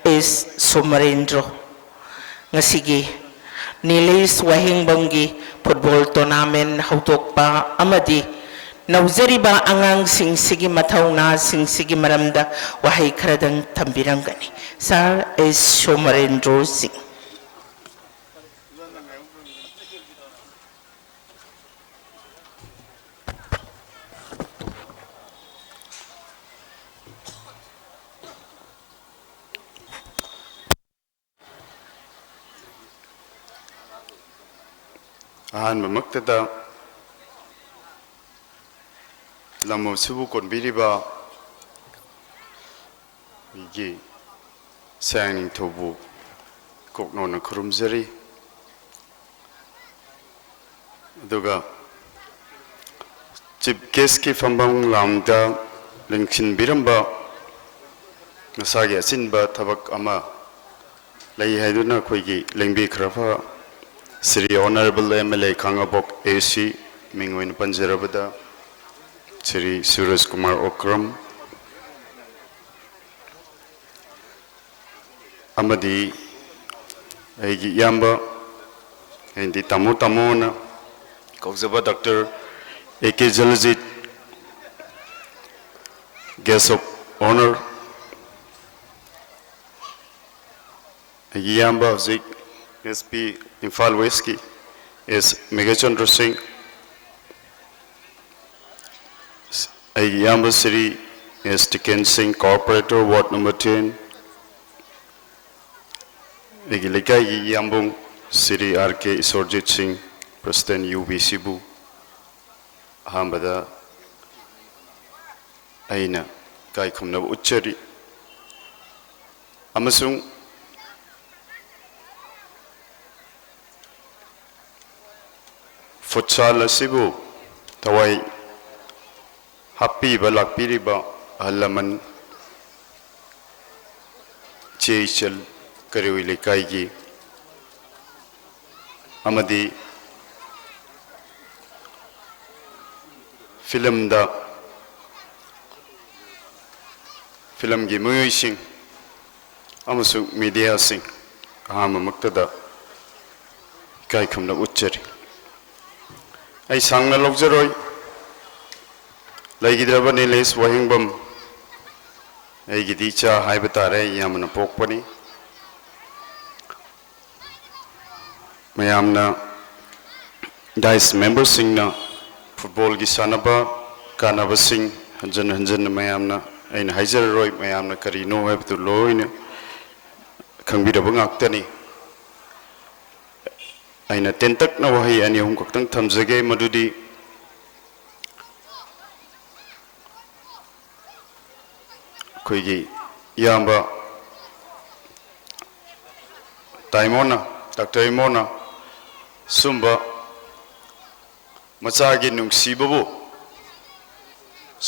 ꯑꯦꯁ ꯁꯣꯃꯔꯦꯟꯗ꯭ꯔꯣ ꯉꯁꯤꯒꯤ ꯅꯤꯂꯤꯁ ꯋꯥꯍꯦꯡꯕꯝꯒꯤ ꯐꯨꯠꯕꯣꯜ ꯇꯣꯔꯅꯥꯃꯦꯟ ꯍꯧꯗꯣꯛꯄ ꯑꯃꯗꯤ ꯅꯧꯖꯔꯤꯕ ꯑꯉꯥꯡꯁꯤꯡꯁꯤꯒꯤ ꯃꯊꯧꯅꯥꯁꯤꯡꯁꯤꯒꯤ ꯃꯔꯝꯗ ꯋꯥꯍꯩ ꯈꯔꯗꯪ ꯊꯝꯕꯤꯔꯝꯒꯅꯤ ꯁꯥꯔ ꯑꯦꯁ ꯁꯣꯃꯔꯦꯟꯗ꯭ꯔꯣ ꯁꯤꯡ ꯑꯍꯥꯟꯕꯃꯛꯇꯗ ꯂꯝ ꯑꯁꯤꯕꯨ ꯀꯣꯟꯕꯤꯔꯤꯕ ꯑꯩꯒꯤ ꯁꯌꯥꯏ ꯅꯤꯡꯊꯧꯕꯨ ꯀꯣꯛꯅꯣꯟꯅ ꯈꯨꯔꯨꯝꯖꯔꯤ ꯑꯗꯨꯒ ꯆꯤꯐ ꯒꯦꯁꯀꯤ ꯐꯝꯐꯝ ꯂꯥꯝꯗ ꯂꯦꯡꯁꯤꯟꯕꯤꯔꯝꯕ ꯃꯁꯥꯒꯤ ꯑꯆꯤꯟꯕ ꯊꯕꯛ ꯑꯃ ꯂꯩ ꯍꯥꯏꯗꯨꯅ ꯑꯩꯈꯣꯏꯒꯤ ꯂꯦꯡꯕꯤꯈ꯭ꯔꯕ ꯁ꯭ꯔꯤ ꯑꯣꯅꯔꯦꯕꯜ MLA ꯈꯥꯡꯉꯕꯣꯛ AC ꯃꯤꯡ ꯑꯣꯏꯅ ꯄꯟꯖꯔꯕꯗ ꯁ꯭ꯔꯤ ꯁꯨꯔꯖ ꯀꯨꯃꯥꯔ ꯑꯣꯀ꯭ꯔꯝ ꯑꯃꯗꯤ ꯑꯩꯒꯤ ꯏꯌꯥꯝꯕ ꯍꯥꯏꯗꯤ ꯇꯥꯃꯣꯅ ꯀꯧꯖꯕ doctor AK Jaljit guest of honour ꯑꯩꯒꯤ ꯏꯌꯥꯝꯕ ꯍꯧꯖꯤꯛ SP Imphal West की S Megachandra Singh Ayamba Sri S Tiken Singh Corporator Ward number 10 Egilikai Yambung Sri RK Isorjit Singh President UBC Bu ꯑꯍꯥꯟꯕꯗ ꯑꯩꯅ ꯏꯀꯥꯏ ꯈꯨꯝꯅꯕ ꯎꯠꯆꯔꯤ ꯑꯃꯁꯨꯡ ꯐꯨꯠꯁꯥꯜ ꯑꯁꯤꯕꯨ ꯊꯋꯥꯏ ꯍꯥꯞꯄꯤꯕ ꯂꯥꯛꯄꯤꯔꯤꯕ ꯑꯍꯜ ꯂꯃꯟ ꯆꯦ ꯏꯆꯜ ꯀꯩꯔꯣꯏ ꯂꯩꯀꯥꯏꯒꯤ ꯑꯃꯗꯤ ꯐꯤꯂꯝꯒꯤ ꯃꯤꯑꯣꯏꯁꯤꯡ ꯑꯃꯁꯨꯡ ꯃꯤꯗꯤꯌꯥꯁꯤꯡ ꯑꯍꯥꯟꯕꯃꯛꯇꯗ ꯏꯀꯥꯏ ꯈꯨꯝꯅꯕ ꯎꯠꯆꯔꯤ ꯑꯩ ꯁꯥꯡꯅ ꯂꯧꯖꯔꯣꯏ ꯂꯩꯈꯤꯗ꯭ꯔꯕ ꯅꯤꯂꯦꯁ ꯋꯥꯍꯦꯡꯕꯝ ꯑꯩꯒꯤꯗꯤ ꯏꯆꯥ ꯍꯥꯏꯕ ꯇꯥꯔꯦ ꯌꯥꯝꯅ ꯄꯣꯛꯄꯅꯤ ꯃꯌꯥꯝꯅ ꯗꯥꯏꯁ ꯃꯦꯝꯕꯔꯁꯤꯡꯅ ꯐꯨꯠꯕꯣꯜꯒꯤ ꯁꯥꯟꯅꯕ ꯀꯥꯟꯅꯕꯁꯤꯡ ꯍꯟꯖꯟ ꯍꯟꯖꯟꯅ ꯃꯌꯥꯝꯅ ꯑꯩꯅ ꯍꯥꯏꯖꯔꯔꯣꯏ ꯃꯌꯥꯝꯅ ꯀꯔꯤꯅꯣ ꯍꯥꯏꯕꯗꯨ ꯂꯣꯏꯅ ꯈꯪꯕꯤꯔꯕ ꯉꯥꯛꯇꯅꯤ ꯑꯩꯅ ꯇꯦꯟꯇꯛꯅ ꯋꯥꯍꯩ ꯑꯅꯤ ꯑꯍꯨꯝ ꯈꯛꯇꯪ ꯊꯝꯖꯒꯦ ꯃꯗꯨꯗꯤ ꯑꯩꯈꯣꯏꯒꯤ ꯏꯌꯥꯝꯕ ꯇꯥꯏꯃꯣꯅ ꯗꯥꯛꯇꯔ ꯏꯃꯣꯅ ꯁꯨꯝꯕ ꯃꯆꯥꯒꯤ ꯅꯨꯡꯁꯤꯕꯕꯨ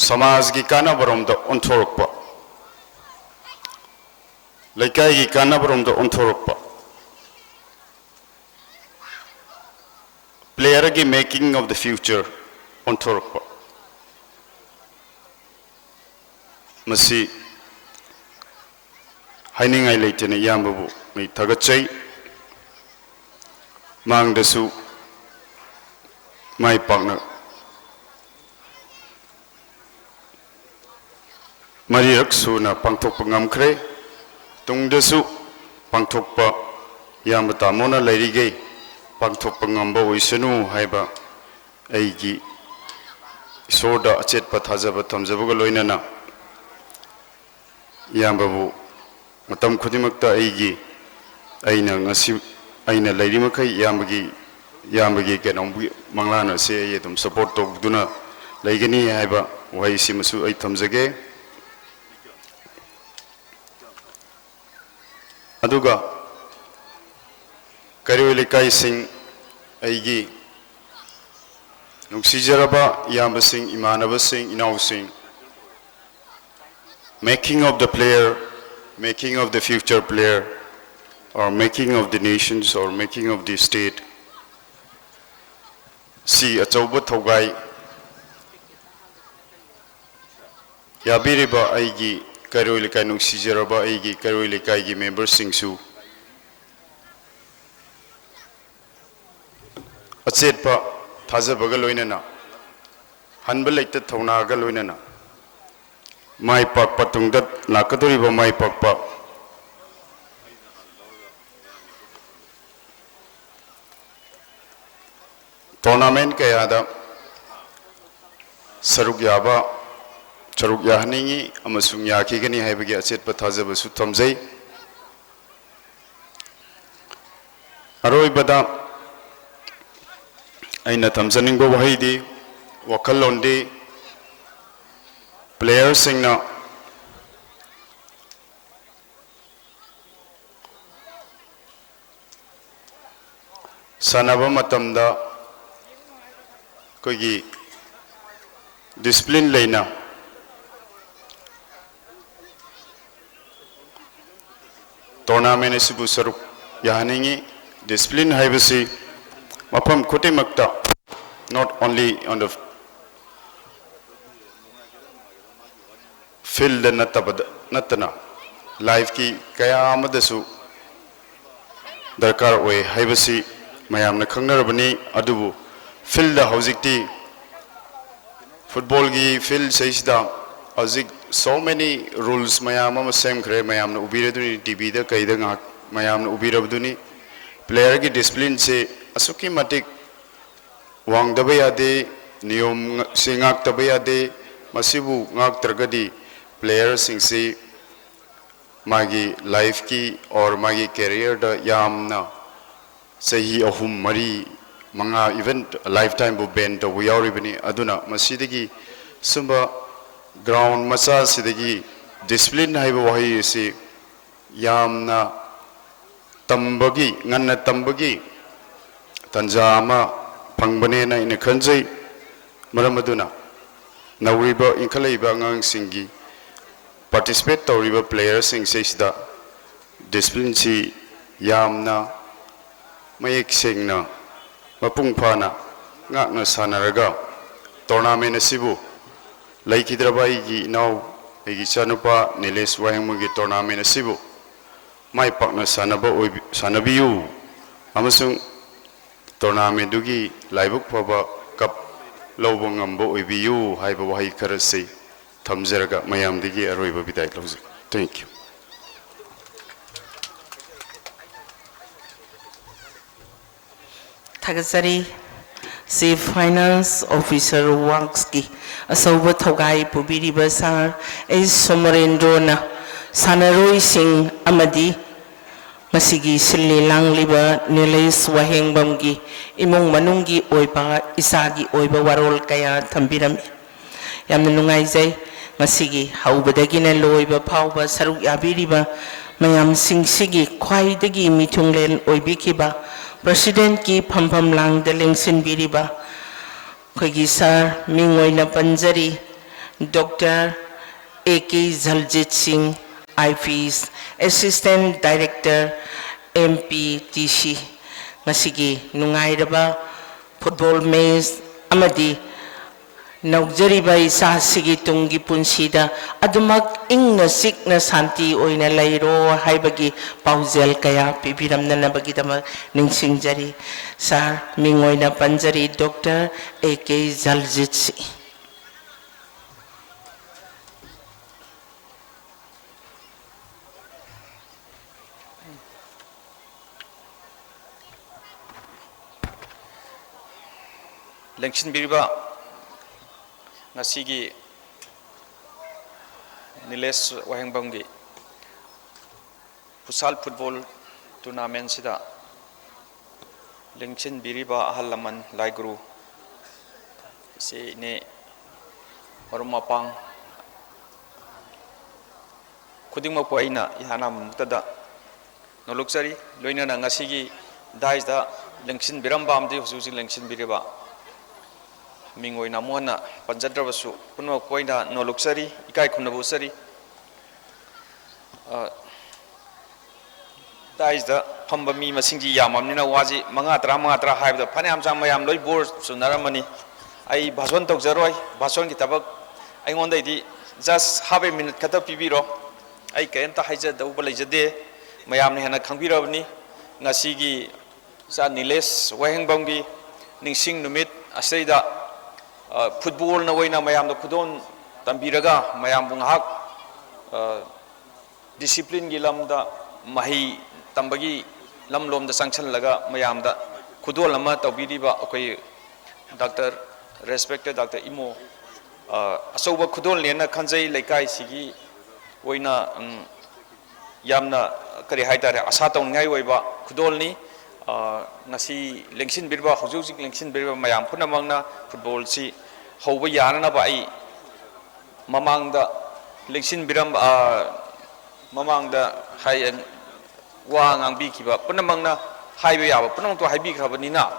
ꯁꯃꯥꯖꯒꯤ ꯀꯥꯟꯅꯕꯔꯣꯝꯗ ꯑꯣꯟꯊꯣꯔꯛꯄ ꯂꯩꯀꯥꯏꯒꯤ ꯀꯥꯟꯅꯕꯔꯣꯝꯗ ꯑꯣꯟꯊꯣꯔꯛꯄ ꯄ꯭ꯂꯦꯌꯔꯒꯤ ꯃꯦꯀꯤꯡ ꯑꯣꯐ ꯗ ꯐ꯭ꯌꯨꯆꯔ ꯑꯣꯟꯊꯣꯔꯛꯄ ꯃꯁꯤ ꯍꯥꯏꯅꯤꯡꯉꯥꯏ ꯂꯩꯇꯅ ꯏꯌꯥꯝꯕꯕꯨ ꯑꯩ ꯊꯥꯒꯠꯆꯩ ꯃꯥꯡꯗꯁꯨ ꯃꯥꯏ ꯄꯥꯛꯅ ꯃꯔꯤꯔꯛ ꯁꯨꯅ ꯄꯥꯡꯊꯣꯛꯄ ꯉꯝꯈ꯭ꯔꯦ ꯇꯨꯡꯗꯁꯨ ꯄꯥꯡꯊꯣꯛꯄ ꯏꯌꯥꯝꯕ ꯇꯥꯃꯣꯅ ꯂꯩꯔꯤꯈꯩ ꯄꯥꯡꯊꯣꯛꯄ ꯉꯝꯕ ꯑꯣꯏꯁꯅꯨ ꯍꯥꯏꯕ ꯑꯩꯒꯤ ꯏꯁꯣꯔꯗ ꯑꯆꯦꯠꯄ ꯊꯥꯖꯕ ꯊꯝꯖꯕꯒ ꯂꯣꯏꯅꯅ ꯏꯌꯥꯝꯕꯕు ꯃꯇꯝ ꯈꯨꯗꯤꯡꯃꯛꯇ ꯑꯩꯅ ꯂꯩꯔꯤꯃꯈꯩ ꯏꯌꯥꯝꯕꯒꯤ ꯀꯩꯅꯣꯝꯒꯤ ꯃꯪꯂꯥꯟ ꯑꯁꯤ ꯑꯩ ꯑꯗꯨꯝ ꯁꯄꯣꯔꯠ ꯇꯧꯗꯨꯅ ꯂꯩꯒꯅꯤ ꯍꯥꯏꯕ ꯋꯥꯍꯩꯁꯤꯃꯁꯨ ꯑꯩ ꯊꯝꯖꯒꯦ ꯑꯗꯨꯒ ꯀꯩꯔꯣꯏ ꯂꯩꯀꯥꯏꯁꯤꯡ ꯑꯩꯒꯤ ꯅꯨꯡꯁꯤꯖꯔꯕ ꯏꯌꯥꯝꯕꯁꯤꯡ ꯏꯃꯥꯟꯅꯕꯁꯤꯡ ꯏꯅꯥꯎꯁꯤꯡ making of the player, making of the future player, or making of the nations, or making of the state. Si achauba thogai yabiriba aigi kairoi lekai nungsijaraba aigi kairoi lekai gi members singsu achetpa thajabaga loinana hanba leikta thaunaga loinana mai pakpa tungda lakadoriba mai pakpa tournament kayada saruk yahaningi amasung yakigani haibagi achetpa thajabasu thamjai aroibada aina thamjaningba wahidi wakhallondi players singna sanaba matamda koigi discipline leina tournament asibu saruk yahaningi discipline haibasi mafam khutimakta not only on the field natana life ki kaya amadasu darkar oy haibasi mayamna khangnarabani adubu field da hojikti football gi field saisda hojik so many rules mayam ama same khre mayamna ubiraduni tv da kaida ngak mayamna ubirabduni player gi discipline se asuki matik wangdaba yade niyom se ngak taba yade masibu ngak targadi player singsi magi life ki or magi career da yamna sahi ahum mari manga event lifetime bu ban to yauribani aduna masidagi sumba ground macha sidagi discipline haiba wahi si yamna tambagi nganna tambagi tanja ama pangbane na ina khanjai maram aduna nawriba inkhaliba ngang singi participate tawriba players sing sida discipline si yamna mayek singna mapung phana ngakna sanaraga tournament asibu laikidrabai gi now egi chanupa Nilesh Wahengmungi tournament asibu mai pakna sanabiyu amasung tournament dugi laibuk phaba cup lawba ngambo oibiyu haiba wahi kharase thamjaraga mayam digi aroiba bidai lawji. Thank you. Tagasari Chief Finance Officer Wangski Asoba Thogai Pubiriba Sar is Somarendrona Sanaroi Singh Amadi Masigi Sili Langliba Nilesh Wahengbamgi Imong Manungi Oiba Isagi Oiba Warol Kaya Tambiram Yamanungai Zay Masigi Haubadagina Loiba Pauba Saruk Yabiriba Mayam Sing Sigi Kwai Dagi Mitunglen Oibikiba President ki Pampam Lang de Lengsin Biriba Kogi Sir Mingoina Panjari Dr. A.K. Zaljit Singh IPS Assistant Director MPTC Masigi Nungairaba Football Maze Amadi Naujariba Isa Sigi Tungi Punsida Adumak Ingna Sikna Santi Oina Lairo Haibagi Pauzel Kaya Pipiram Nanabagidama Ningsing Jari Sar Mingoina Panjari Dr. A.K. Zaljitsi. Lengshin Biriba Nasigi Nilesh Wahengbamgi Futsal Football Tournament Sida Lengshin Biriba Ahalaman Laiguru Si Ne Marumapang Kudingma Poina Ihana Mutada Noluksari Loina Nasigi Dies the Lengshin Birambam di Hususi Lengshin Biriba Mingoi Namuana Panjadravasu Puno Koina no luxury Ikai Kunabusari that is the Pambami Masingi Yamamina Wazi Mangatra Hive the Panam Samayam Loy Board Sunaramani I Bason Tokzeroi Bason Kitabak I want the just half a minute Katapibiro I can't hijack the Ubalajade Mayam Hana Kambirabni Nasigi San Nilesh Wahengbamgi Ningsing Numit Aseda Football na wayna mayam da kudon tambiraga mayam bungahak discipline gi lam da mahi tambagi lam lom da sanction laga mayam da kudol lama tawbiriba akoi Dr. Respected Dr. Imo asoba kudol lena khanjai laikai sigi wayna yamna kari haitare asa tawngai waiba kudol ni ngasi lengshin birba hujujik lengshin birba mayam punamangna football si hauba yana ba ai mamangda lengshin biram mamangda hai wa ngangbi kiba punamangna haibe yaba punamang to haibi khabanina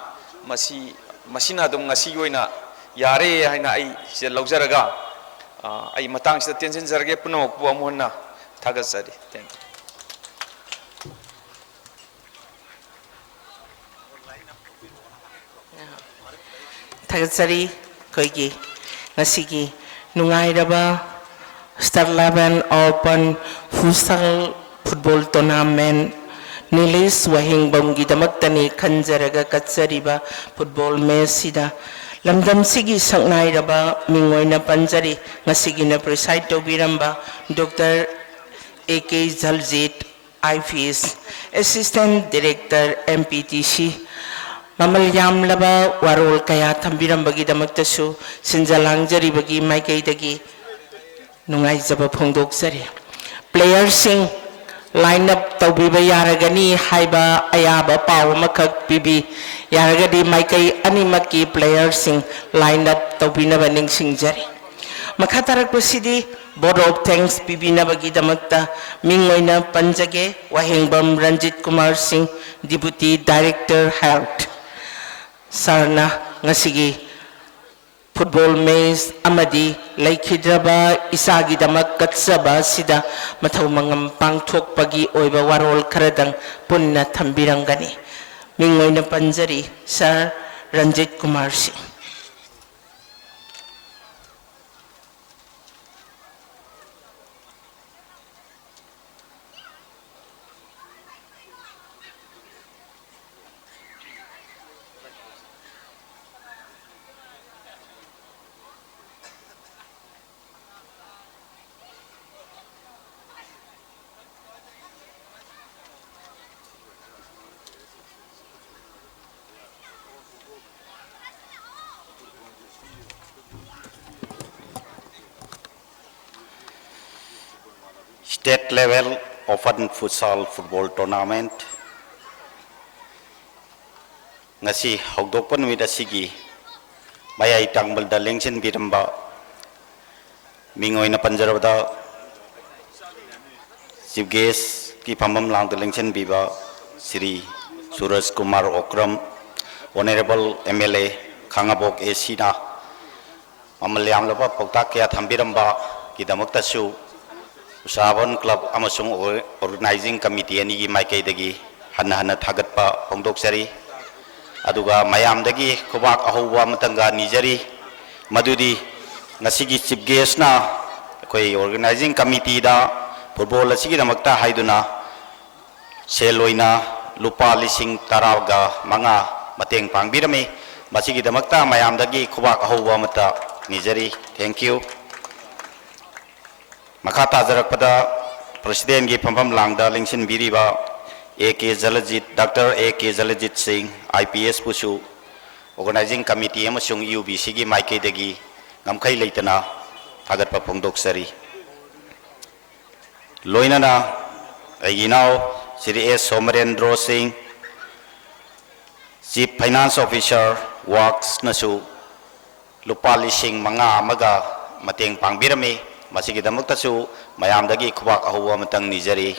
masina dum ngasi yoina yare haina ai se laujaraga ai matang sida tension jarge punamok bu amonna thagasari thank you Tagasari Koigi Nasigi Nungairaba Star 11 Open Futsal Football Tournament Nilesh Wahengbamgi Damaktani Kanjaraga Katsariba Football Mesida Lamdam Sigi Sangairaba Mingoina Panjari Nasigi na preside to Biramba Dr. A.K. Zaljit IPS Assistant Director MPTC Mamalyam laba warol kaya tambiram bagi damaktasu sinjalang jari bagi maikai dagi nungai jaba phongdok sari player sing line up tawbiba yaragani haiba ayaba paw makak pibi yaragadi maikai animaki players sing line up tawbina baning singjari makatarak pasidi board of thanks pibina bagi damakta mingoina panjage wahengbam Ranjit Kumar Singh Deputy Director Health sarna ngasigi football match amadi laikhidraba isagi damak katsaba sida mathau mangam pangthok pagi oiba warol kharadang punna thambirangani mingoina panjari Sir Ranjit Kumar Singh. State level open futsal football tournament ngasi hogdokpan with asigi mayai tangbal da lengsin biramba mingoina panjarabada chief guest ki phamam lang da lengsin biba Sri Suraj Kumar Okram honorable MLA Khangabok Esina amalyam laba pokta kya thambiramba ki damakta su Usabon Club amasung organizing committee ani gi maikai dagi hanna thagatpa phongdoksari aduga mayam dagi khobak ahowa matanga nijari madudi ngasigi chief guest na koi organizing committee da football asigi damakta haiduna seloina lupa lising taraga manga mateng pangbirame masigi damakta mayam dagi khobak ahowa mata nijari. Thank you. Makata jarakpada President gi phampam langda lengsin biriba AK Jalajit Dr. AK Jalajit Singh IPS pusu organizing committee amasung UBC gi maikei dagi ngamkai leitana thagatpa phongdoksari loinana aginao Sri S Somarendra Singh Chief Finance Officer Works nasu lupa lising manga amaga mateng pangbirame masigi damakta su mayam dagi khubak ahuwa matang nijari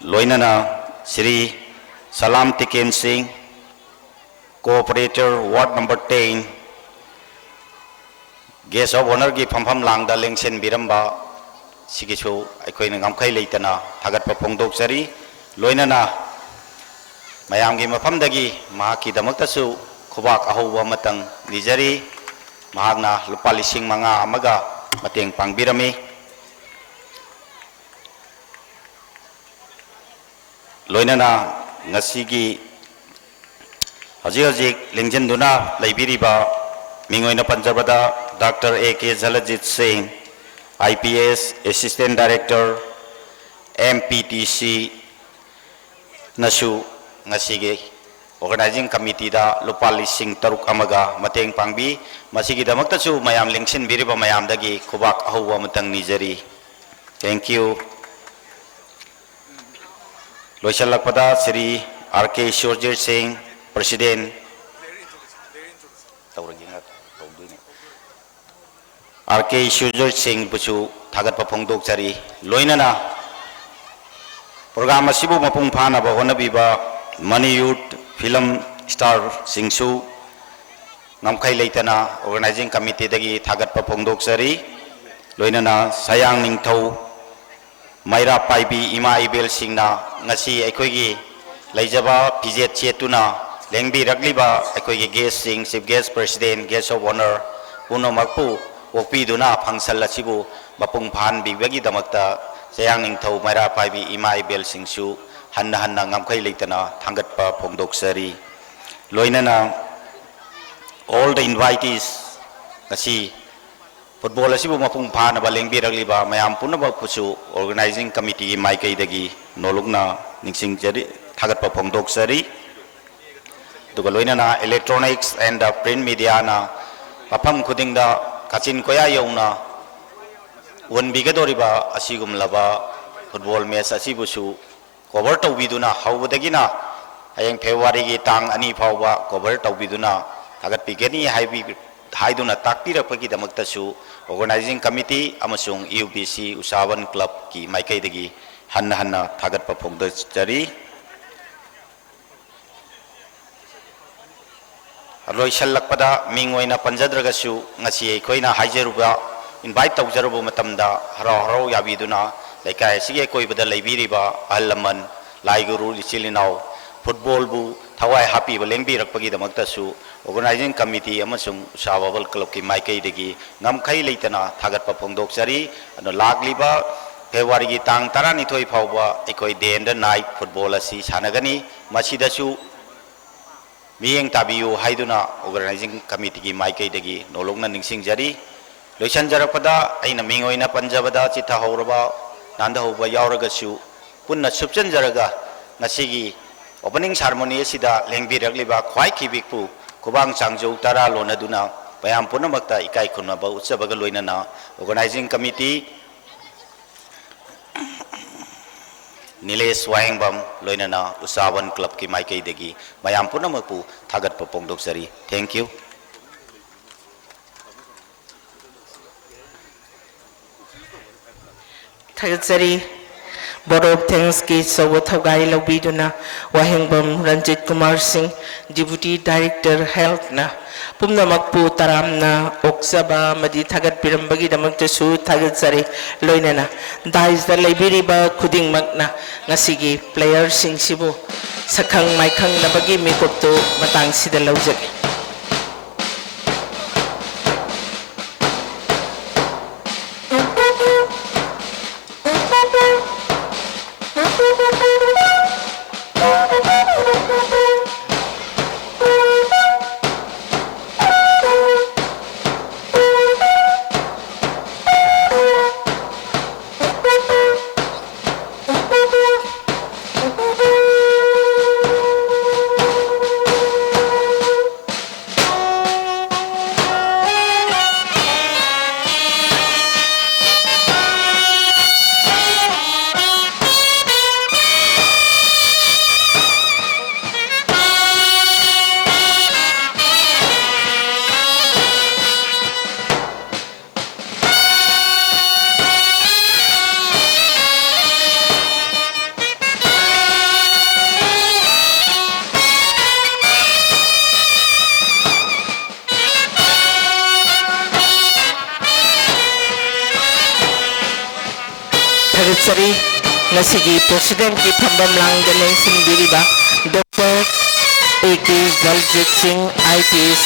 loinana Sri Salam Tiken Singh Cooperator Ward number 10 Guest of Honor gi phampham langda lengsen biramba sigi su aikoina ngamkhai leitana thagatpa phongdoksari loinana mayam gi mafam dagi mahaki damakta su khubak ahuwa matang nijari mahagna lupa lising manga amaga mateng pangbirami loinana ngasigi hajik lengjenduna leibiriba mingoina panjabada Dr. AK Jalajit Singh IPS Assistant Director MPTC nasu ngasigi organizing committee da lupa lising taruk amaga mateng pangbi masigi damakta su mayam lengsin biriba mayam dagi khubak ahuwa matang nijari. Thank you. Loisalakpada Sri RK Surjit Singh President RK Surjit Singh pusu thagatpa phongdoksari loinana program asibu mapung phana ba honabiba Money Youth Film Star Singsu ngamkai leitana organizing committee dagi thagatpa phongdoksari loinana Sayang Ningthau Maira Paibi Ima Ibel Singna ngasi aikoigi leijaba pijet chetuna lengbi ragliba aikoigi guest sing chief guest president guest of honor puno makpu okpi duna phangsal asibu mapung phan bibagi damakta Sayang Ningthau Maira Paibi Ima Ibel Singsu hanna ngamkai leitana thangatpa phongdoksari loinana all the invitees ngasi football asibu mapung phana ba lengbi ragliba mayam punaba pusu organizing committee maikai dagi nologna ningsing jari thagatpa phongdoksari duga loinana electronics and print media na mafam khudingda kachin koya yauna won bigadoriba asigum laba football match असिबुसु cover तौबीदुना हौबदगिना हयेंग February की तांग अनि फावबा cover तौबीदुना थागतपिगनी हाइदुना ताकपिरपगिदमक्तसु ऑर्गेनाइजिंग कमिटी अमसुंग यूबीसी उसावन क्लब की माइकैदगी हन्ना हन्ना थागतप फोंदचरी लोइसल्लकपदा मिंगोइना पंजद्रगसु ngasi अखोइना हाइजरुबा इनवाइट तौजरुबा मतमदा हराव हराव याबिदुना लेकाय सिगे कोइबदा लेबिरिबा अहलमन लाइगुरु लिचिलिनाव फुटबॉल बु थवाई हापी लेंबी रखपगिदमक्तसु ऑर्गेनाइजिंग कमिटी अमसुंग उसाबाबल क्लब की माइकैदगी ngमखै लेतना थागतप फोंदोकचरी अन लागलिबा फेब्रुवारी की तांग 12 फावबा अखोइ डे एंड नाइट फुटबॉल असि सानगनी मसिदसु मियेंग ताबियु हाइदुना ऑर्गेनाइजिंग कमिटी की माइकैदगी नोलोंगना निंगसिंगजरी लोइसनजरपदा अइना मिंगोइना पंजबदा चिथा हौरबा नांदा हौबा यावरगसु पुन्ना सुपचनजरगा ngasiगी ओपनिंग सेरेमनी असिदा लेंबिरगलिबा ख्वाइ खिबिकपु खुबांग चांगजौ तरा लोनदुना पयाम पुनमक्ता इकाई खुनबा उत्सबगा लोइनना ऑर्गेनाइजिंग कमिटी नीलेश वायंगबम लोइनना उसावन क्लब की माइकैदगी मयाम पुनमकपु थागतप पोंगदोकसरी thank you थागतसरी board of thanks की सौ थौगाई लौबीदुना Wahengbam Ranjit Kumar Singh deputy director health ना पुमनमकपु तरामना ओक्सबा मदि थागत पिरंबगिदमक्तसु थागतसरी लोइनना दाइसदा लेबिरिबा खुदिंगमकना ngasiगी प्लेयर सिंगसिबु सखंग माइखंग नबगी मिकुपतु मतंग सिदा लौजगे थागतसरी ngasiगी president की फंबम लांग लेंसिंग बिरिबा doctor A K. Jaljit Singh IPS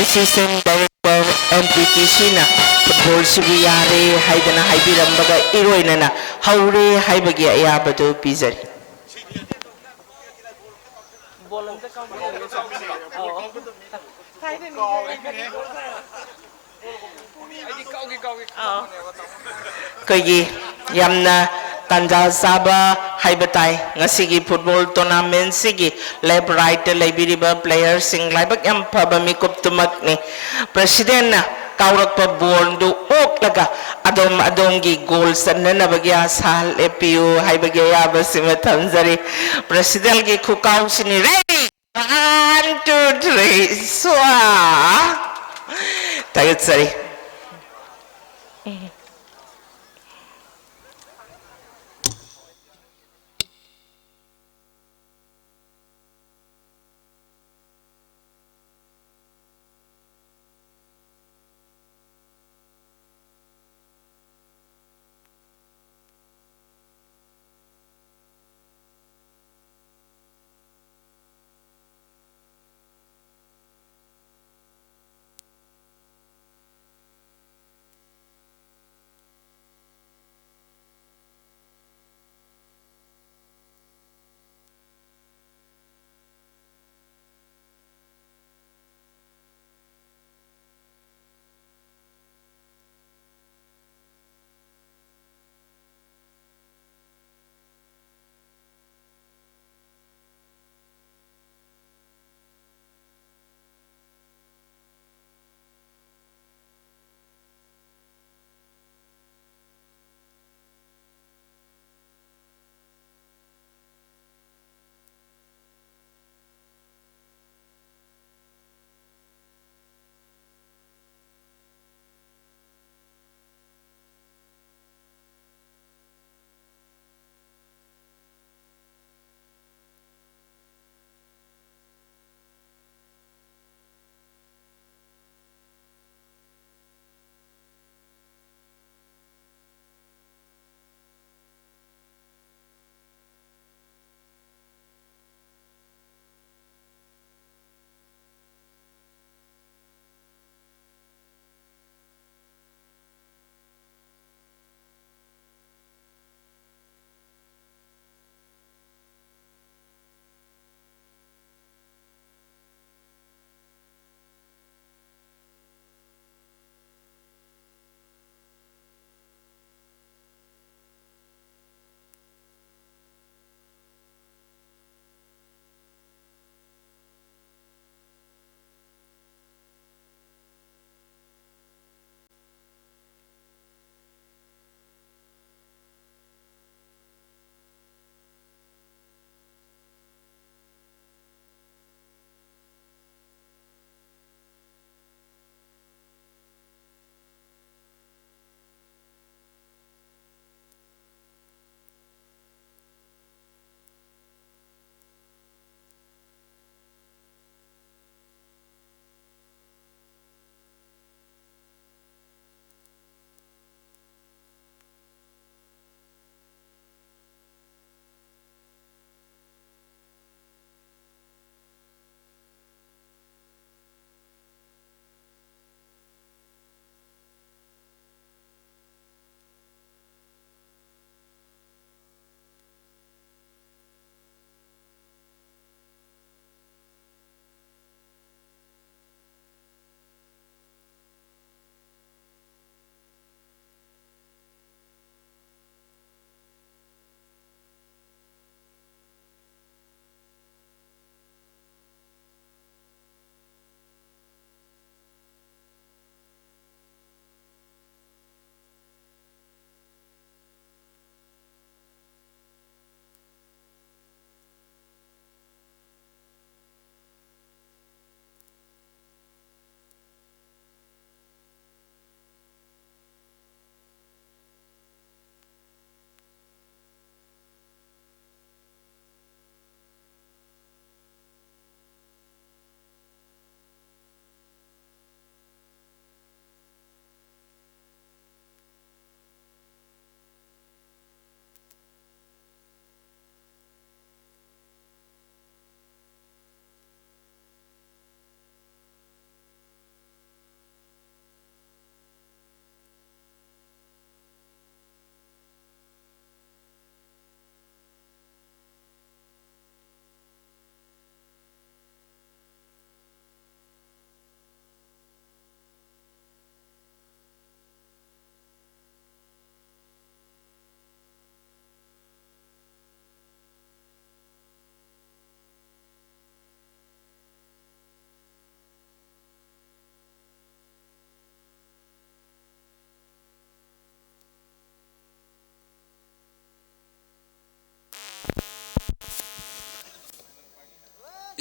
assistant director MPTC ना फुटबॉल सिबु यारे हाइदना हाइबिरंबगा इरोइनना हौरे हाइबगी अयाबदु पिजरी कई यामना तंजा साबा हाइबताई ngasiगी फुटबॉल टूर्नामेंट सिगी लेफ्ट राइट लेबिरिबा प्लेयर सिंग लाइबक यम फबा मिकुप तुमकनी प्रेसिडेंट ना काउरकपा बॉल दु ओकलगा अदोम अदोंगी गोल सन्ननबगी आसा लेपियो हाइबगी याबा सिमा थंजरी प्रेसिडेंट की खुकाउ सिनी रेडी 1 2 3 स्वा थागतसरी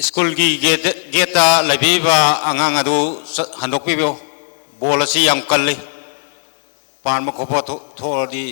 ꯁ꯭ꯀꯨꯜꯒꯤ ꯒꯦꯠꯇ ꯂꯩꯕꯤꯕ ꯑꯉꯥꯡ ꯑꯗꯨ ꯍꯟꯗꯣꯛꯄꯤꯌꯨ ꯕꯣꯜ ꯑꯁꯤ ꯌꯥꯝ ꯀꯜꯂꯤ ꯄꯥꯟꯕ ꯈꯣꯠꯄ ꯊꯣꯛꯑꯗꯤ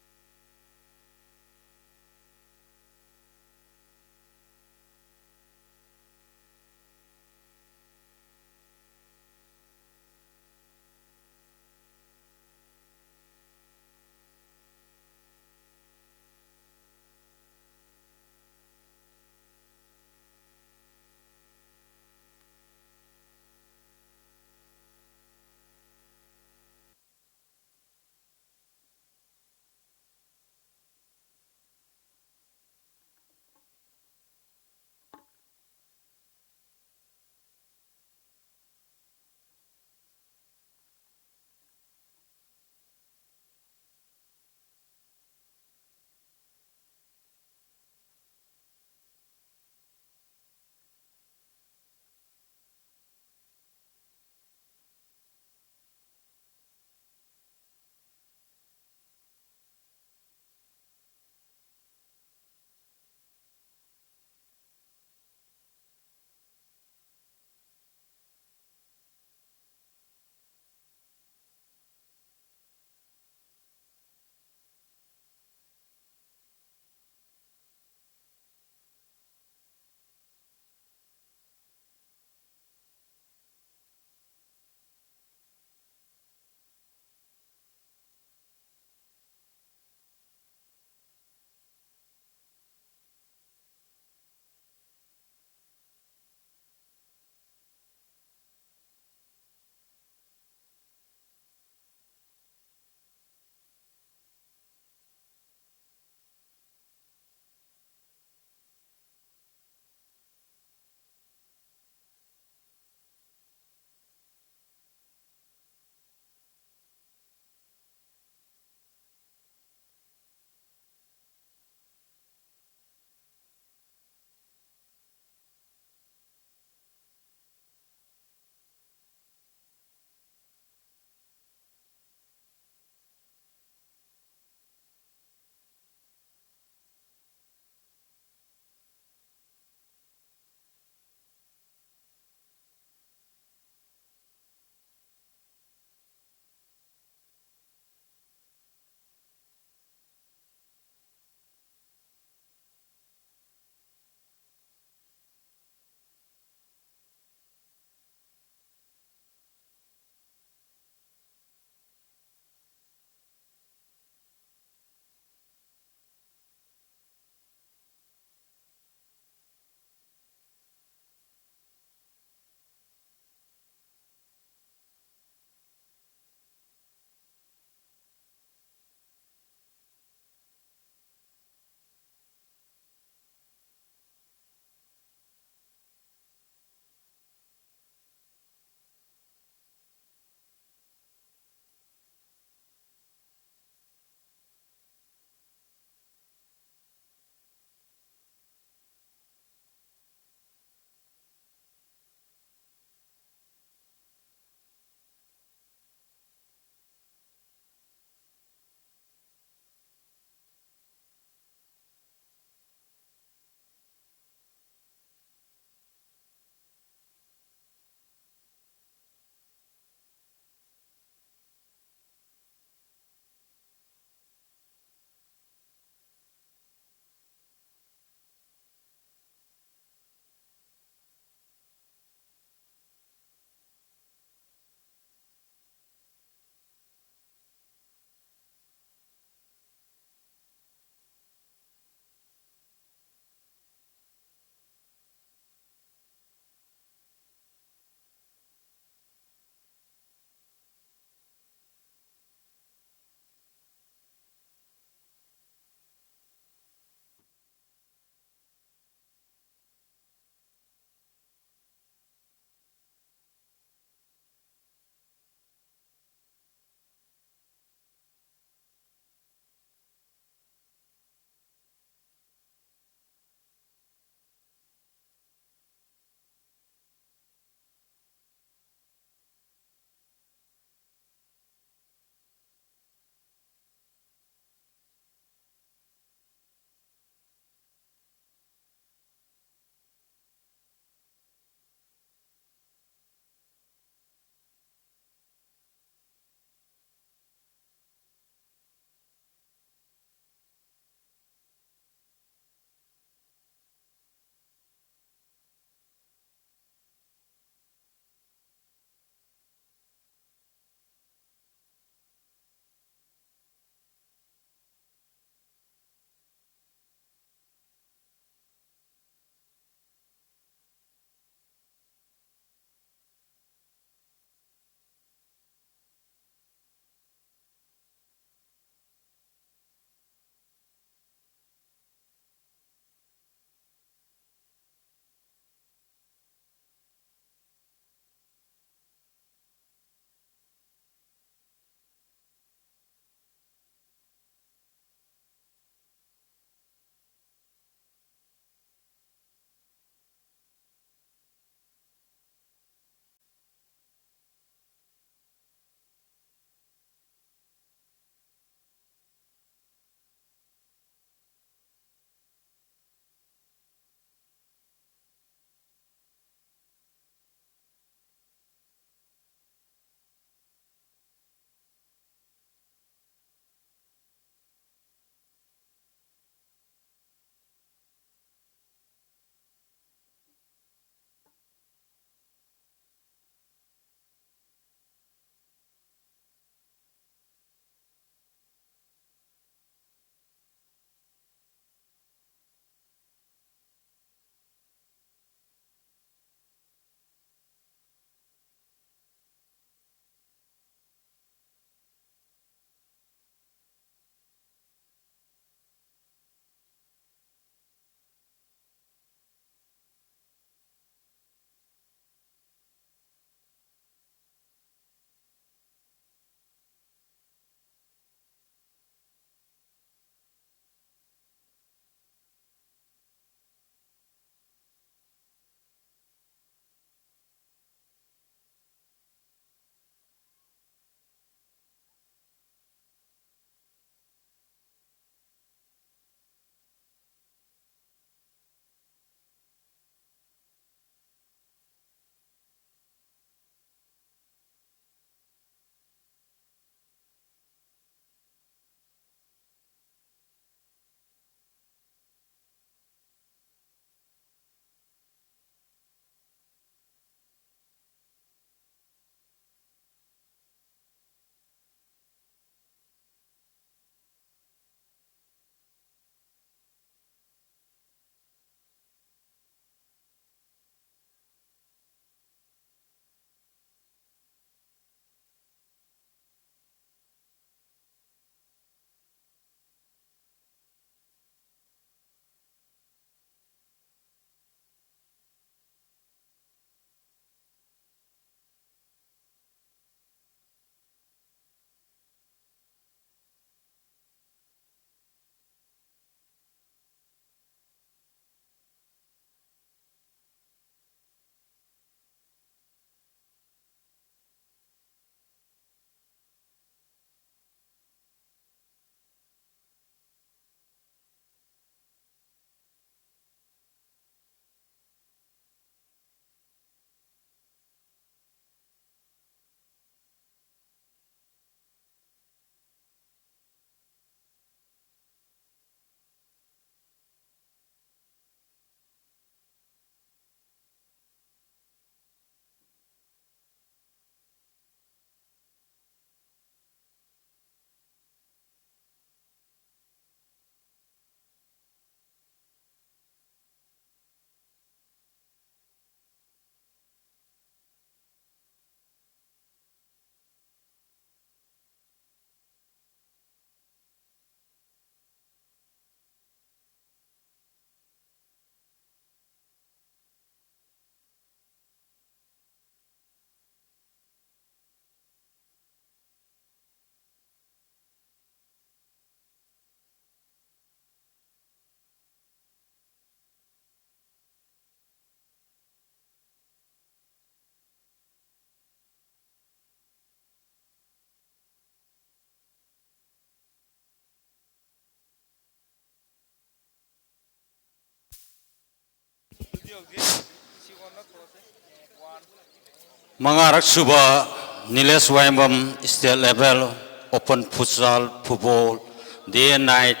Mangarak Suba Niles Waimbam State Level Open Futsal Football Day and Night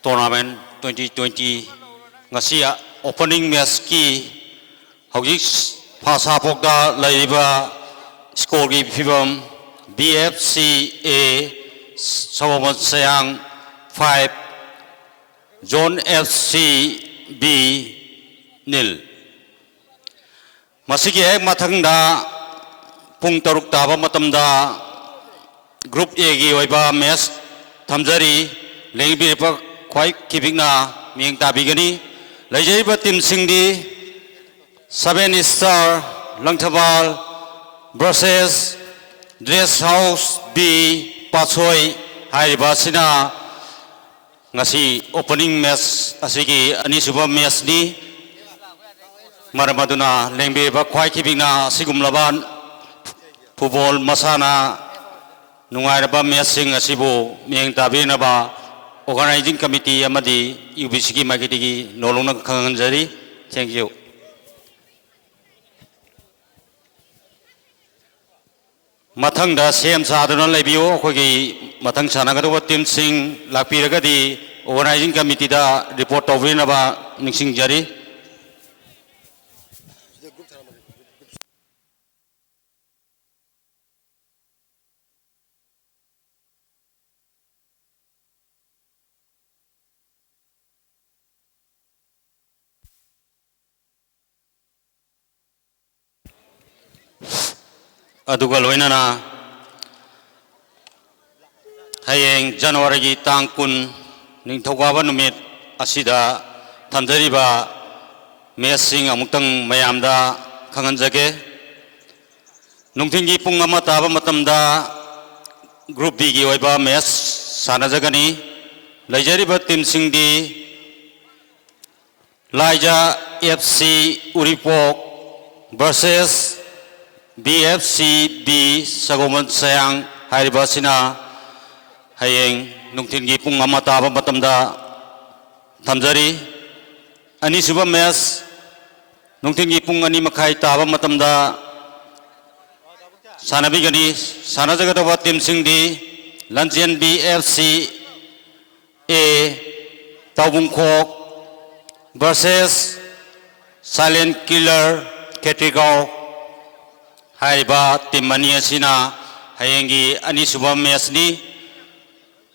Tournament 2020 Ngasia Opening Match Ki Hojik Pasapokda Laiba Score Gi Fibam BFCA Sawamat Sayang 5 Zone FCB nil Masigi ek mathangda pung taruk taba matamda group A gi oiba match thamjari lengbi pa khwai kibingna ming tabigani laijaiba team singdi 7 Star Langthabal versus Dress House B Patsoi haiba sina ngasi opening match asigi anisuba match ni Maramaduna lengbe ba khwai kibingna sigumlaban football masana nungai ba matching asibu meng tabina ba organizing committee amadi UBC ki magiti ki nolongna khanganjari. Thank you. Mathangda sem saduna lebiyo khogi mathang sanagadu team sing lakpiragadi organizing committee da report tawina ba ningsing jari. Aduga loinana hayeng January gi tang kun ningthogaba numit asida thamjariba mesing amutang mayamda khanganjage nungthingi pung ama taba matamda group B gi oiba match sanajagani laijariba team singdi Laija FC Uripok versus BFCB Sagoman Sayang Haribasina Hayeng Nungtingi Pung Amataba Matamda Tamjari Ani Suba Mes Nungtingi Pung Ani Makai Taba Matamda Sanabigani Sanajagatawa Tim Singdi Lanjian BFC A Taubung Kok versus Silent Killer Ketigao Haiba timani asina hayengi ani suba match ni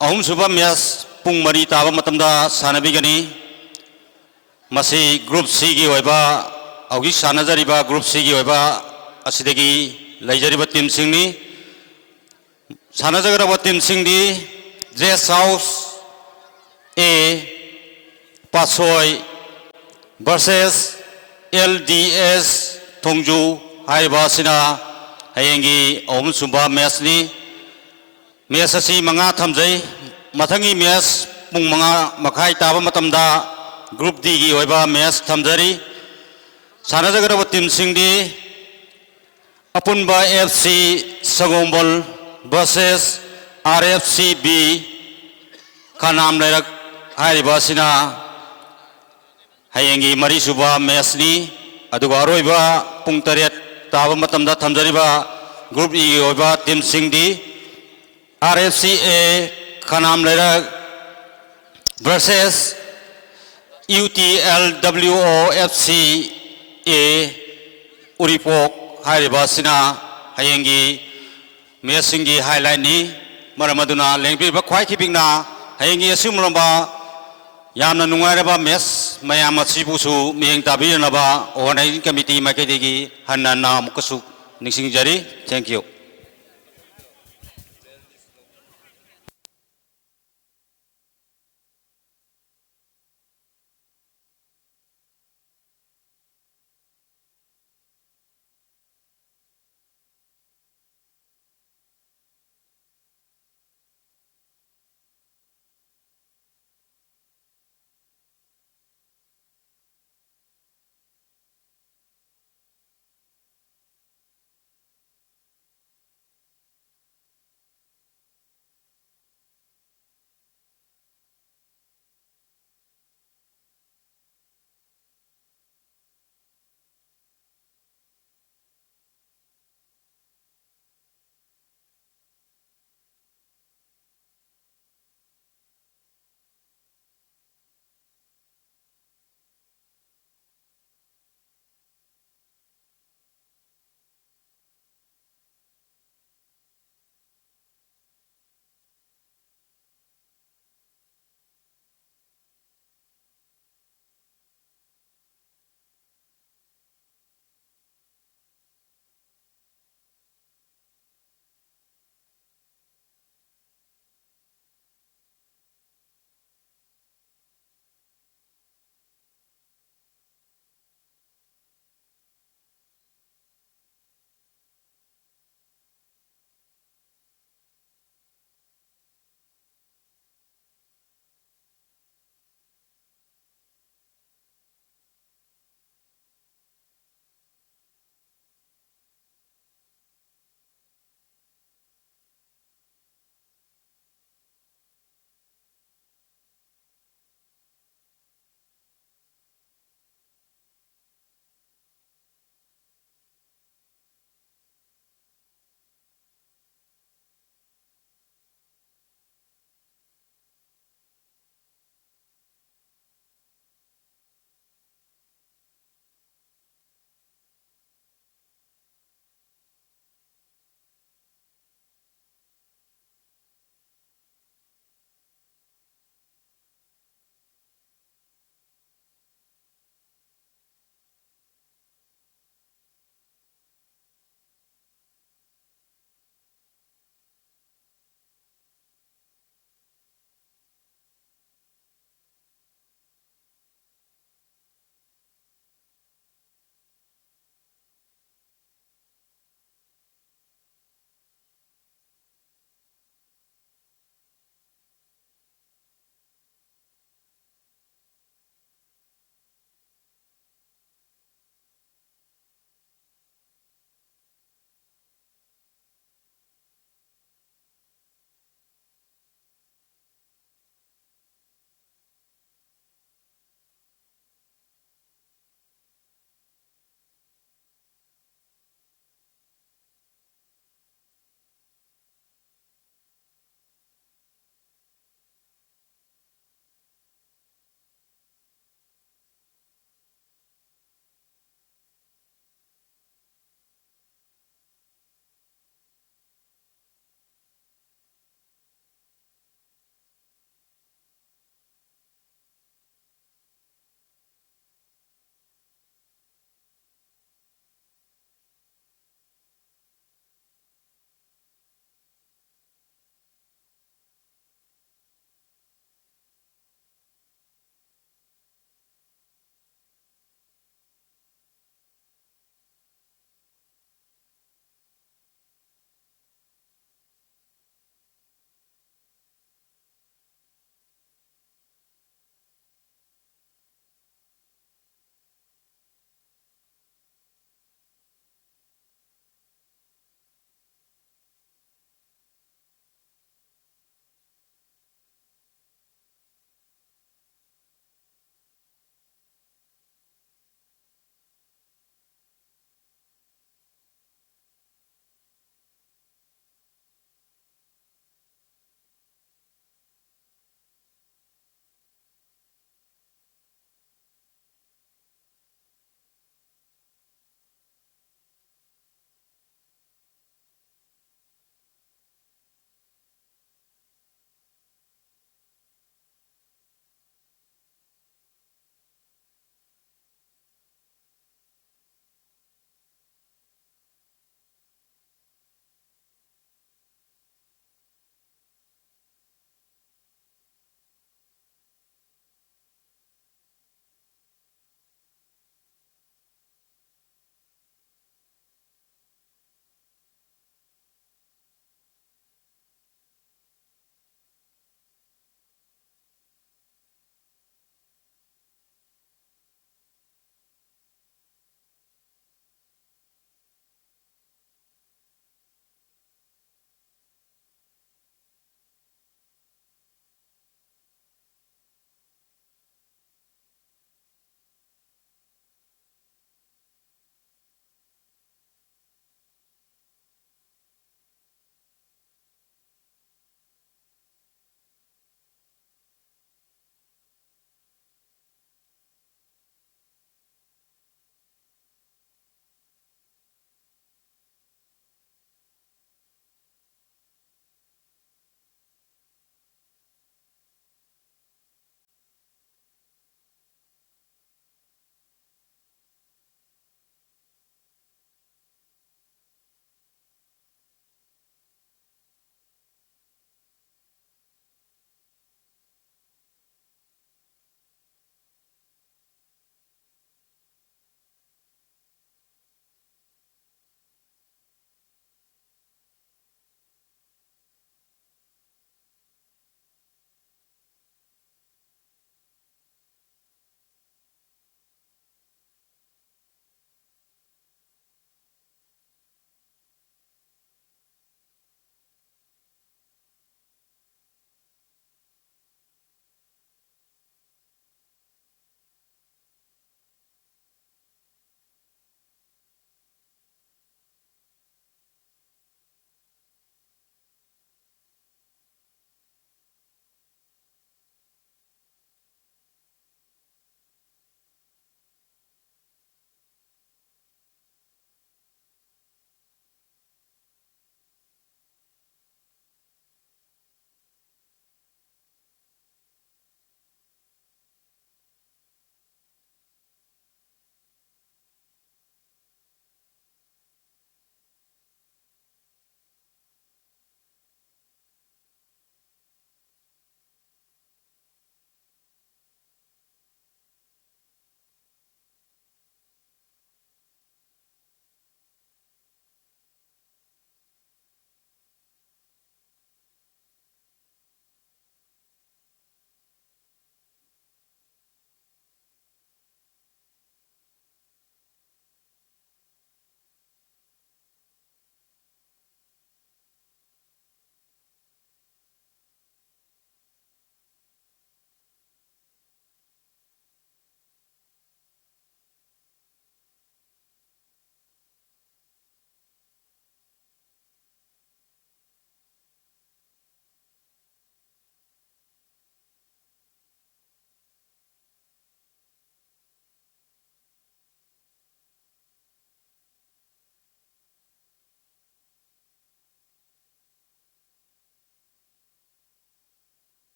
ahum suba match pung mari taba matamda sanabigani masi group C gi oiba augi sanajariba group C gi oiba asidagi laijariba team singni sanajagaraba team singdi Dress House A Pasoi versus LDS Thongju Haiba sina hayengi om sumba match ni match asi manga thamjai mathangi match pung manga makhai taba matamda group D gi oiba match thamjari sanajagaraba team singdi Apunba FC Sagombol versus RFCB Khanam Lairak haiba sina hayengi mari suba match ni aduga aroiba pung taret Taba matamda thamjariba group E oiba team singdi RFCA Khanam Lairak versus UTLWOFC A Uripok haiba sina hayengi mesingi highlight ni maramaduna lengbi ba khwai khibingna hayengi asumlamba Yamna nungaraba mes mayama sibusu miyeng tabi na ba organizing committee makidigi hanana mukasu ningsing jari. Thank you.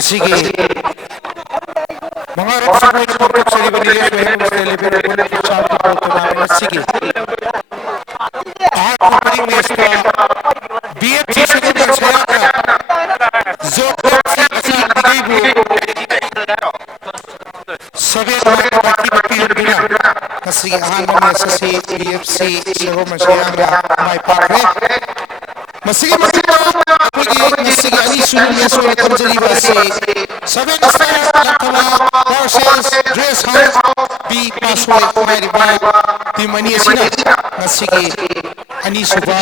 asigi mangarap sa mga pagkak sa Libanese Wayang Mr. Leven Open Futsal Football Tournament asigi ahal opening match ka BFC Second Sayaka Zone FC Digaybu 7-1 bina asigi ahal na match sa si BFC Second Sayaka may pakre masigi masigi ani sulong match na tamjaliba si 7 Stars Lanthawa versus Dress House B Pasway hariba team ani asina masigi ani suba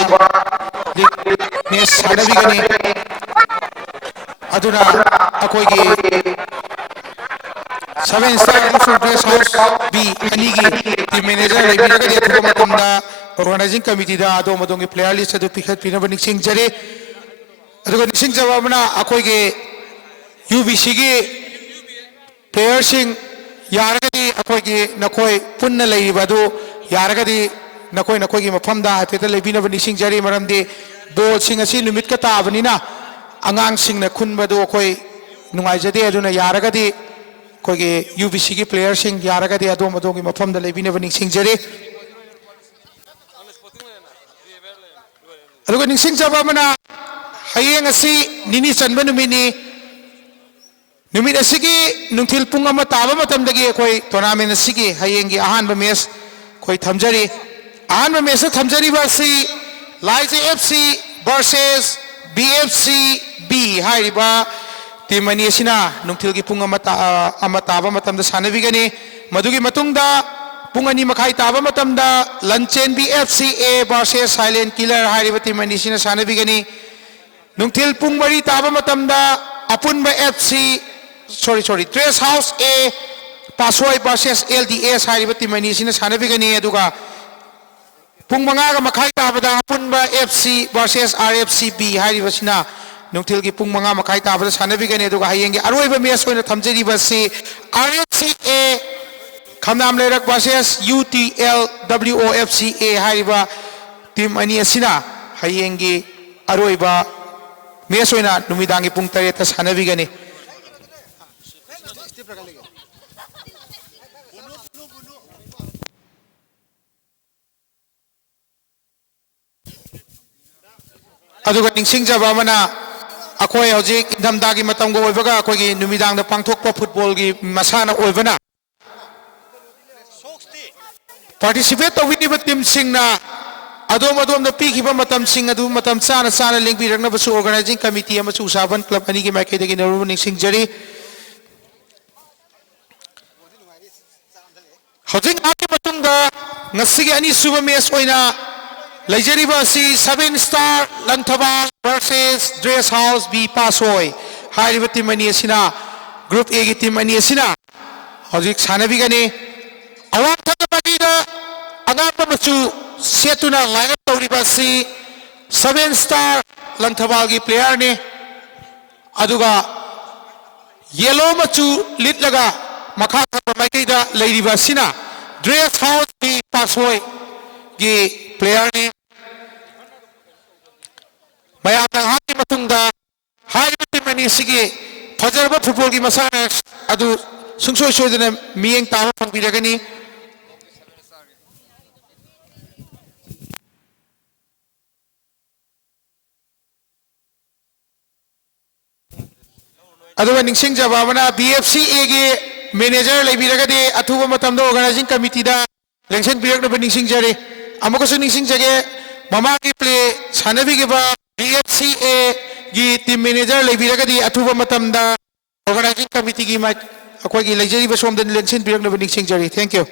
ne sadabigani aduna akoigi 7 Stars versus Dress House B anigi team manager lebiraga de thuba matamda organizing committee da ado madongi player list adu pikhat pinaba niksing jare aduga niksing jawabna akoigi UBC gi player sing yaragadi akoigi nakoi punna leibadu yaragadi nakoi gi mafamda hafeta lebinaba niksing jare maramdi ball sing asi numit ka tabanina angang sing na khunbadu akoi nungai jade aduna yaragadi koigi UBC gi player sing yaragadi ado madongi mafamda lebinaba niksing jare aduga niksing jawabna hayeng asi nini chanba numini numit asigi nungthil pung ama taba matamdagi akoi tournament asigi hayengi ahanba match koi thamjari ahanba match thamjari ba si Laije FC versus BFC B hariba team ani asina nungthil gi pung ama taba matamda sanabigani madugi matungda pung ani makhai taba matamda Lanchen BFC A versus Silent Killer hariba team ani asina sanabigani nungthil pung mari taba matamda Apunba FC Dress House A Pasway versus LDS hariba team ani sina sanabigani aduga pung mangaga makhai tabada Apunba FC versus RFC B hariba sina nungthil gi pung manga makhai tabada sanabigani aduga hayengi aroiba match oina thamjariba si RFC A Khamnam Lerak versus UTL WOFC A hariba team ani asina hayengi aroiba match oina numidangi pung 3 sanabigani aduga ningsing jaba mana akoi hojik indamdagi matam go oibaga akoi gi numidang da pangthokpa football gi masana oibana participate tawini ba team singna adom da pikhiba matam sing adu matam sana lingbi rangna basu organizing committee amachu usaban club ani gi makai dagi naru ningsing jari hojik ake matungda ngasigi ani suba match oina Laijariba si 7 Star Lanthawa versus Dress House B Pasway hariba team ani asina group A gi team ani asina hojik sanabigani awang thagabagida angapa machu setuna line up tawriba si 7 Star Lanthawa gi player ni aduga yellow machu litlaga makha thapa maikaida leiriba sina Dress House B Pasway gi player ni mayamna haki matungda hariba team ani sigi fajarba football gi masana adu sungsoi soidana miyeng tama pangbiragani aduga ningsing jaba mana BFC A gi manager leibiragadi athuba matamda organizing committee da election period na ningsing jare amakasu ningsing jage mama gi play sanabi gi ba BFC A gi team manager leibiragadi athuba matamda organizing committee gi ma akoi gi leijari ba somda election period na ningsing jare thank you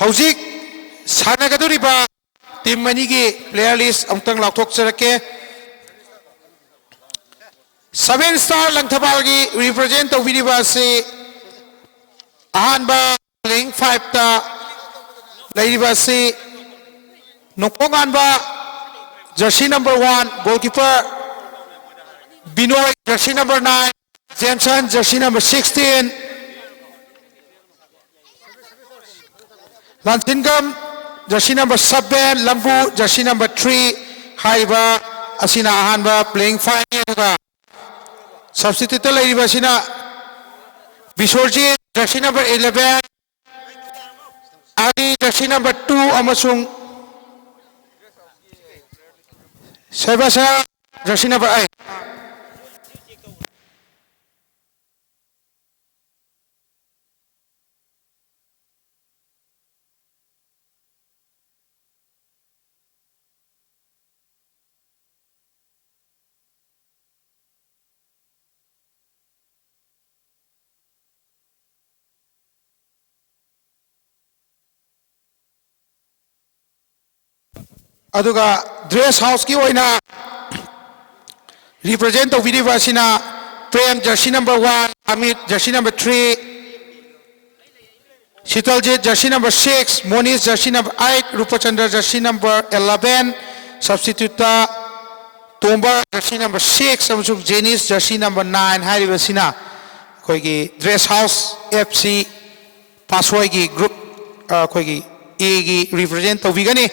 ꯍꯧꯖꯤꯛ ꯁꯥꯟꯅꯒꯗꯧꯔꯤꯕ team ꯑꯅꯤꯒꯤ player ꯂꯤꯁ ꯑꯃꯨꯛꯇꯪ ꯂꯥꯎꯊꯣꯛꯆꯔꯛꯀꯦ 7 star ꯂꯪꯊꯕꯥꯜꯒꯤ ꯔꯤꯄ꯭ꯔꯖꯦꯟ ꯇꯧꯕꯤꯔꯤꯕ ꯑꯁꯤ ꯑꯍꯥꯟꯕ playing 5ꯇ ꯂꯩꯔꯤꯕ ꯑꯁꯤ ꯅꯣꯡꯄꯣꯛꯉꯥꯟꯕ jersey number 1 goalkeeper Binoy jersey number 9, Jensen jersey number 16, Lantingam jersey number 7, Lambu jersey number 3, Haiba asina ahanba playing 5 aduga substitute laiba asina Bisorji jersey number 11, Adi jersey number 2 amasung Sebasa jersey number 8. अदुगा dress house की ओइना represent तौबिरिबा सिना Prem jersey number 1 Amit jersey number 3 Sheetaljit jersey number 6 Monish jersey number 8 Rupchandra jersey number 11 substitute तोंबा jersey number 6 अमसुक Jenis jersey number 9 हारिबा सिना कोइगी ड्रेस हाउस एफसी पासवाई की ग्रुप कोइगी ए की रिप्रेजेंट तौबिगनी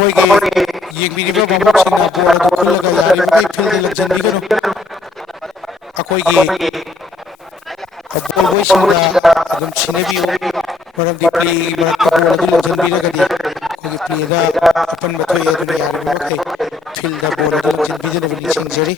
ꯑꯩꯈꯣꯏꯒꯤ ꯌꯦꯡꯕꯤꯔꯤꯕ ꯚꯥꯕꯣꯛꯁꯤꯡꯅ ꯕꯣꯜ ꯑꯗꯨ ꯈꯨꯜꯂꯒ ꯌꯥꯔꯤꯕꯃꯈꯩ ꯐꯤꯜꯗ ꯂꯪꯁꯤꯟꯕꯤꯒꯅꯨ ꯑꯩꯈꯣꯏꯒꯤ ꯕꯣꯜ ꯕꯣꯏꯁꯤꯡꯅ ꯑꯗꯨꯝ ꯁꯤꯟꯅꯕꯤꯌꯨ ꯃꯔꯝꯗꯤ ꯄ꯭ꯂꯦꯒꯤ ꯃꯔꯛꯇ ꯕꯣꯜ ꯑꯗꯨ ꯂꯪꯁꯤꯟꯕꯤꯔꯒꯗꯤ ꯑꯩꯈꯣꯏꯒꯤ ꯄ꯭ꯂꯦꯗ ꯑꯄꯟꯕ ꯊꯣꯛꯑꯦ ꯑꯗꯨꯅ ꯌꯥꯔꯤꯕ ꯃꯈꯩ ꯐꯤꯜꯗ ꯕꯣꯜ ꯑꯗꯨ ꯂꯪꯁꯤꯟꯕꯤꯗꯅꯕ ꯅꯤꯡꯁꯤꯡꯖꯔꯤ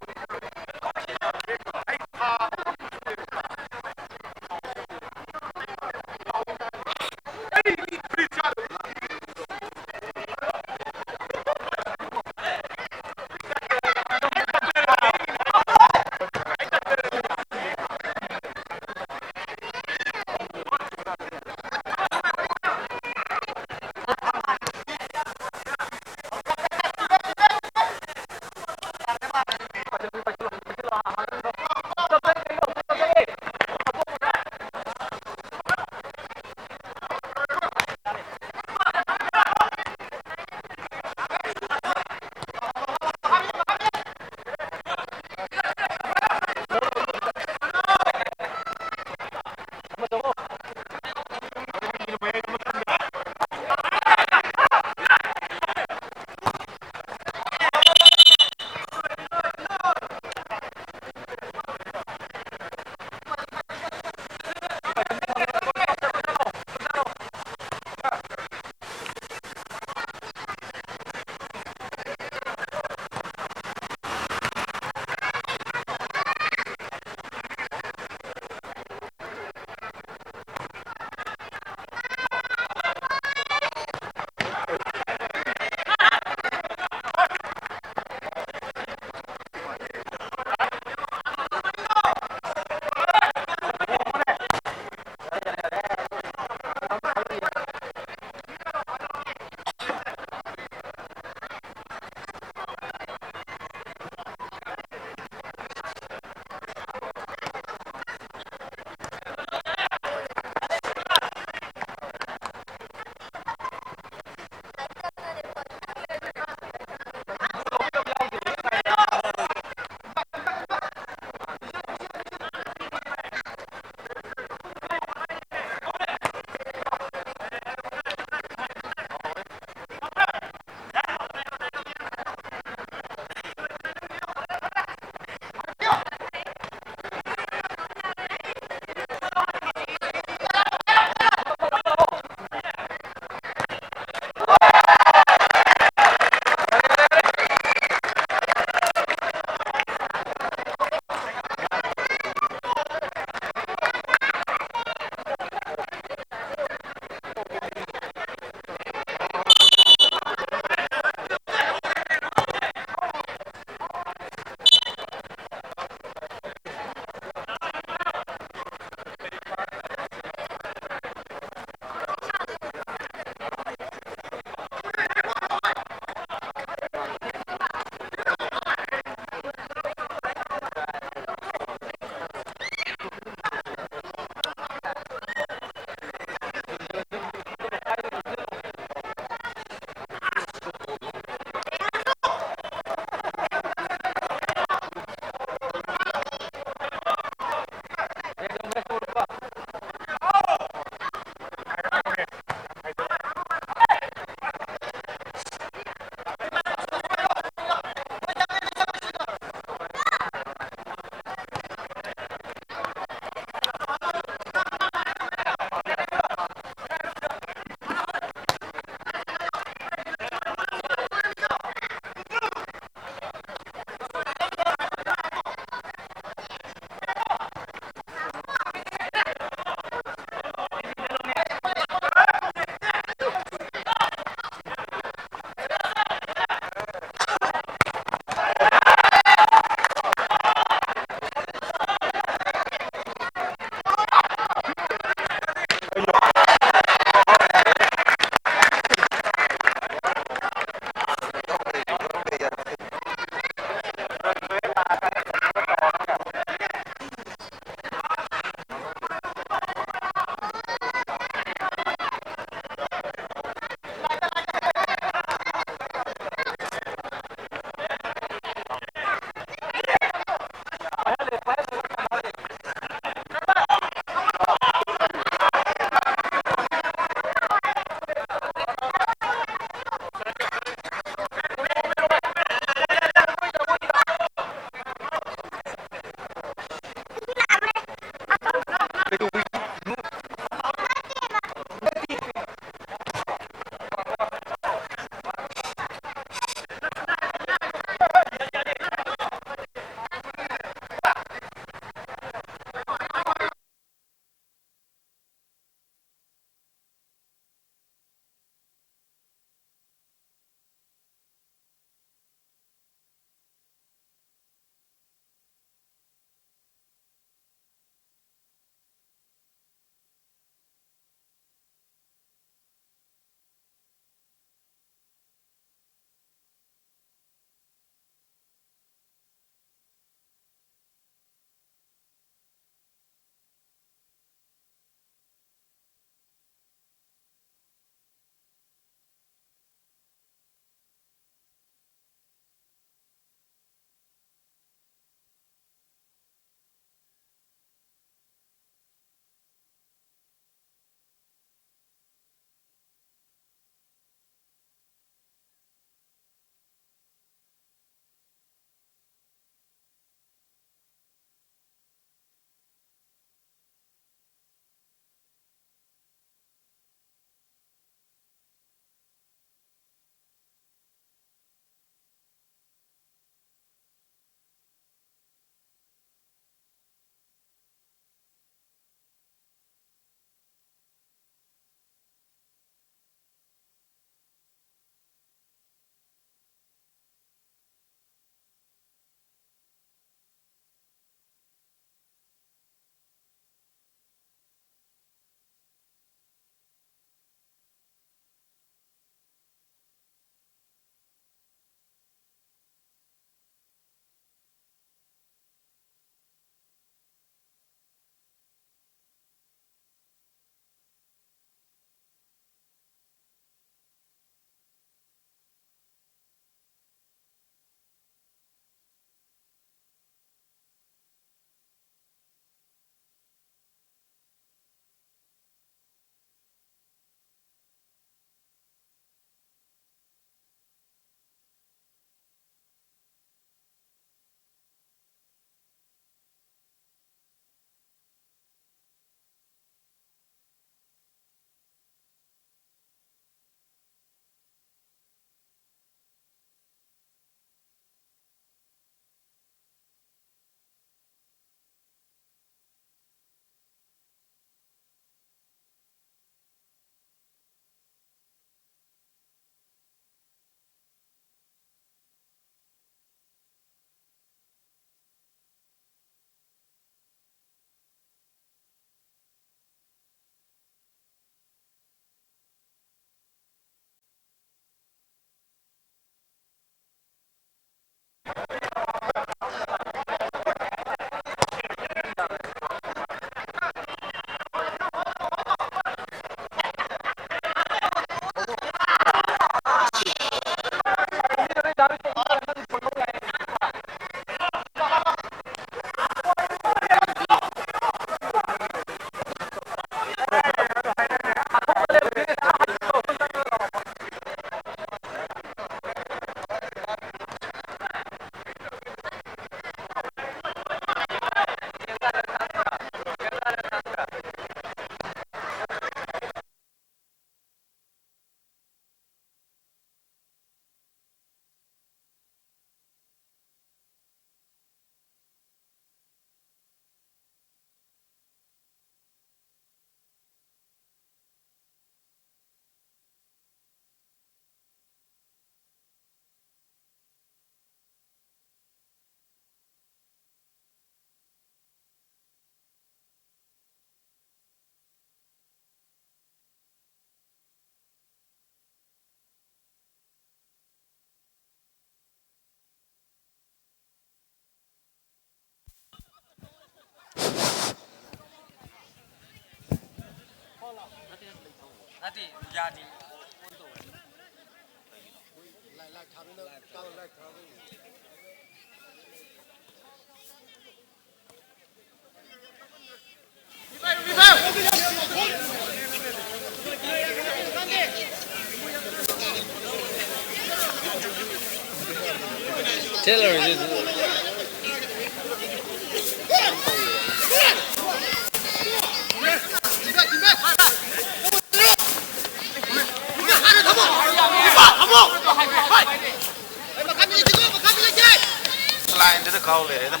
Lain itu kau leh itu.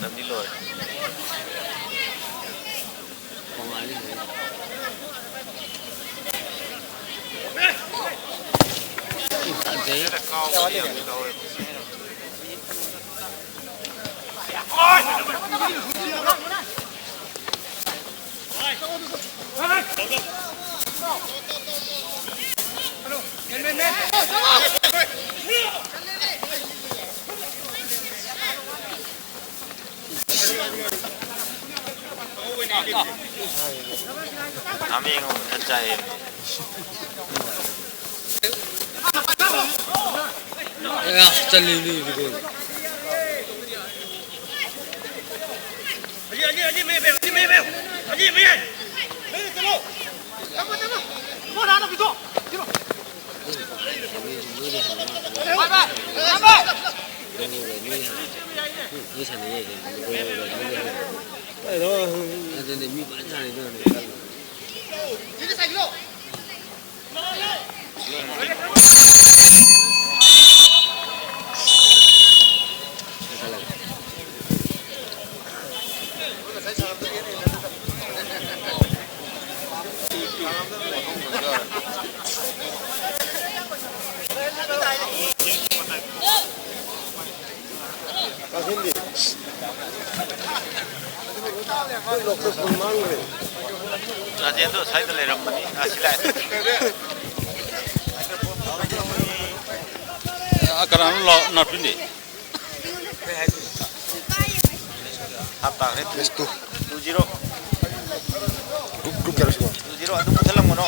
Nanti loh. Kami yang kerjain. Ya, cari dulu. Aja tu saya tu leram ni asilai. Akaran lo napindi. Apa ni? 20. 20 adu mudalam mono.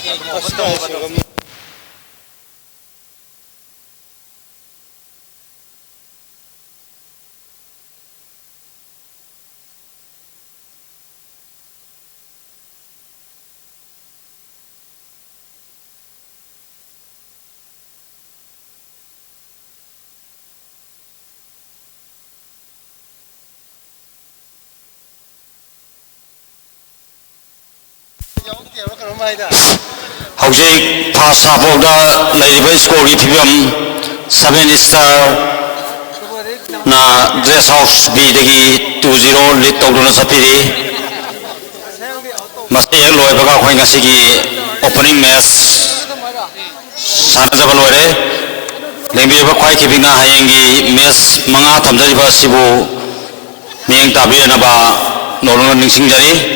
Hojik Pasapogda Ladiba School Ipibam 7 star na dress house B dagi 20 lit tawduna sapiri masti yang loy baga khoi ngasi gi opening match sana jaba loire lembi ba khoi kibinga hayengi match manga thamjari ba sibu meng tabi na ba nolong ningsing jari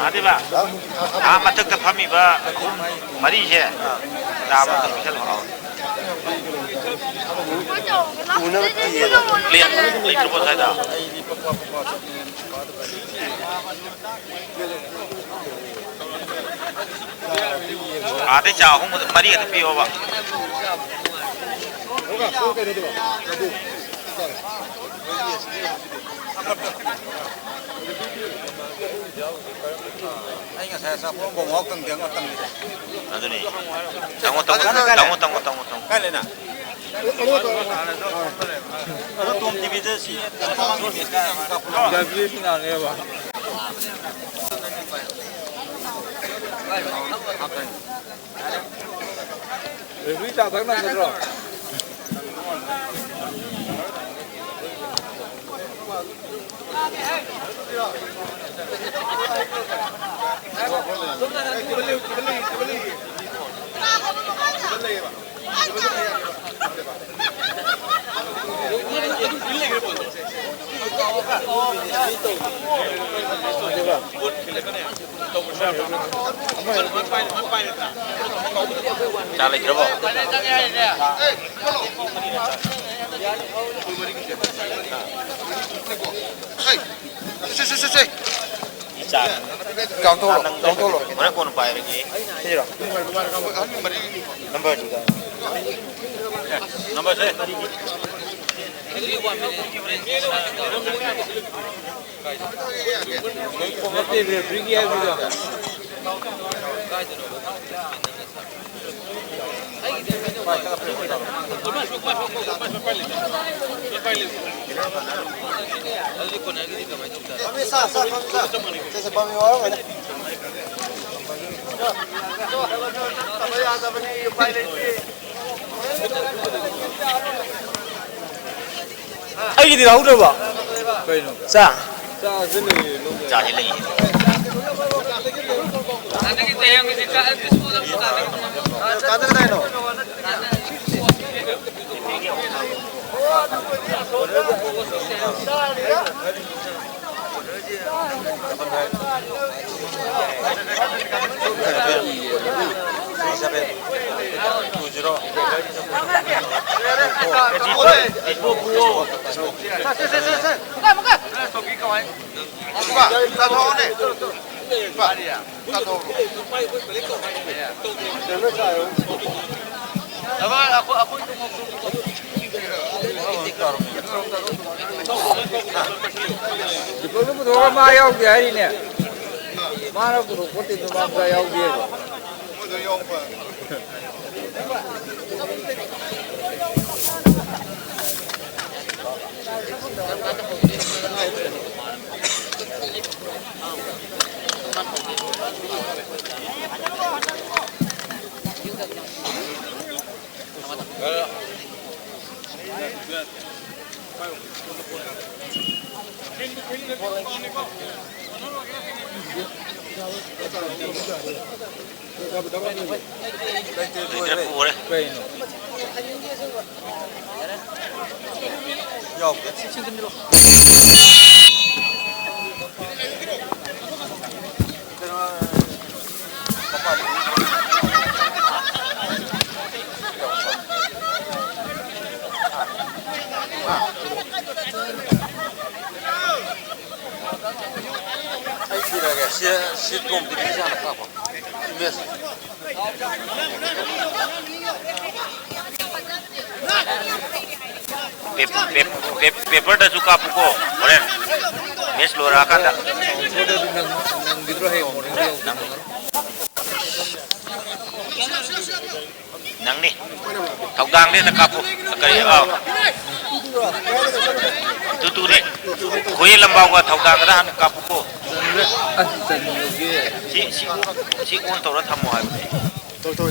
Ada ba? Matuk tak kami ba, mari je. Dama bisa loh. Lihat, mikrofon saya dah. Ada jauh, mari kita pergi apa? Aduh nih, tanggung. Kan lena. Kalau tuh TV sih, nggak bisa nggak lewat. Berita apa yang terus? Cari berapa? Kau tahu loh. Mana kau nampak lagi? Ini loh. Nombor juga. Nombor saya. Ay, di đâu ba? Sa. Sa ini. Paper dah suka pukul, boleh? Mes luar akan tak? Nang ni, taudang dia nak kapuk, kaya aw. Tu ni, kue lembau gua taudang dah nak kapuk ko. Si un tahu dah thamu hai. Toi.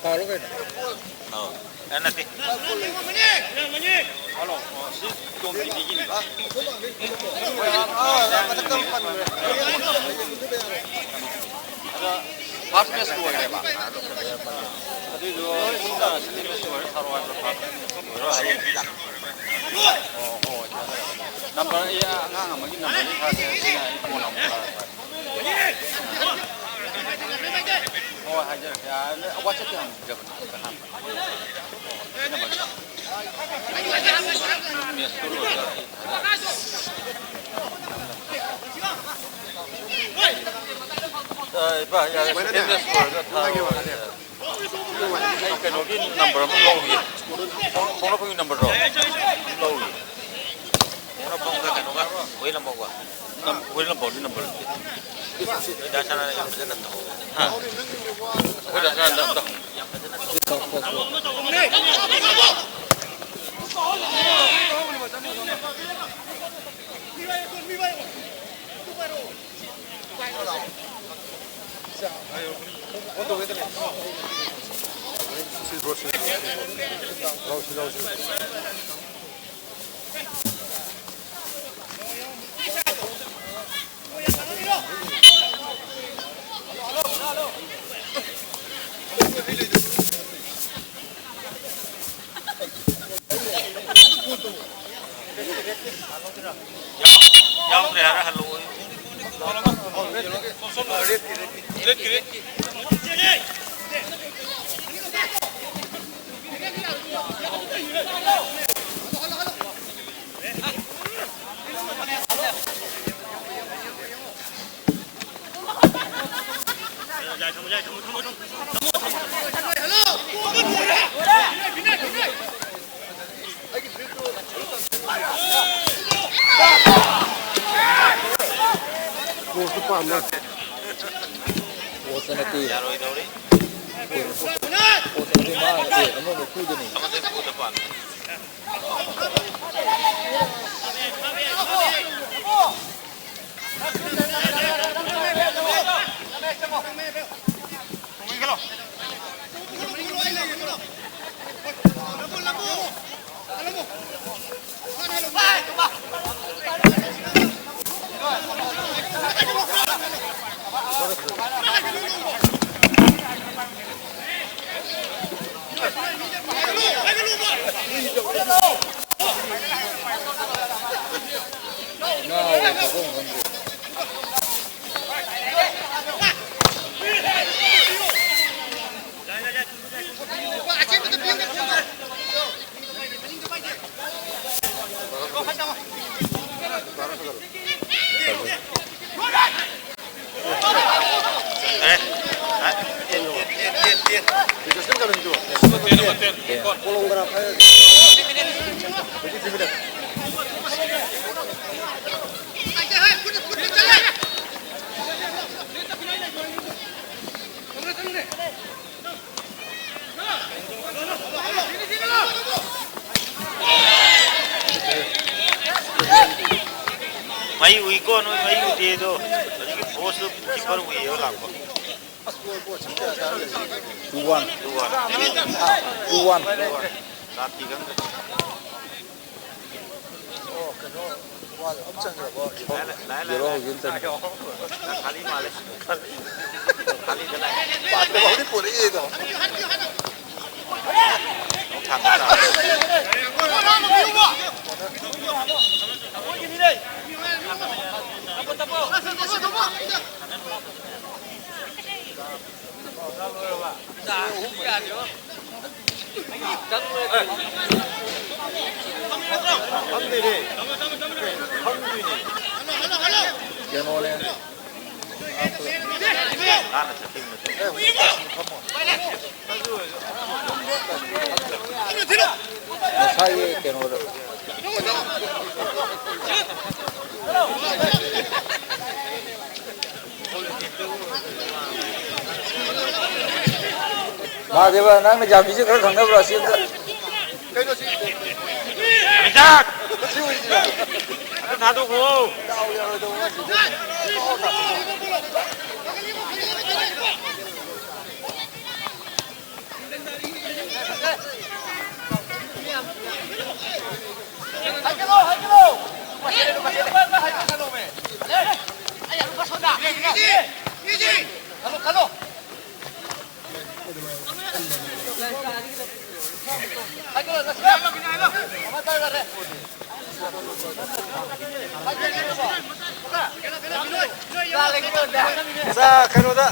Kalau kan? Oh, nanti. Halo, si tom begini. Ada partner store ya, Pak. Tadi dua sudah sini store taruhan berapa? Number iya ngang amagi number ni khase sina mo nam. Oh hajar ya awak cakap yang jaban. Yes dulu. Ba ya MS for the ai cái nó cái number nó lâu gì không nó có number rồi lâu gì nó không ra cái nó cái với number quá với number đi number đã sana yang benar tahu ha udah sana tahu yang yang berada halu Mai ui ko no mai ui de do ini bos keeper ui yo lang ko 2-1 saat tigang kali males kali jalan pada waktu puri itu Mahadeva nang jam biji kalau thangna berasi itu. Bijak. Nado ko. Kalau 자, 그러다.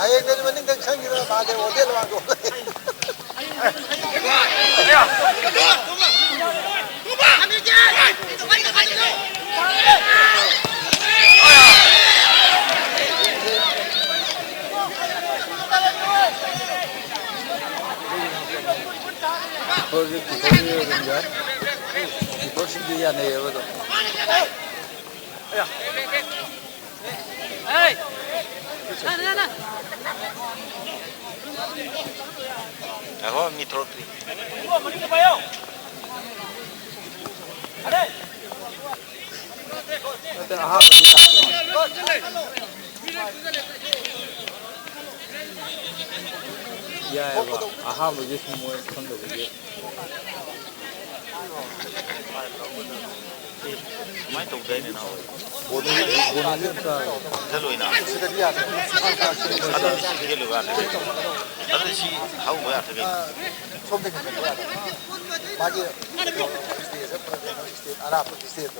하여튼 만능 상기로 마대 어디로 와고. Ako, mitro 3. 아하모지 스모에 컨도게. Mai tụ đây này nào. 보는 거 Thế lùi nào. Ada di sini lu kan. Ada di sini hau bayar tu kan. 선택했는데 마지 스테이서 스테이서 아랍 스테이서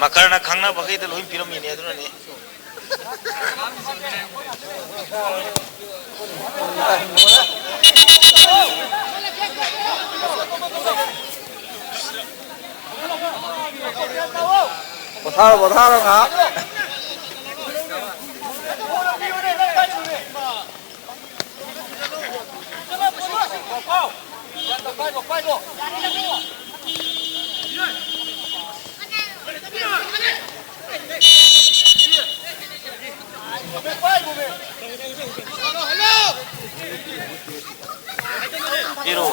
Makarna khangna bagai tu lohin piram ini tu ni. 못하러 가. Hero.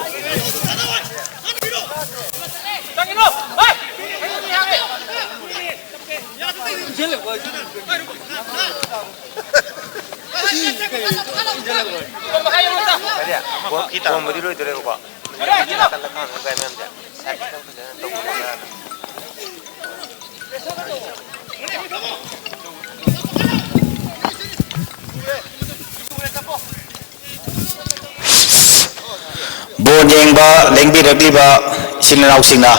Kita mau dulu itu deh pak. Kita akan lekang sampai memang. Saya akan perjalanan Bon yengba lengbi ragliba sinau singna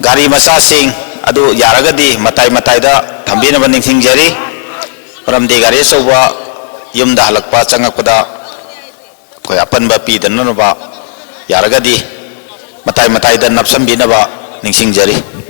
gari masa sing adu yaragadi matai matai da thambina baning singjari ramde gari soba yumda halakpa changakpada koi apan ba pi dan ba yaragadi matai matai da napsambina ba ningsingjari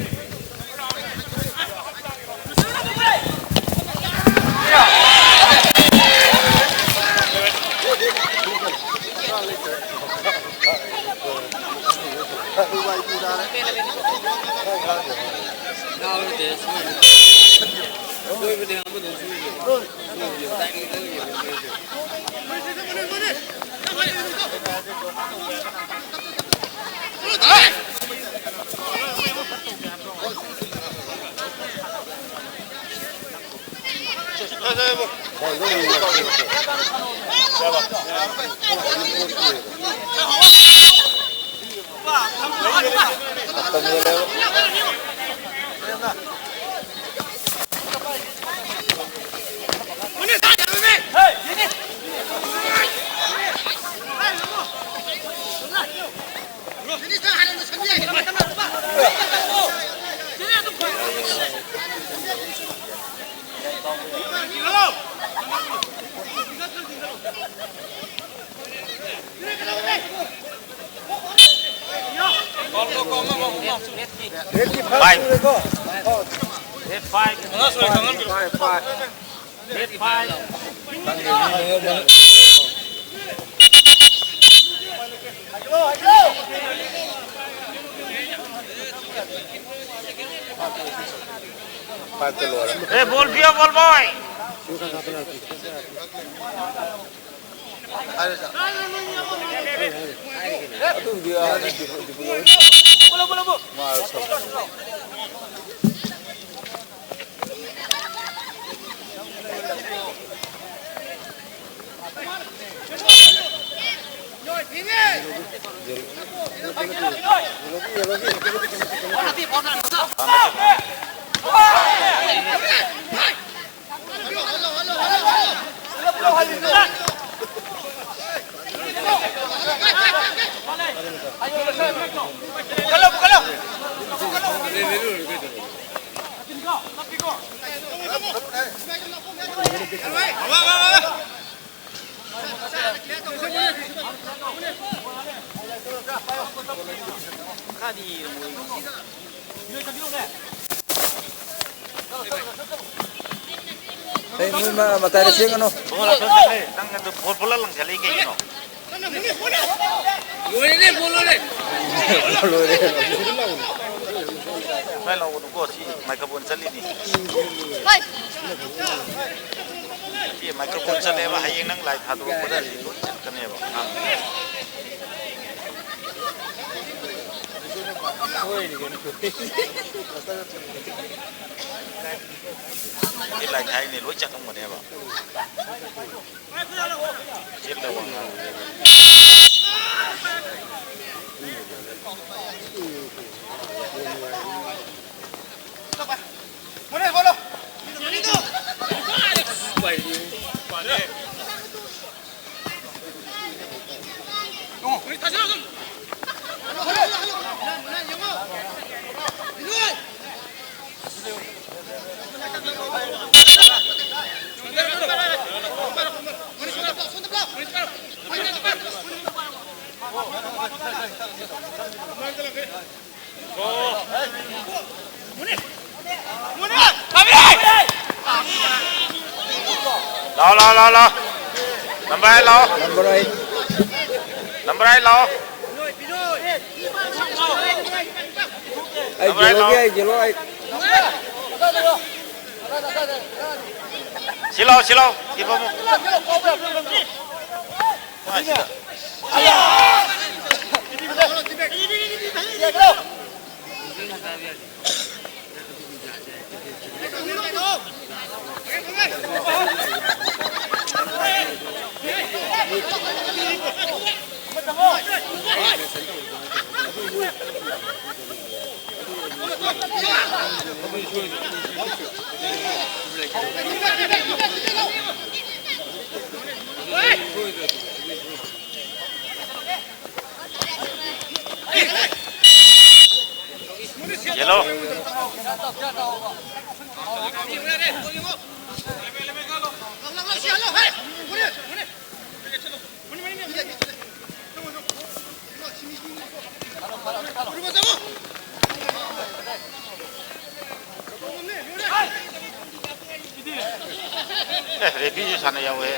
Hey, ball via ball boy. Hey, mau mata ada sih kan? Nang itu bola lang jali kayak gini. Mai lo udah kok sih, microphone jali nih. Sih microphone jali apa? Hayang nang live hatu bola sih, kan ya bang. Ini live hai nih, lu cak kamu deh bang. Cila bang. Lo. Number 8 lo. Number 8 lo. Ay, jelo ay. Silo. Ibu mo. Yellow. Referee sana ya we.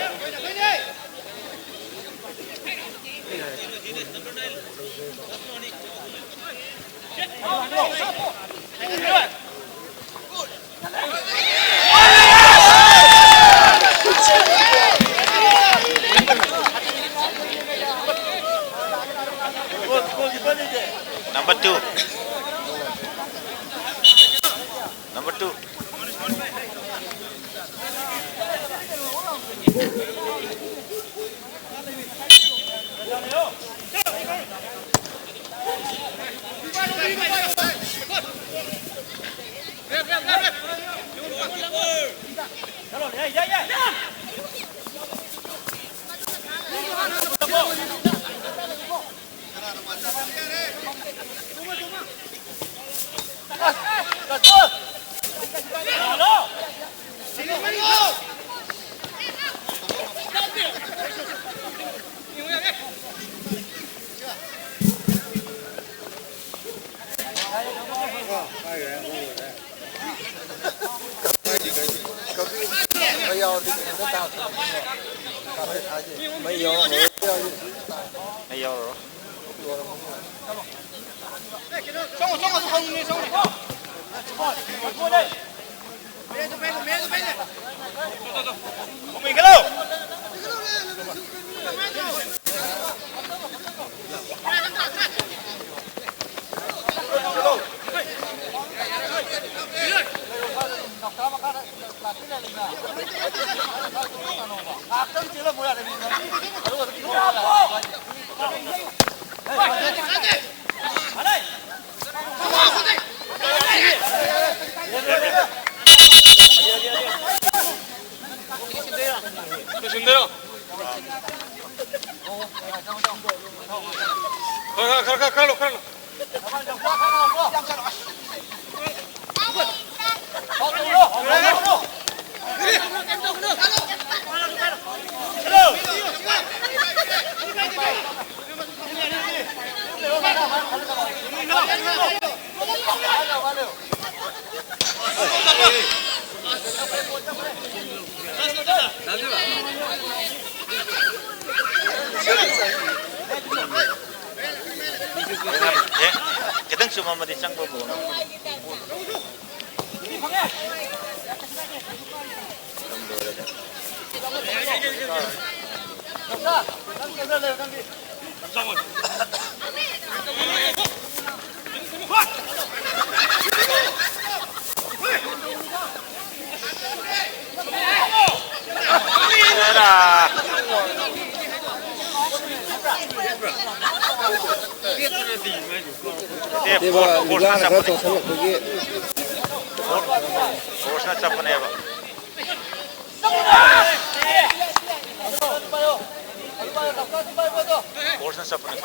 Number 2. Number 2. mấy vô rồi mấy vô rồi cái cuma mau dicang bobo. Dia bawa juga nak kau tolong pergi. Force na siapa ni ba? Force na siapa ni?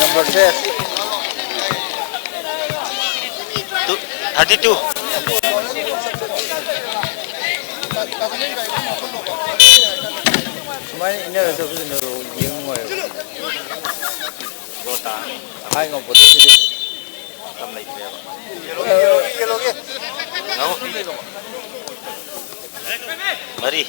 Number 6. 32. Mai ini ada tu tu yang mana? Gota. Hai ngom putih sini. Tam lagi dia. Yellow ke? Mari.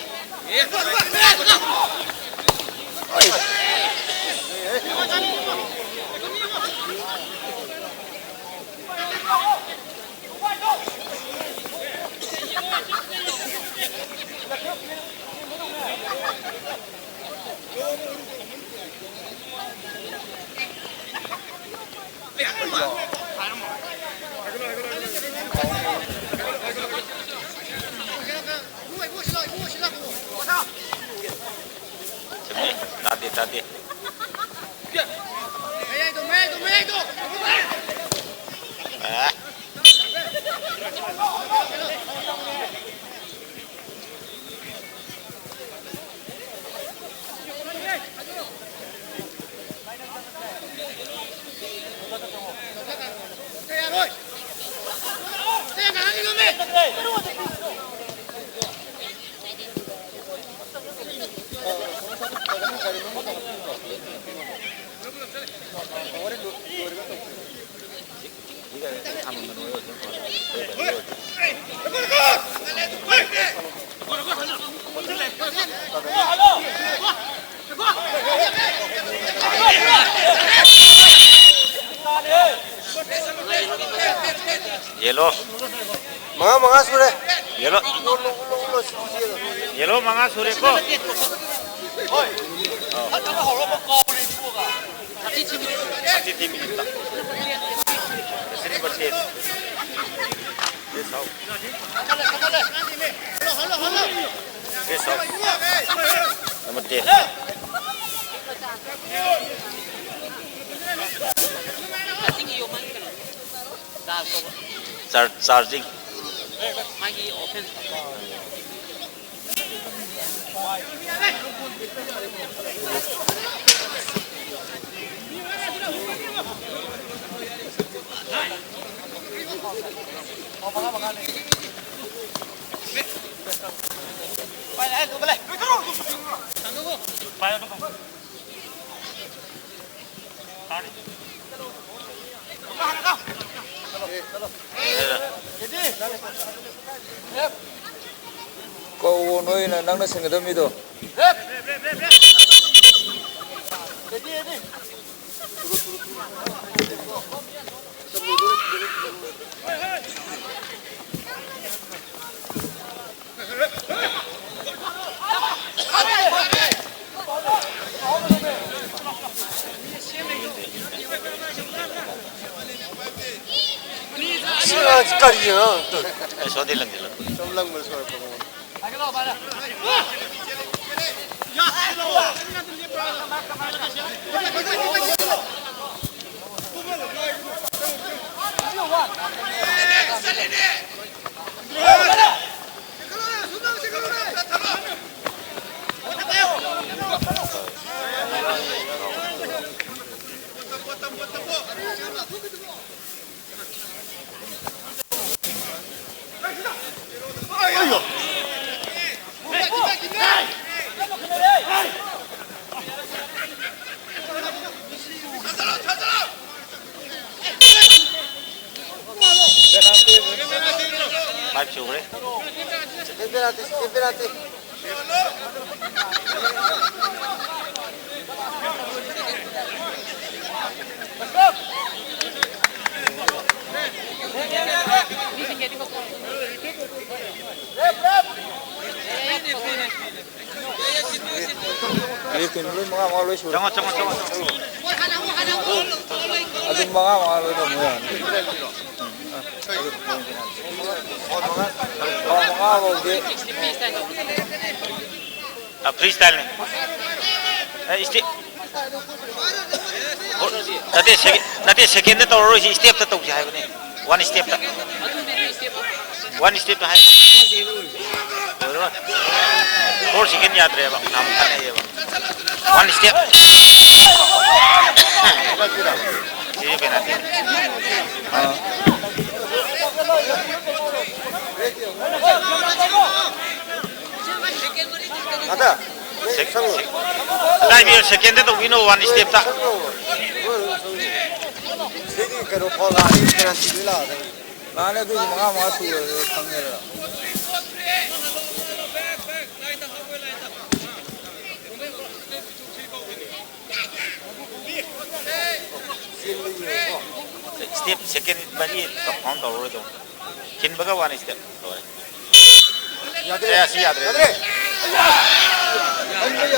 Tadi. Yellow. Mga sure. Yellow. Yellow mga sure ko. Hati tim ini tak. Sini bersih. Besok. Besok. Nomor 10. Charging. Câu nói là đang nói chuyện cái mi đồ. số tiền lần Five chục đấy. Lekin lu mga lu sudah. Jangan. Adun mga lu dah mulai. Mga lu Freestyle nih. Nanti second itu orang step tu tahu siapa ni. One step tu. One step tu hai. Four second याद रहे बा. नाम था ये बा. One step. ये penalty. ada. Tapi second itu wino one step tak. Jadi kalau pola ini penalti bila. Mana tu mga masuk kamera. Step second bagi top tahu itu. Kin baga one step. Ya siap deh.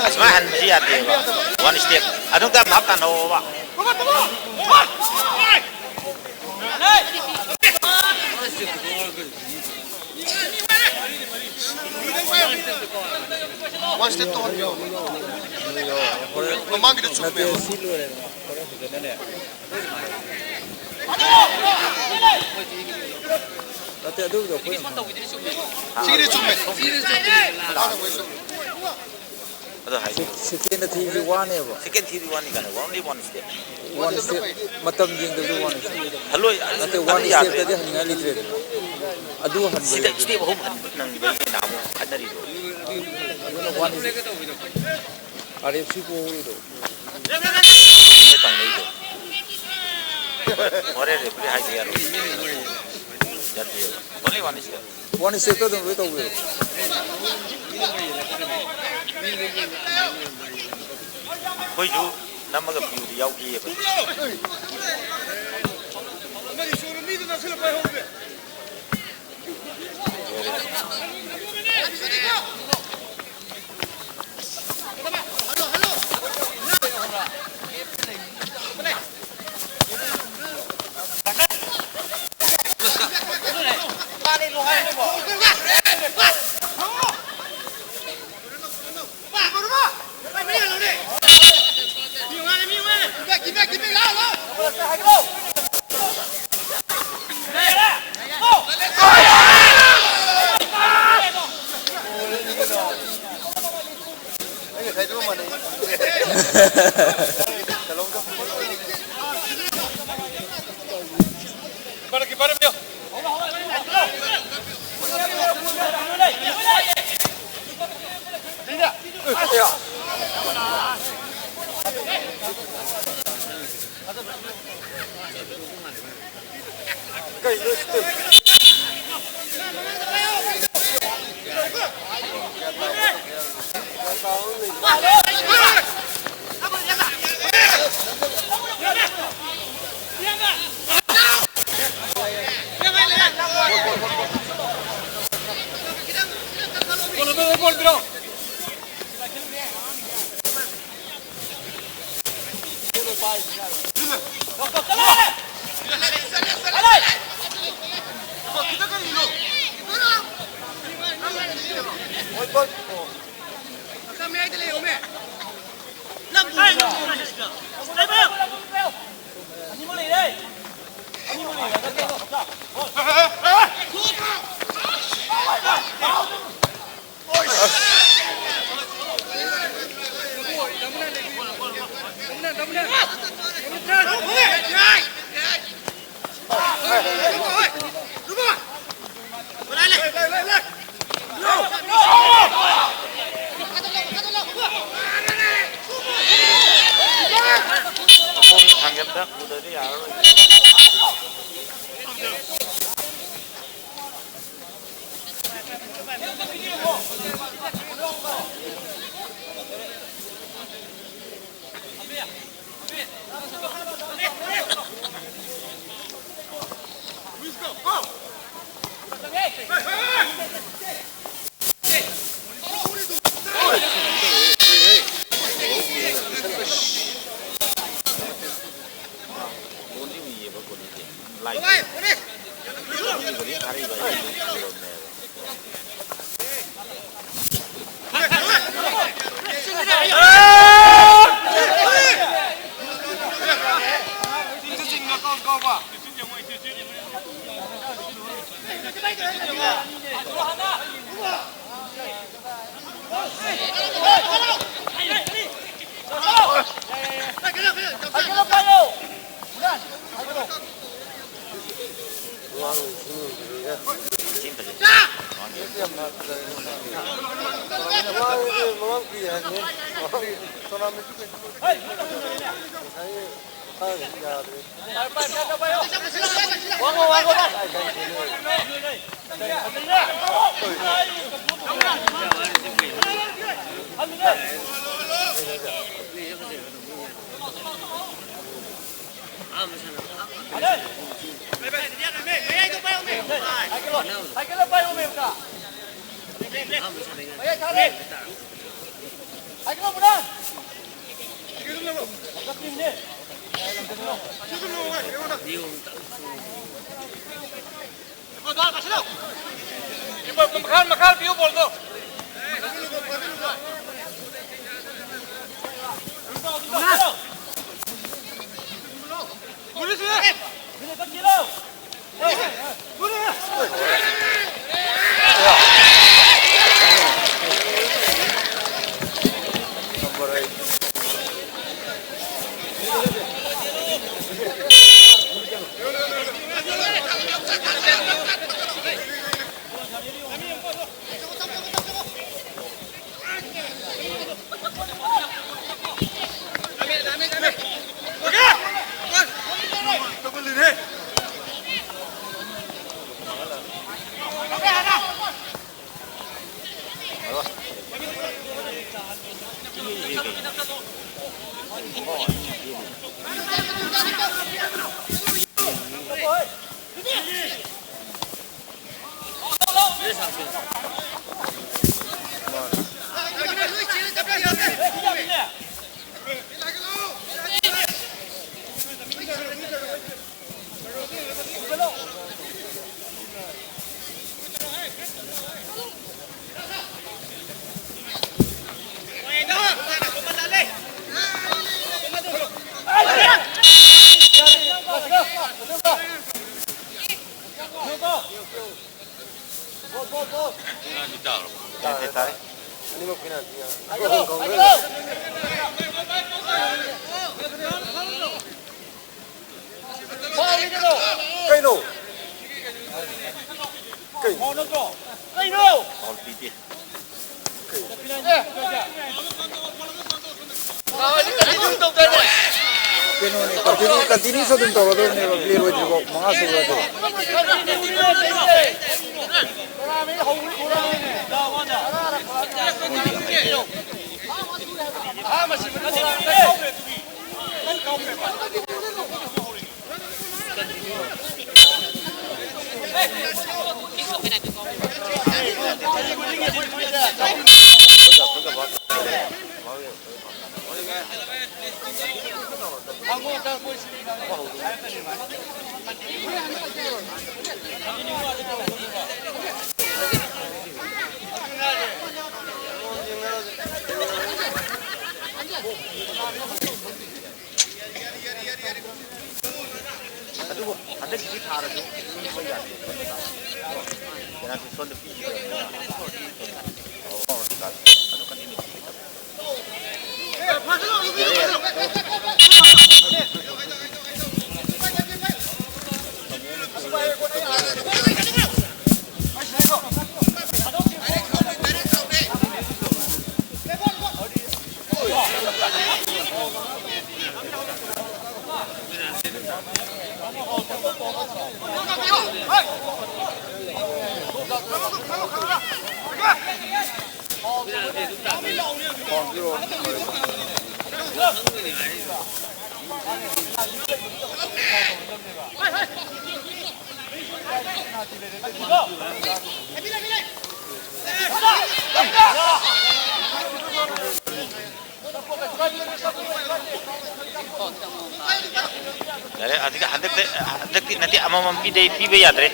Asmahan siap deh pak. One step. Adung tak makan oh pak. One step tu orang. Memang kita cukup. Nanti ada tu apa? Sini cukup. Second TV one ni apa? Second TV one ni kan only one step. One step. Matam jeng tu one step. Hello. Nanti one step tadi hanya liter. Aduh han. Step home nang bagi namu ada itu. One step. RFC ko itu. Ini tang itu. Orang reply hai dia. Jadi only one step. One step tu tu tu. Koi ju nama ke piu di yau ki apa. Continue sa dun toro doon ni clear with you mga sigurado. Yare adika handak nanti amam pibe yadre.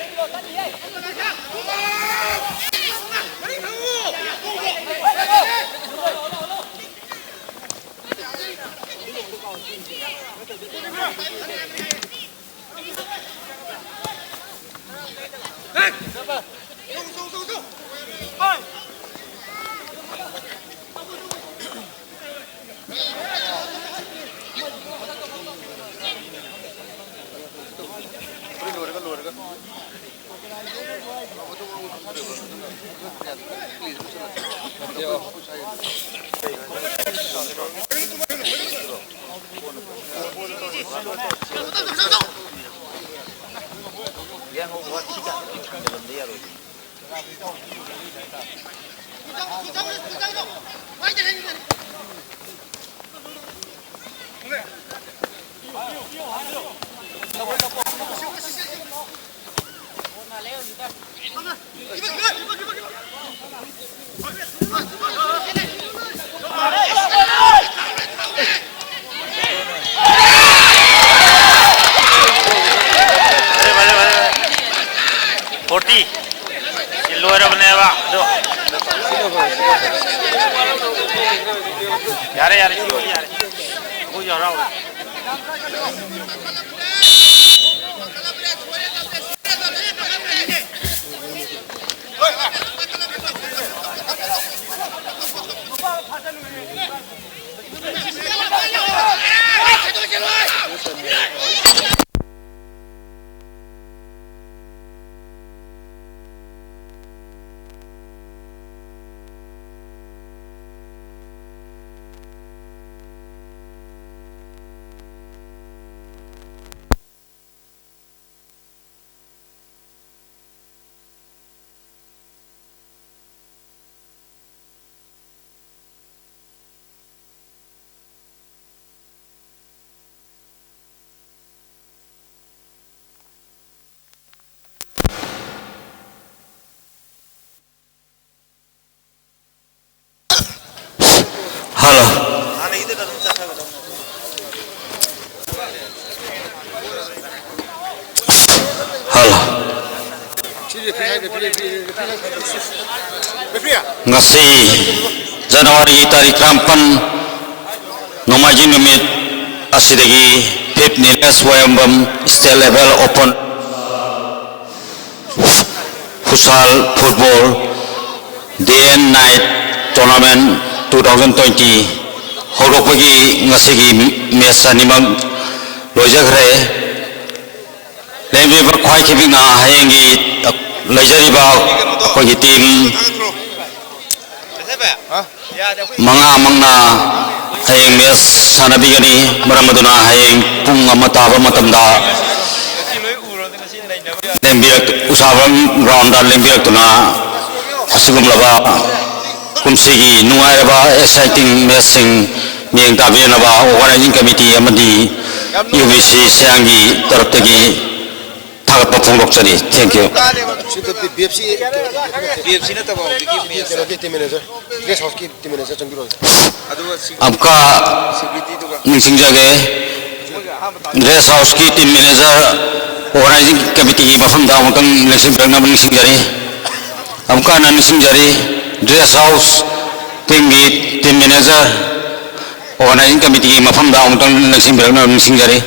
ngasi January tarik 8 Nomaji numit asidagi 5th Niles Wayambam State Level Open Futsal Football Day and Night Tournament 2020 horokpagi ngasigi match animag lojagre lembi berkhwai khibinga hayengi lejariba akhoi team mangna hayeng match sanabigani maramaduna hayeng pung amataba matamda lembirak usabam ground da lembirak tuna asigumlaba kumsigi nuairaba exciting matching miyeng tabianaba organizing committee amadi UBC Siangi taraptagi thagatpa phongdokchari. Thank you. Amka ningsingjage dress house की team manager organising committee की मफमदा अमुतंग लेंसिंबरना निसिंगजारी अमुकाना निसिंगजारी dress house team की team manager organising committee की मफमदा अमुतंग लेंसिंबरना निसिंगजारी